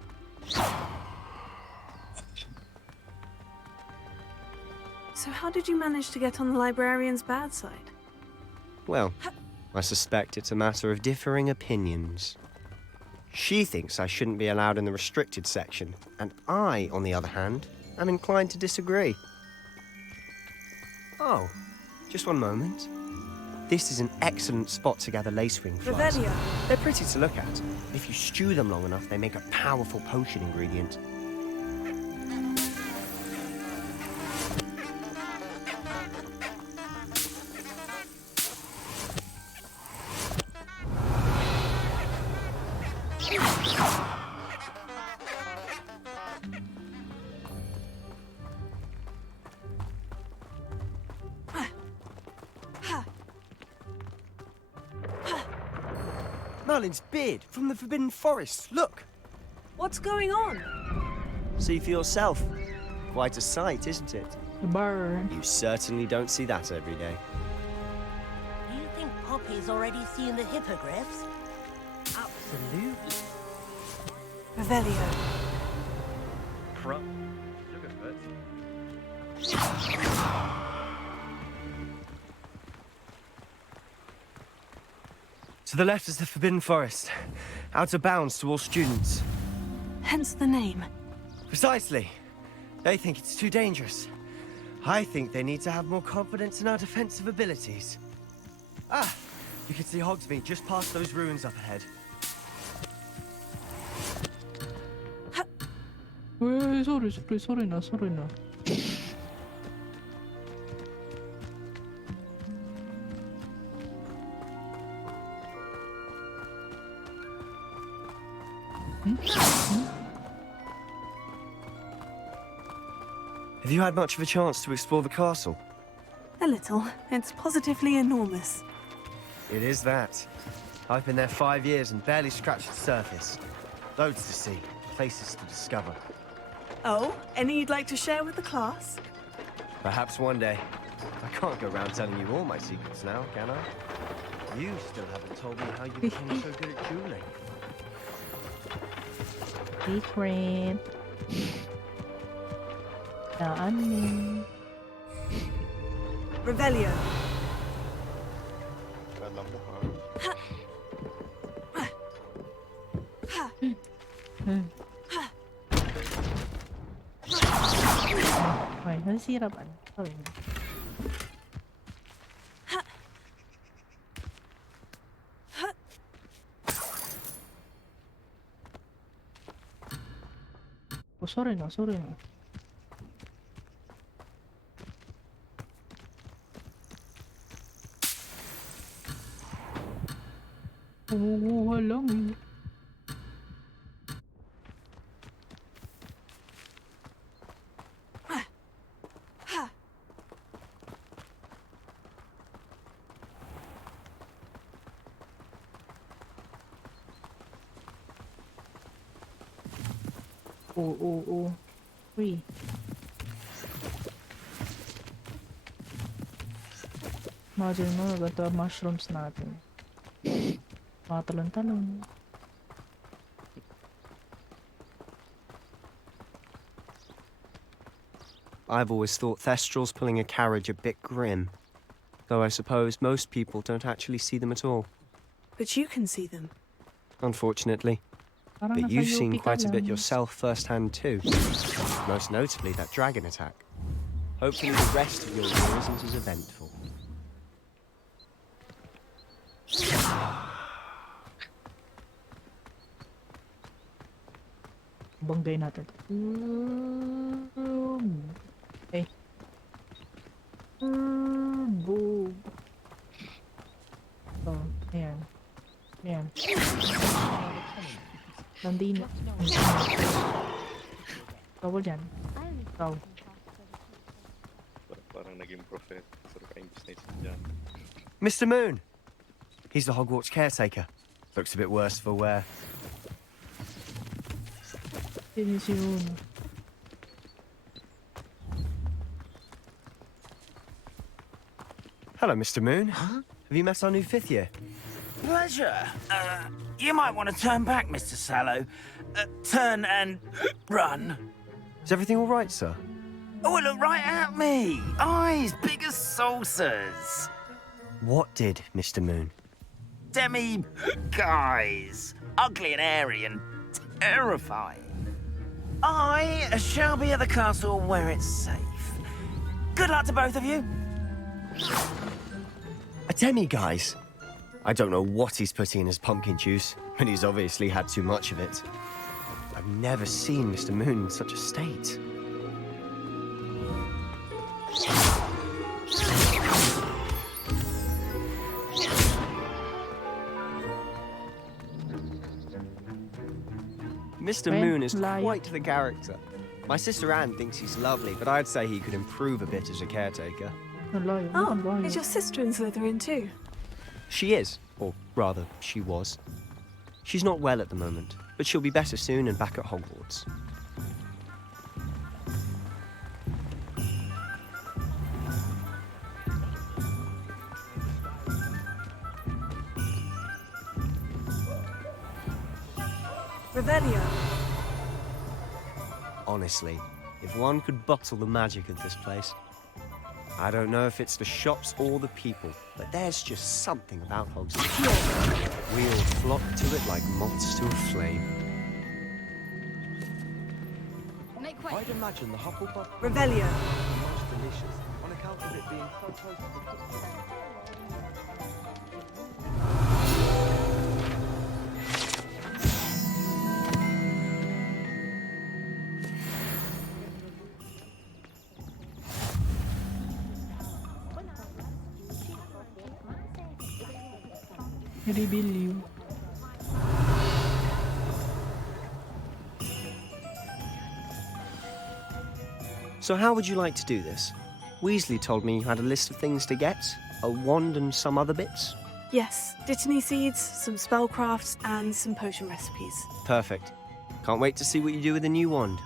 So how did you manage to get on the librarian's bad side? Well, I suspect it's a matter of differing opinions. She thinks I shouldn't be allowed in the restricted section, and I, on the other hand, am inclined to disagree. Oh, just one moment. This is an excellent spot to gather lacewing flies. Revelio. They're pretty to look at. If you stew them long enough, they make a powerful potion ingredient. Merlin's beard from the Forbidden Forest. Look! What's going on? See for yourself. Quite a sight, isn't it? The burn. You certainly don't see that every day. Do you think Poppy's already seen the hippogriffs? Absolutely. Revelio. Look at that. To the left is the Forbidden Forest, out of bounds to all students. Hence the name. Precisely. They think it's too dangerous. I think they need to have more confidence in our defensive abilities. Ah, you can see Hogsmeade just past those ruins up ahead. 왜 소리 나. Have you had much of a chance to explore the castle? A little. It's positively enormous. It is that. I've been there 5 years and barely scratched the surface. Loads to see, places to discover. Oh, any you'd like to share with the class? Perhaps one day. I can't go around telling you all my secrets now, can I? You still haven't told me how you became so good at dueling. Secret. Daan. Revelio. Okay, nasira ba? Sorry. Oh, sorry na. Kumukuha lang eh. Oo. Uy. Imagine mo, naganda mushrooms natin. Mga talon-talon. I've always thought Thestrals pulling a carriage a bit grim. Though I suppose most people don't actually see them at all. But you can see them. Unfortunately. Parang But nasa you've seen UP ka quite a bit lang. yourself firsthand too. Most notably that dragon attack. Hopefully the rest of your year isn't as eventful. Banggay natin. Okay. Turbo. So, ayan. Nandino. Bawal yan. Ikaw. Parang naging professor ka imbis na isa dyan. Mr. Moon! He's the Hogwarts caretaker. Looks a bit worse for wear. Sinis yun. Hello, Mr. Moon. Have you met our new 5th year? Pleasure. You might want to turn back, Mr. Sallow. Turn and run. Is everything all right, sir? Oh, look right at me. Eyes big as saucers. What did, Mr. Moon? Guys. Ugly and airy and terrifying. I shall be at the castle where it's safe. Good luck to both of you. A demi-guise? I don't know what he's putting in his pumpkin juice, but he's obviously had too much of it. I've never seen Mr. Moon in such a state. Mr. Moon is quite the character. My sister Anne thinks he's lovely, but I'd say he could improve a bit as a caretaker. Oh, is your sister in Slytherin too? She is, or rather, she was. She's not well at the moment, but she'll be better soon and back at Hogwarts. Revelio. Honestly, if one could bottle the magic of this place. I don't know if it's the shops or the people, but there's just something about Hogsmeade. We all flock to it like moths to a flame. I'd imagine the Hufflepuff Revelio. the most delicious on account of it being so close to the Reveal. So how would you like to do this? Weasley told me you had a list of things to get, a wand and some other bits. Yes, dittany seeds, some spellcrafts, and some potion recipes. Perfect. Can't wait to see what you do with the new wand.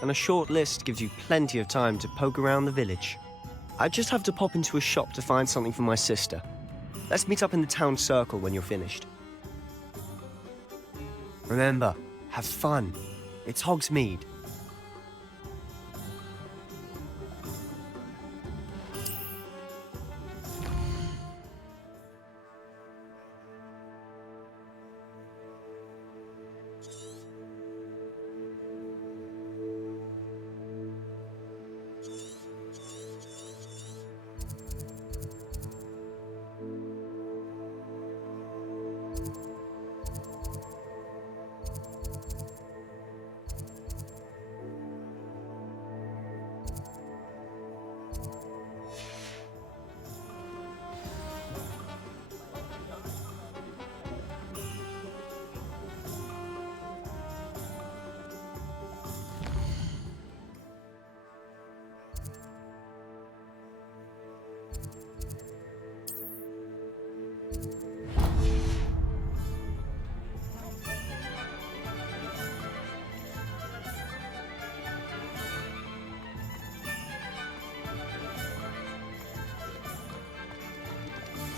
And a short list gives you plenty of time to poke around the village. I just have to pop into a shop to find something for my sister. Let's meet up in the town circle when you're finished. Remember, have fun. It's Hogsmeade.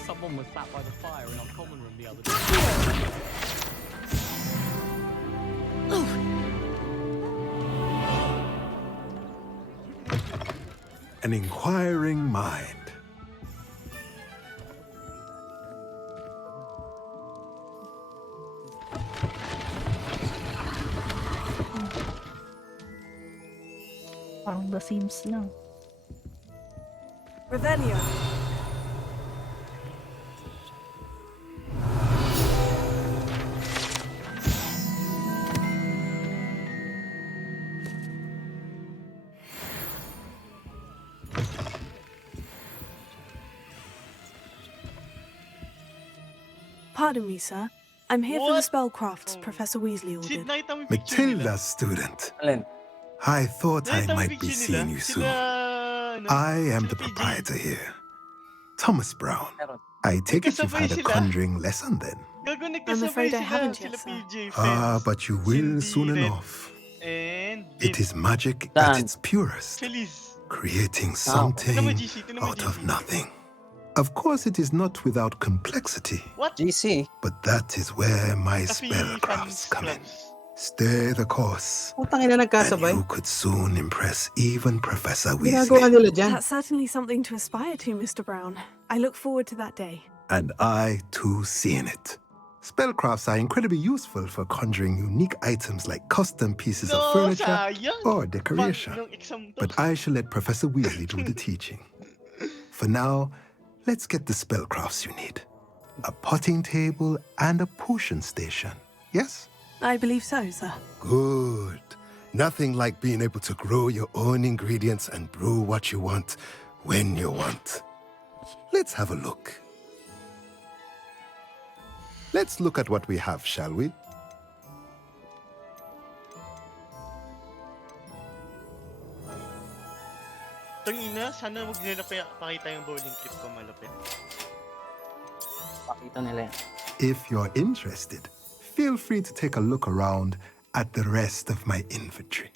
Someone was sat by the fire in our common room the other day. An inquiring mind. Parang The Sims lang. Revelio. Pardon me, sir. I'm here for the spellcrafts Professor Weasley ordered. Matilda, student. I thought I might be seeing you soon. I am the proprietor here, Thomas Brown. I take it you've had a conjuring lesson then. I'm afraid I haven't yet, sir. Ah, but you will soon enough. It is magic at its purest, creating something out of nothing. Of course, it is not without complexity. What? GC. But that is where my spellcrafts come in. Stay the course. Putang ina, nagkasabay. And you could soon impress even Professor Ginagawa Weasley. nila dyan. That's certainly something to aspire to, Mr. Brown. I look forward to that day. And I, too, see in it. Spellcrafts are incredibly useful for conjuring unique items like custom pieces of furniture or decoration. But I shall let Professor Weasley do the teaching. For now, let's get the spellcrafts you need. A potting table and a potion station, yes? I believe so, sir. Good. Nothing like being able to grow your own ingredients and brew what you want when you want. Let's have a look. Let's look at what we have, shall we? Tangina, sana wag nila pakita yung bowling clip ko malupit. Pakita nila yan. If you're interested, feel free to take a look around at the rest of my inventory.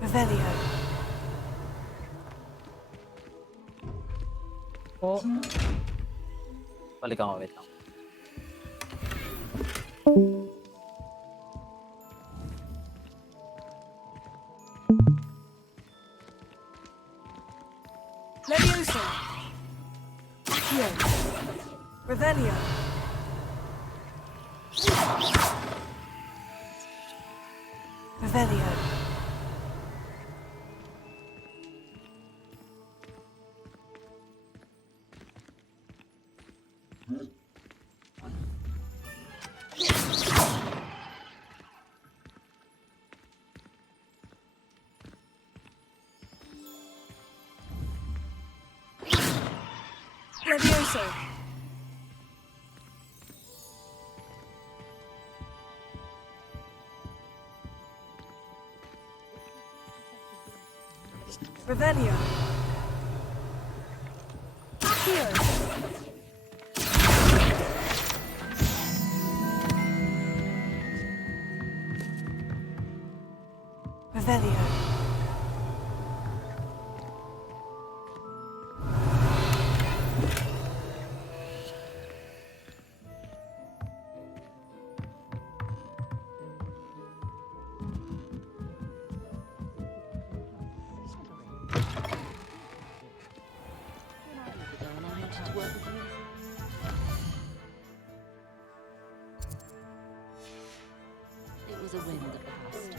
Revelio. po. Balik ako, wait lang. Leviosa. Accio. Revelio. Revelio. Levioso. Revelio. Accio. Revelio. It was a wind that passed.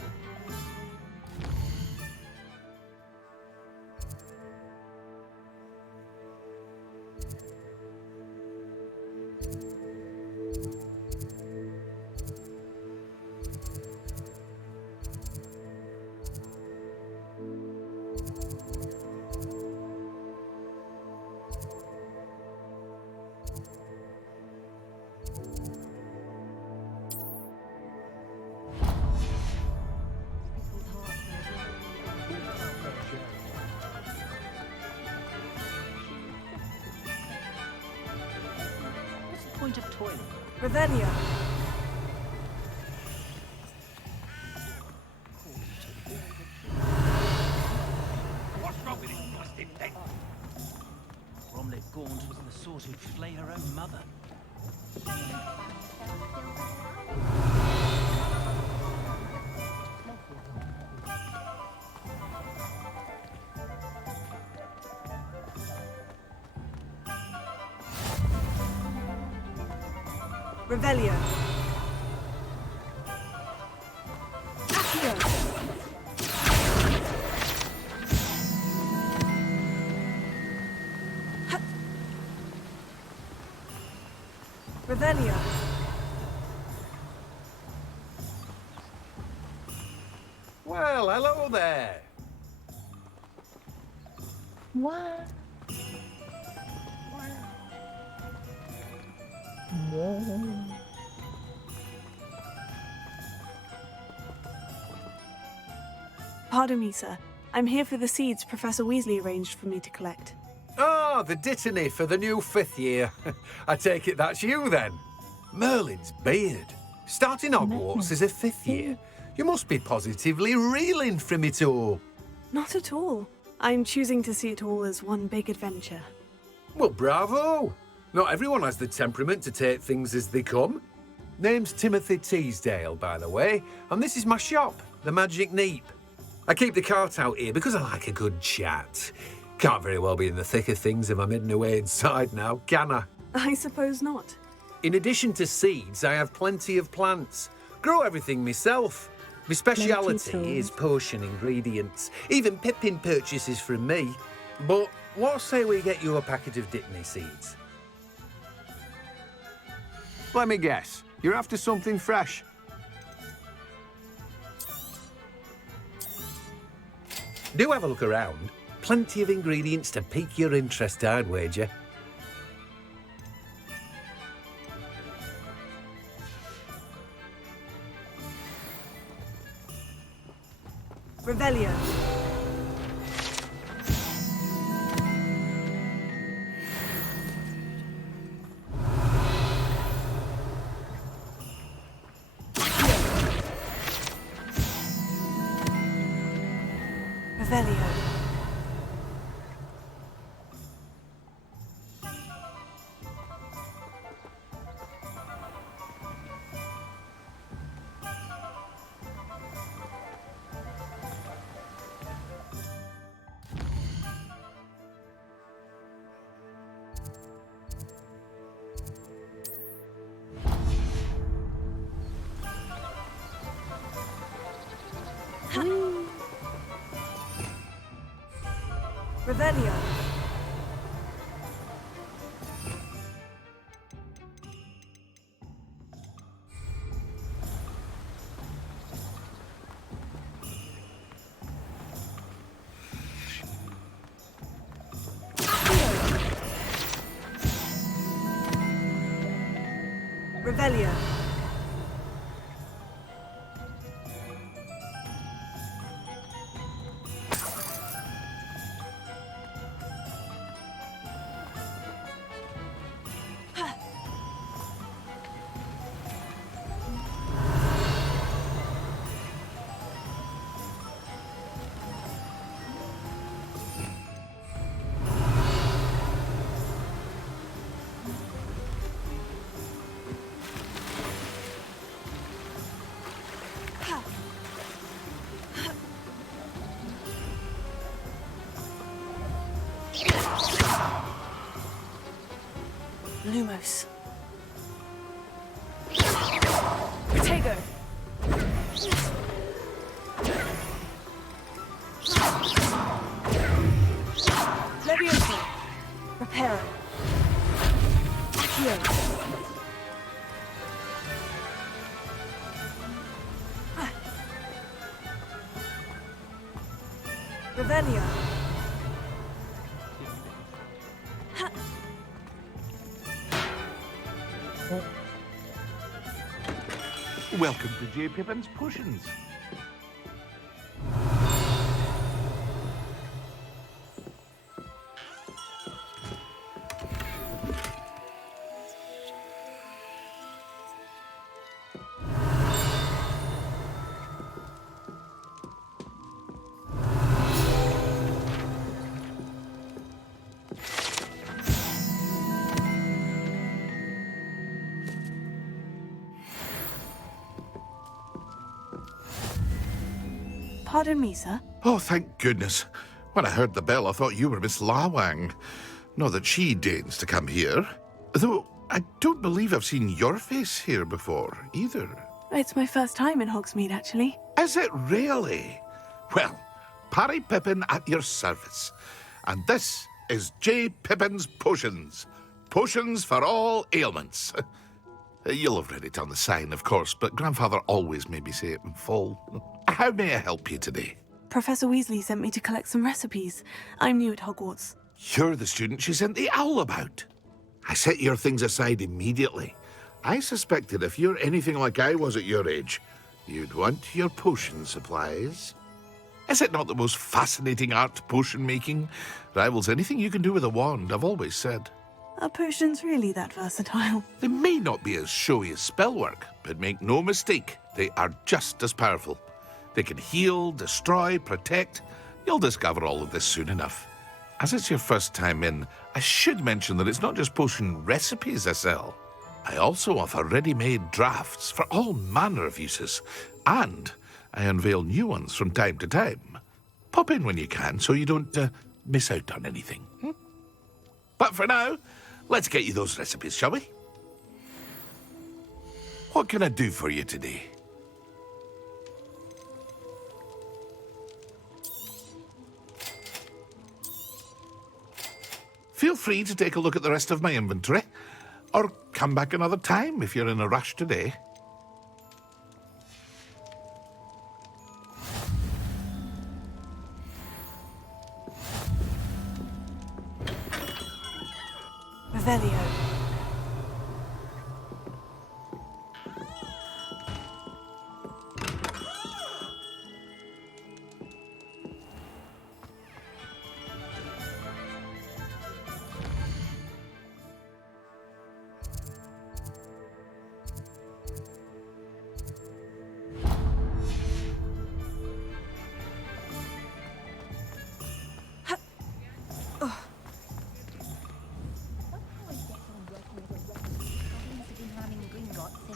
Point of toilet. Revelio. What's wrong with this busted thing? Bromley Gaunt was the sort who'd flay her own mother. Revelio. Accio. Ha- Revelio. Well, hello there. What? Pardon me, sir. I'm here for the seeds Professor Weasley arranged for me to collect. Ah, the dittany for the new 5th year. I take it that's you then. Merlin's beard. Starting Hogwarts as a 5th year. You must be positively reeling from it all. Not at all. I'm choosing to see it all as one big adventure. Well, bravo. Not everyone has the temperament to take things as they come. Name's Timothy Teasdale, by the way, and this is my shop, the Magic Neep. I keep the cart out here because I like a good chat. Can't very well be in the thick of things if I'm hidden away inside now, can I? I suppose not. In addition to seeds, I have plenty of plants. Grow everything myself. My speciality is potion ingredients. Even Pippin purchases from me. But what say we get you a packet of Dittany seeds? Let me guess. You're after something fresh. Do have a look around. Plenty of ingredients to pique your interest, I'd wager. Revelio. Revelio. Revelio. Revelio. Lumos. Protego. Levioso. Reparo. Accio. Revelio. Welcome to J. Pippin's Potions. Pardon me, sir. Oh, thank goodness. When I heard the bell, I thought you were Miss Lawang. Not that she deigns to come here. Though I don't believe I've seen your face here before, either. It's my first time in Hogsmeade, actually. Is it really? Well, Parry Pippin at your service. And this is J. Pippin's Potions. Potions for all ailments. You'll have read it on the sign, of course, but Grandfather always made me say it in full. How may I help you today? Professor Weasley sent me to collect some recipes. I'm new at Hogwarts. You're the student she sent the owl about. I set your things aside immediately. I suspected if you're anything like I was at your age, you'd want your potion supplies. Is it not the most fascinating art, potion making? Rivals anything you can do with a wand, I've always said. Are potions really that versatile? They may not be as showy as spellwork, but make no mistake, they are just as powerful. They can heal, destroy, protect. You'll discover all of this soon enough. As it's your first time in, I should mention that it's not just potion recipes I sell. I also offer ready-made drafts for all manner of uses, and I unveil new ones from time to time. Pop in when you can so you don't miss out on anything. But for now, let's get you those recipes, shall we? What can I do for you today? Feel free to take a look at the rest of my inventory, or come back another time if you're in a rush today. Revelio.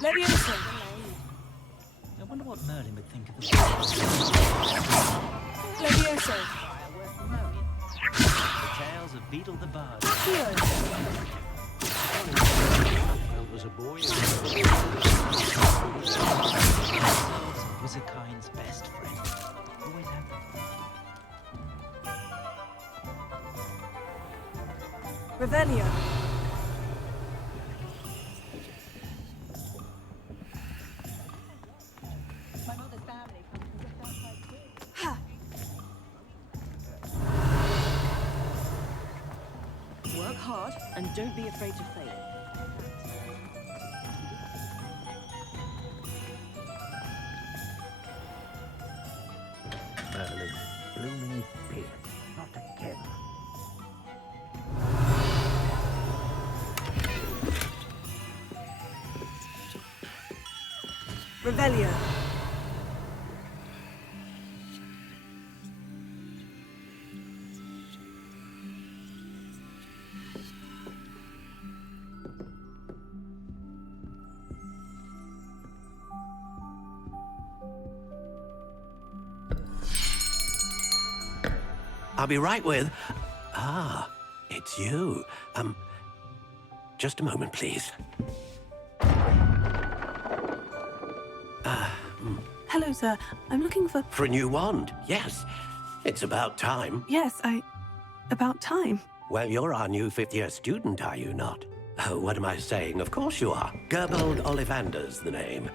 Levioso. I wonder what Merlin would think of the Levioso. The tales of Beetle the Bard. Accio. Was a boy. Wizardkind's best friend. Revelio. Work hard and don't be afraid to fail. Merlin's blooming beard. Not again. Revelio. I'll be right with... Ah, it's you. Just a moment, please. Hello, sir. I'm looking for... For a new wand, yes. It's about time. Yes, about time. Well, you're our new fifth-year student, are you not? Oh, what am I saying? Of course you are. Gerbold Ollivander's the name.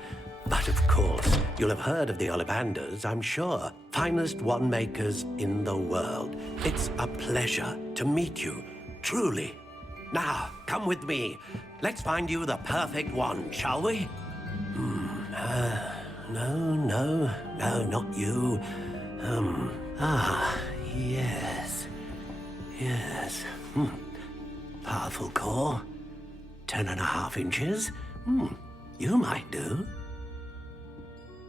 But of course, you'll have heard of the Ollivanders, I'm sure. Finest wand makers in the world. It's a pleasure to meet you, truly. Now, come with me. Let's find you the perfect wand, shall we? No, not you. Yes. Powerful core. 10.5 inches. You might do.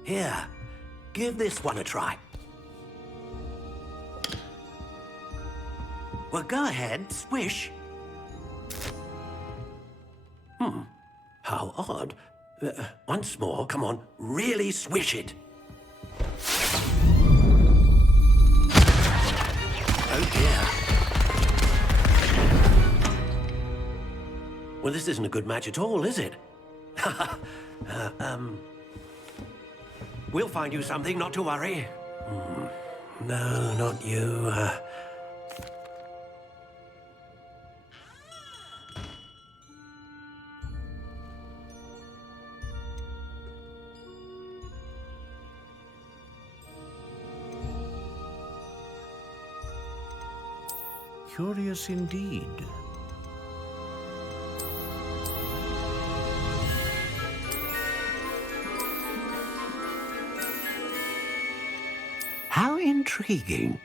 Here, give this one a try. Well, go ahead, swish. How odd. Once more, come on, really swish it. Oh dear. Well, this isn't a good match at all, is it? We'll find you something, not to worry. No, not you. Curious indeed. How intriguing.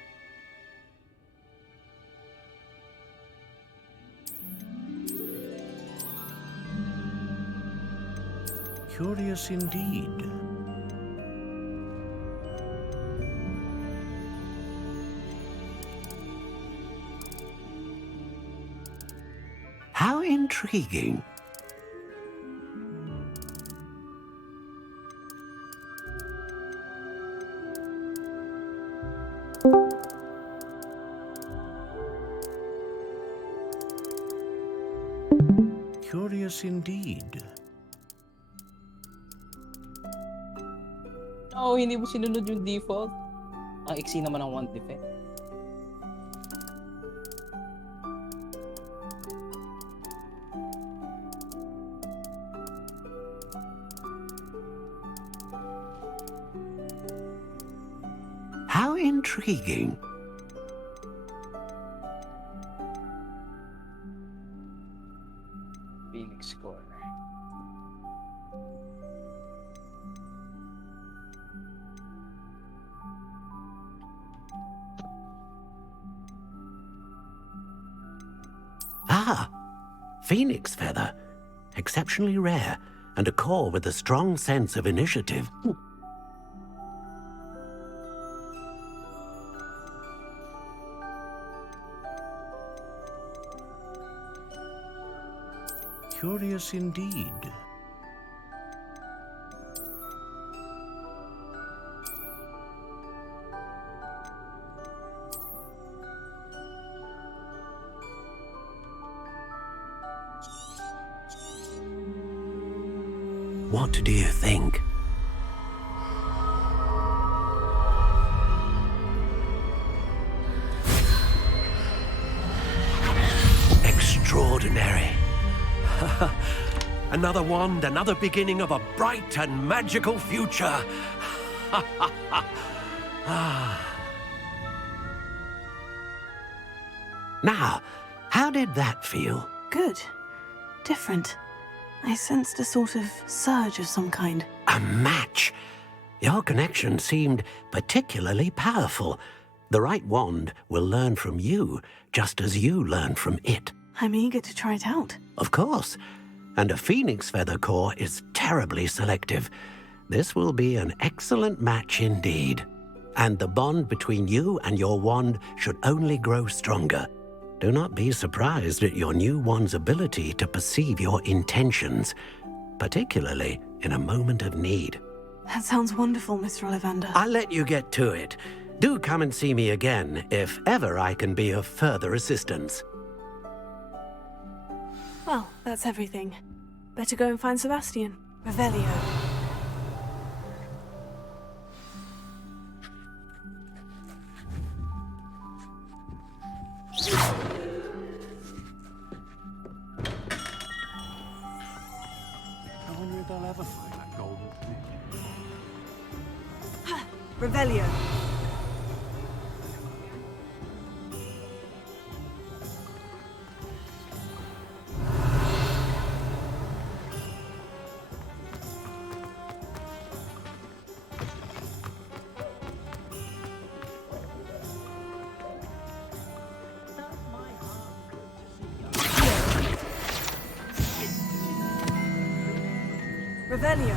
Curious indeed. How intriguing. Curious indeed. Oh, hindi mo sinunod yung default. Ang iksi naman ng wand effect. How intriguing. Phoenix score. Ah, Phoenix feather. Exceptionally rare, and a core with a strong sense of initiative. Curious indeed. What do you think? Another wand, another beginning of a bright and magical future. Now, how did that feel? Good. Different. I sensed a sort of surge of some kind. A match? Your connection seemed particularly powerful. The right wand will learn from you, just as you learn from it. I'm eager to try it out. Of course. And a phoenix feather core is terribly selective. This will be an excellent match indeed. And the bond between you and your wand should only grow stronger. Do not be surprised at your new wand's ability to perceive your intentions, particularly in a moment of need. That sounds wonderful, Mr. Ollivander. I'll let you get to it. Do come and see me again if ever I can be of further assistance. Well, that's everything. Better go and find Sebastian. Revelio. I wonder if they'll ever find that golden fish. Revelio. Revelio.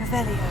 Revelio.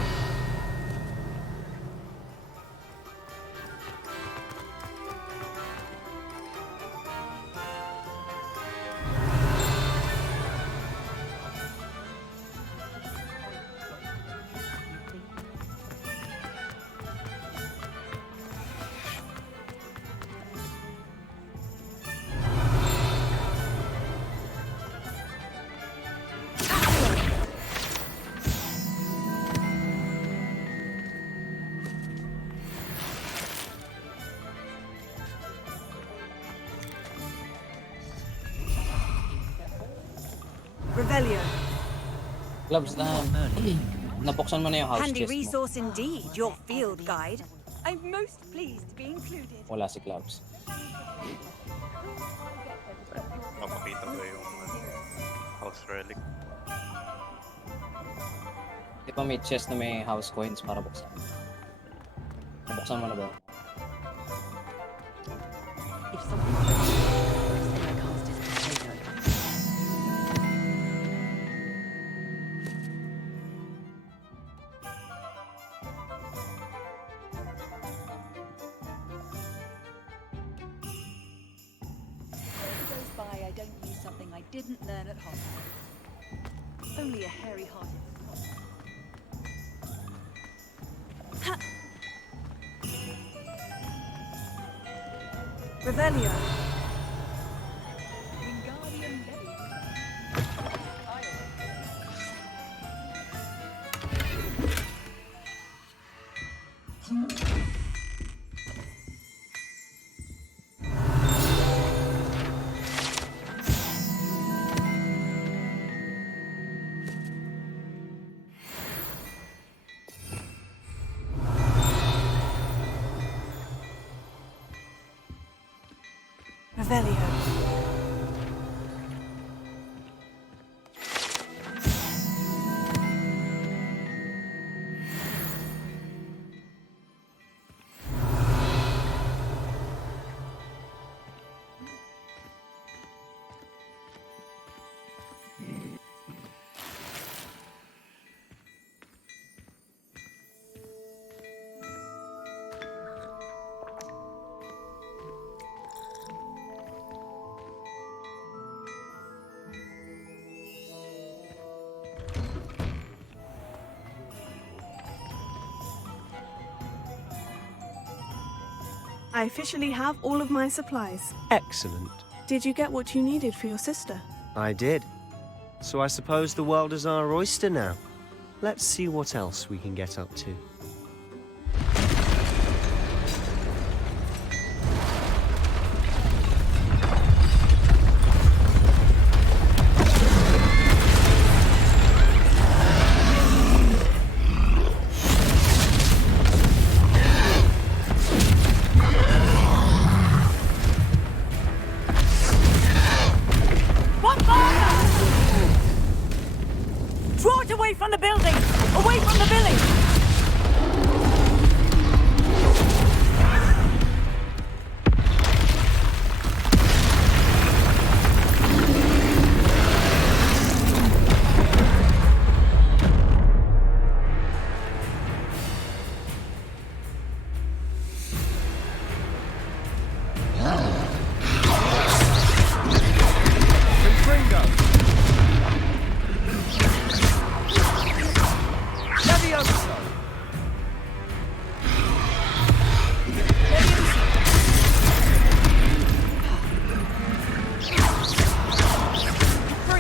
Revelio. Gloves na. Nabuksan mo na yung house Handy chest mo. resource indeed, your field guide. I'm most pleased to be included. Wala si Gloves. Mapakita ko yung house relic. Di ba may chest na may house coins para buksan? Nabuksan mo na ba? If something goes wrong, first thing I cast is potato. Goes by, I don't use something I didn't learn at Hogwarts. Only a hairy-hearted. Revelio. Wingardium Revelio. I officially have all of my supplies. Excellent. Did you get what you needed for your sister? I did. So I suppose the world is our oyster now. Let's see what else we can get up to. Draw it away from the building! Away from the village!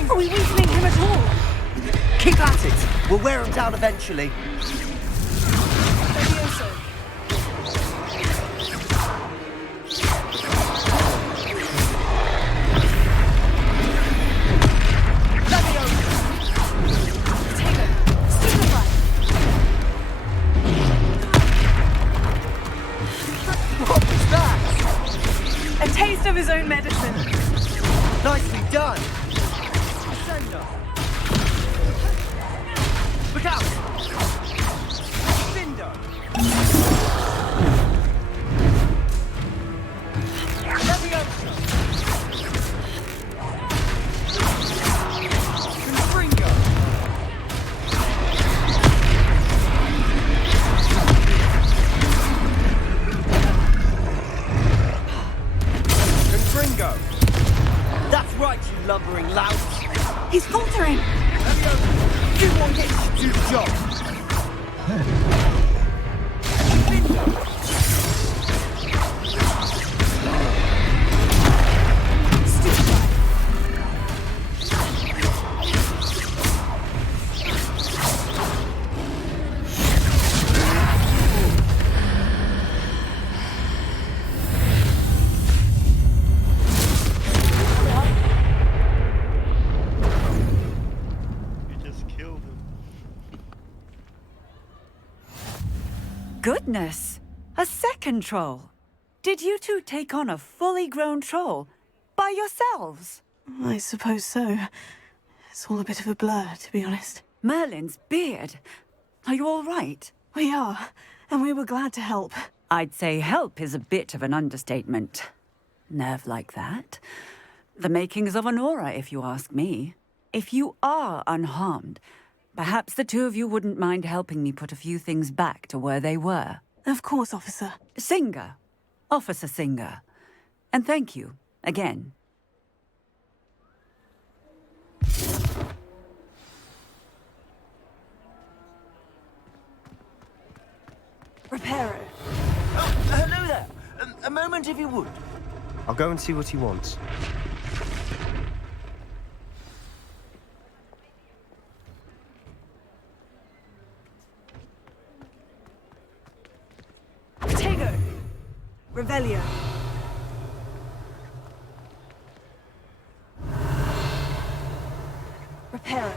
Are we weakening him at all? Keep at it. We'll wear him down eventually. What was that? A taste of his own medicine. Nicely done. Look out! Cinder! Leviosa! Confringo! Confringo! That's right, you lumbering lout! He's faltering! Leviosa! You won't get to do the job! Goodness! A second troll! Did you two take on a fully grown troll by yourselves? I suppose so. It's all a bit of a blur, to be honest. Merlin's beard. Are you all right? We are, and we were glad to help. I'd say help is a bit of an understatement. Nerve like that. The makings of an aura, if you ask me. If you are unharmed, perhaps the two of you wouldn't mind helping me put a few things back to where they were. Of course, officer. Singer. Officer Singer. And thank you, again. Reparo. Hello there. A moment if you would. I'll go and see what he wants. Tego. Revelio. Reparo.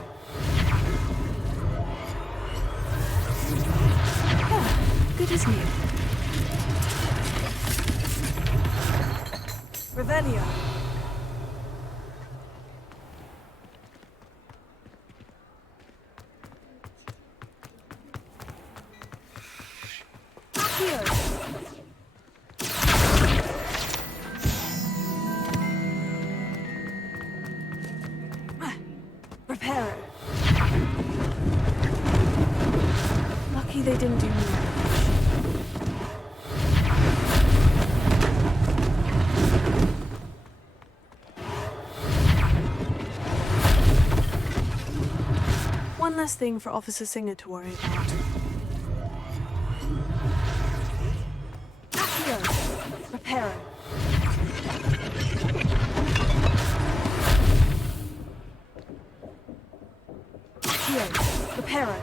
Good as new. Revelio. Accio. Reparo. Lucky they didn't do more. One less thing for Officer Singer to worry about. Accio. Reparo. Accio. Reparo.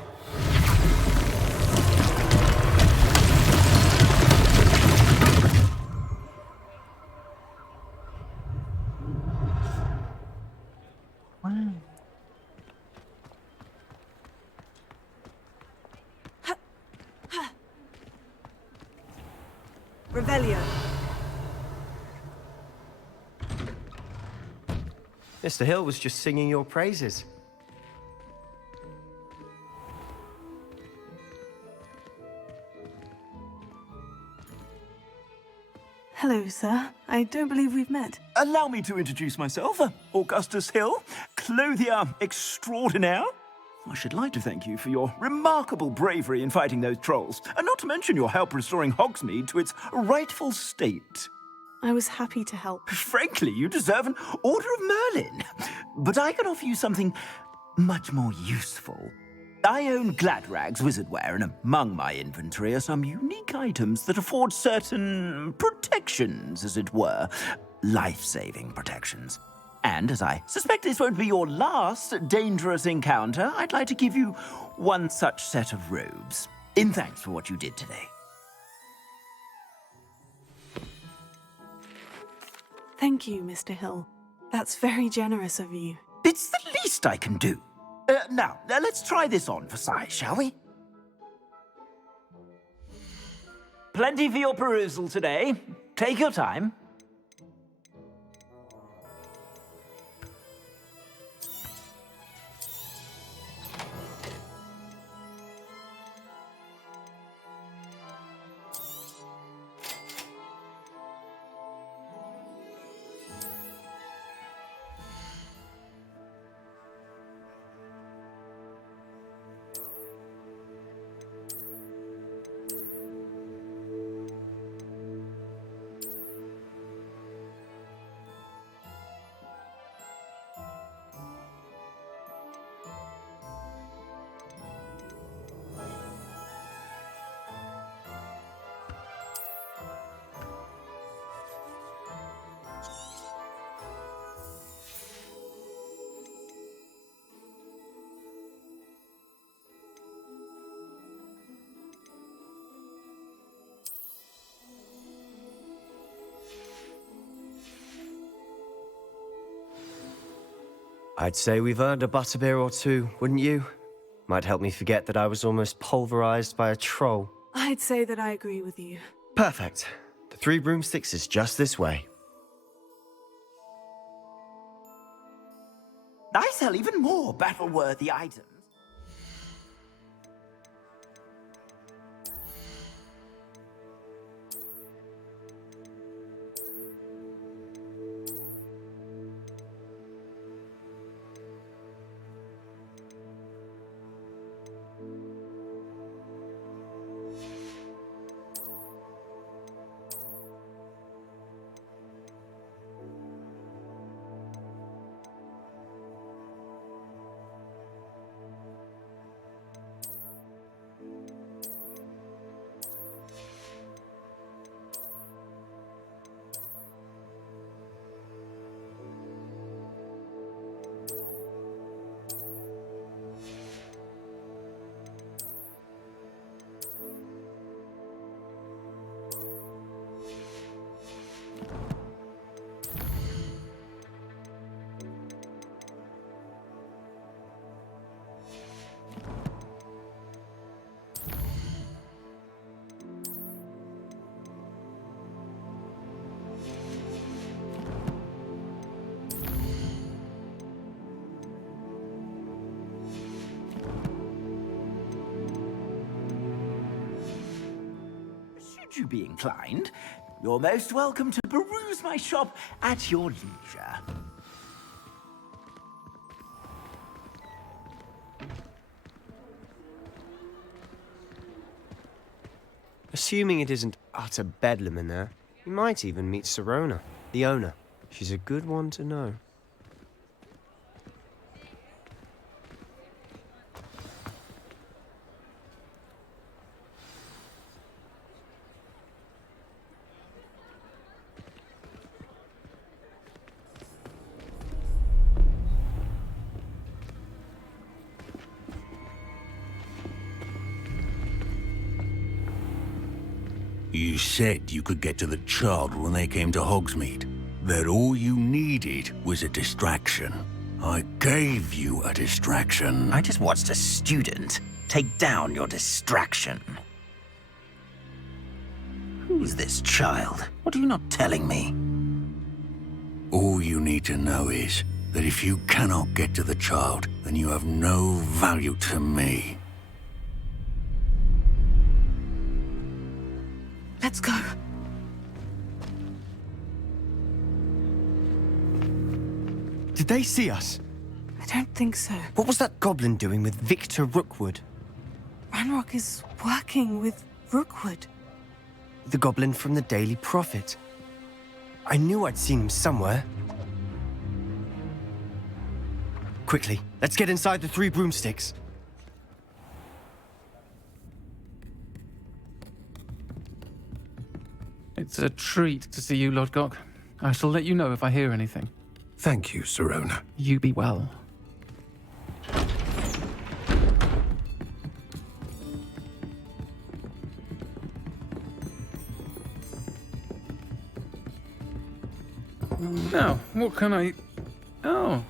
Wow. Revelio. Mr. Hill was just singing your praises. Hello, sir. I don't believe we've met. Allow me to introduce myself, Augustus Hill, clothier extraordinaire. I should like to thank you for your remarkable bravery in fighting those trolls, and not to mention your help restoring Hogsmeade to its rightful state. I was happy to help. Frankly, you deserve an Order of Merlin. But I can offer you something much more useful. I own Gladrag's wizardware, and among my inventory are some unique items that afford certain protections, as it were. Life-saving protections. And as I suspect this won't be your last dangerous encounter, I'd like to give you one such set of robes, in thanks for what you did today. Thank you, Mr. Hill. That's very generous of you. It's the least I can do. Now, let's try this on for size, shall we? Plenty for your perusal today. Take your time. I'd say we've earned a butterbeer or two, wouldn't you? Might help me forget that I was almost pulverized by a troll. I'd say that I agree with you. Perfect. The 3 broomsticks is just this way. I sell even more battle-worthy items. Should you be inclined, you're most welcome to peruse my shop at your leisure. Assuming it isn't utter bedlam in there, you might even meet Serona, the owner. She's a good one to know. You said you could get to the child when they came to Hogsmeade. That all you needed was a distraction. I gave you a distraction. I just watched a student take down your distraction. Who's this child? What are you not telling me? All you need to know is that if you cannot get to the child, then you have no value to me. Let's go. Did they see us? I don't think so. What was that goblin doing with Victor Rookwood? Ranrock is working with Rookwood. The goblin from the Daily Prophet. I knew I'd seen him somewhere. Quickly, let's get inside the 3 broomsticks. It's a treat to see you, Lodgok. I shall let you know if I hear anything. Thank you, Sirona. You be well. Now, what can I... Oh,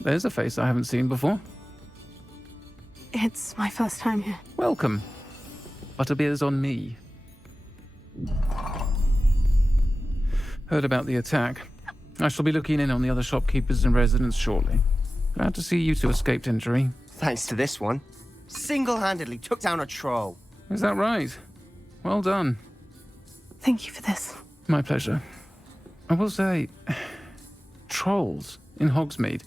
there's a face I haven't seen before. It's my first time here. Welcome. Butterbeer's on me. Heard about the attack. I shall be looking in on the other shopkeepers and residents shortly. Glad to see you two escaped injury. Thanks to this one. Single-handedly took down a troll. Is that right? Well done. Thank you for this. My pleasure. I will say, trolls in Hogsmeade.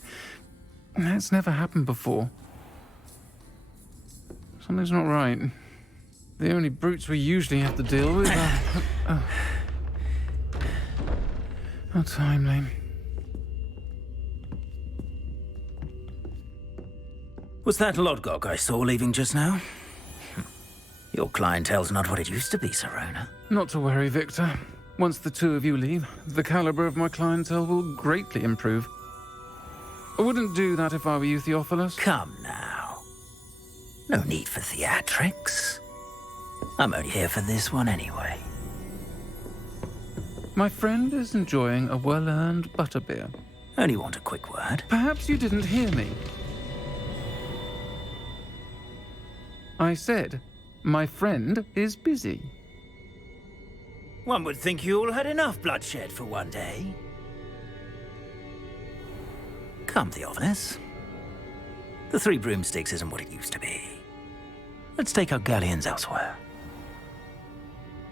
That's never happened before. Something's not right. The only brutes we usually have to deal with are... How timely. Was that Lodgok I saw leaving just now? Your clientele's not what it used to be, Sirona. Not to worry, Victor. Once the two of you leave, the caliber of my clientele will greatly improve. I wouldn't do that if I were you, Theophilus. Come now. No need for theatrics. I'm only here for this one anyway. My friend is enjoying a well-earned butterbeer. Only want a quick word. Perhaps you didn't hear me. I said, my friend is busy. One would think you all had enough bloodshed for one day. Come, Theophilus. The 3 broomsticks isn't what it used to be. Let's take our galleons elsewhere.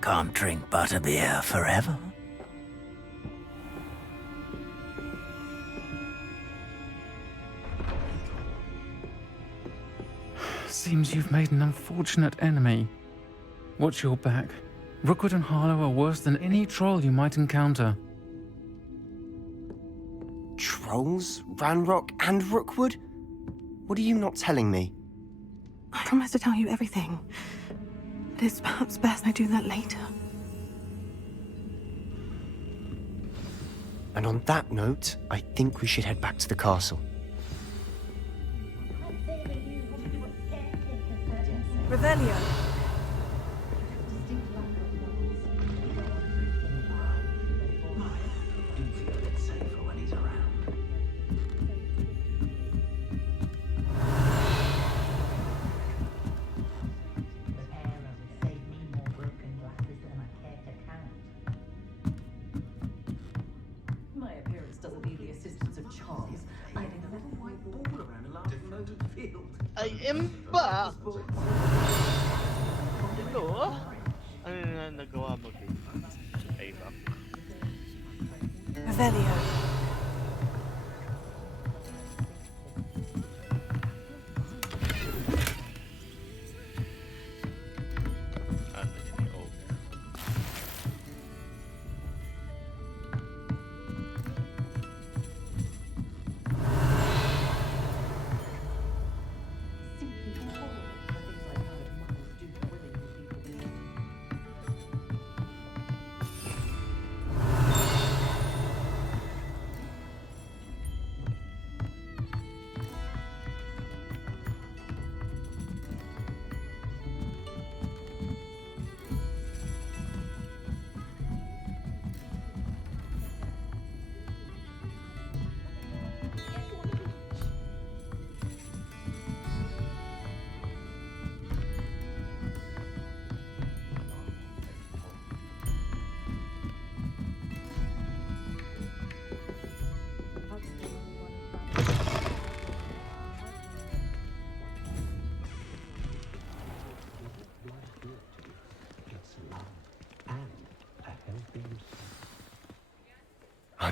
Can't drink butterbeer forever. Seems you've made an unfortunate enemy. Watch your back. Rookwood and Harlow are worse than any troll you might encounter. Trolls? Ranrock and Rookwood? What are you not telling me? I promised to tell you everything. But it's perhaps best I do that later. And on that note, I think we should head back to the castle. Revelio. My appearance doesn't need the assistance of Charles. I need a little white ball around a large remote field. I am back! Hello? Ano na nagawa mo, babe? Ay, back. Revelio.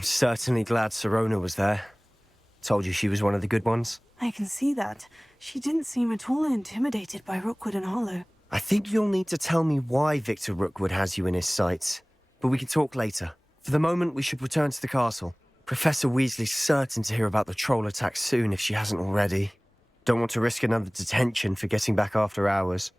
I'm certainly glad Sirona was there. Told you she was one of the good ones. I can see that. She didn't seem at all intimidated by Rookwood and Hollow. I think you'll need to tell me why Victor Rookwood has you in his sights. But we can talk later. For the moment, we should return to the castle. Professor Weasley's certain to hear about the troll attack soon if she hasn't already. Don't want to risk another detention for getting back after hours.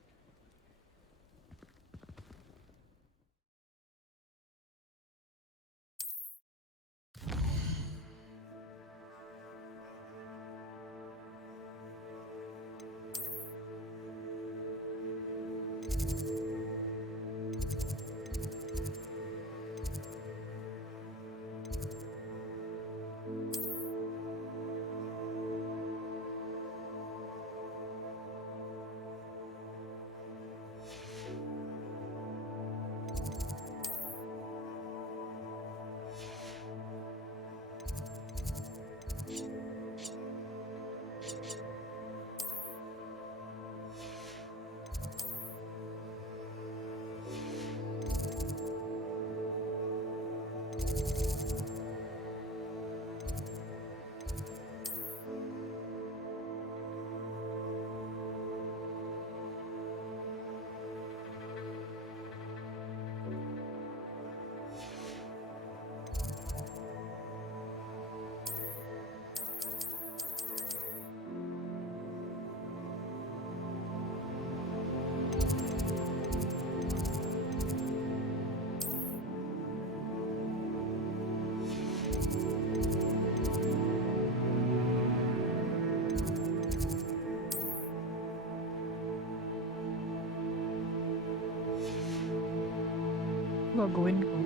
Gagawin ko.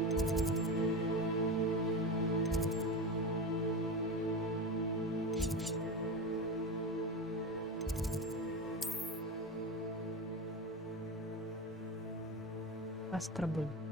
Fast trouble.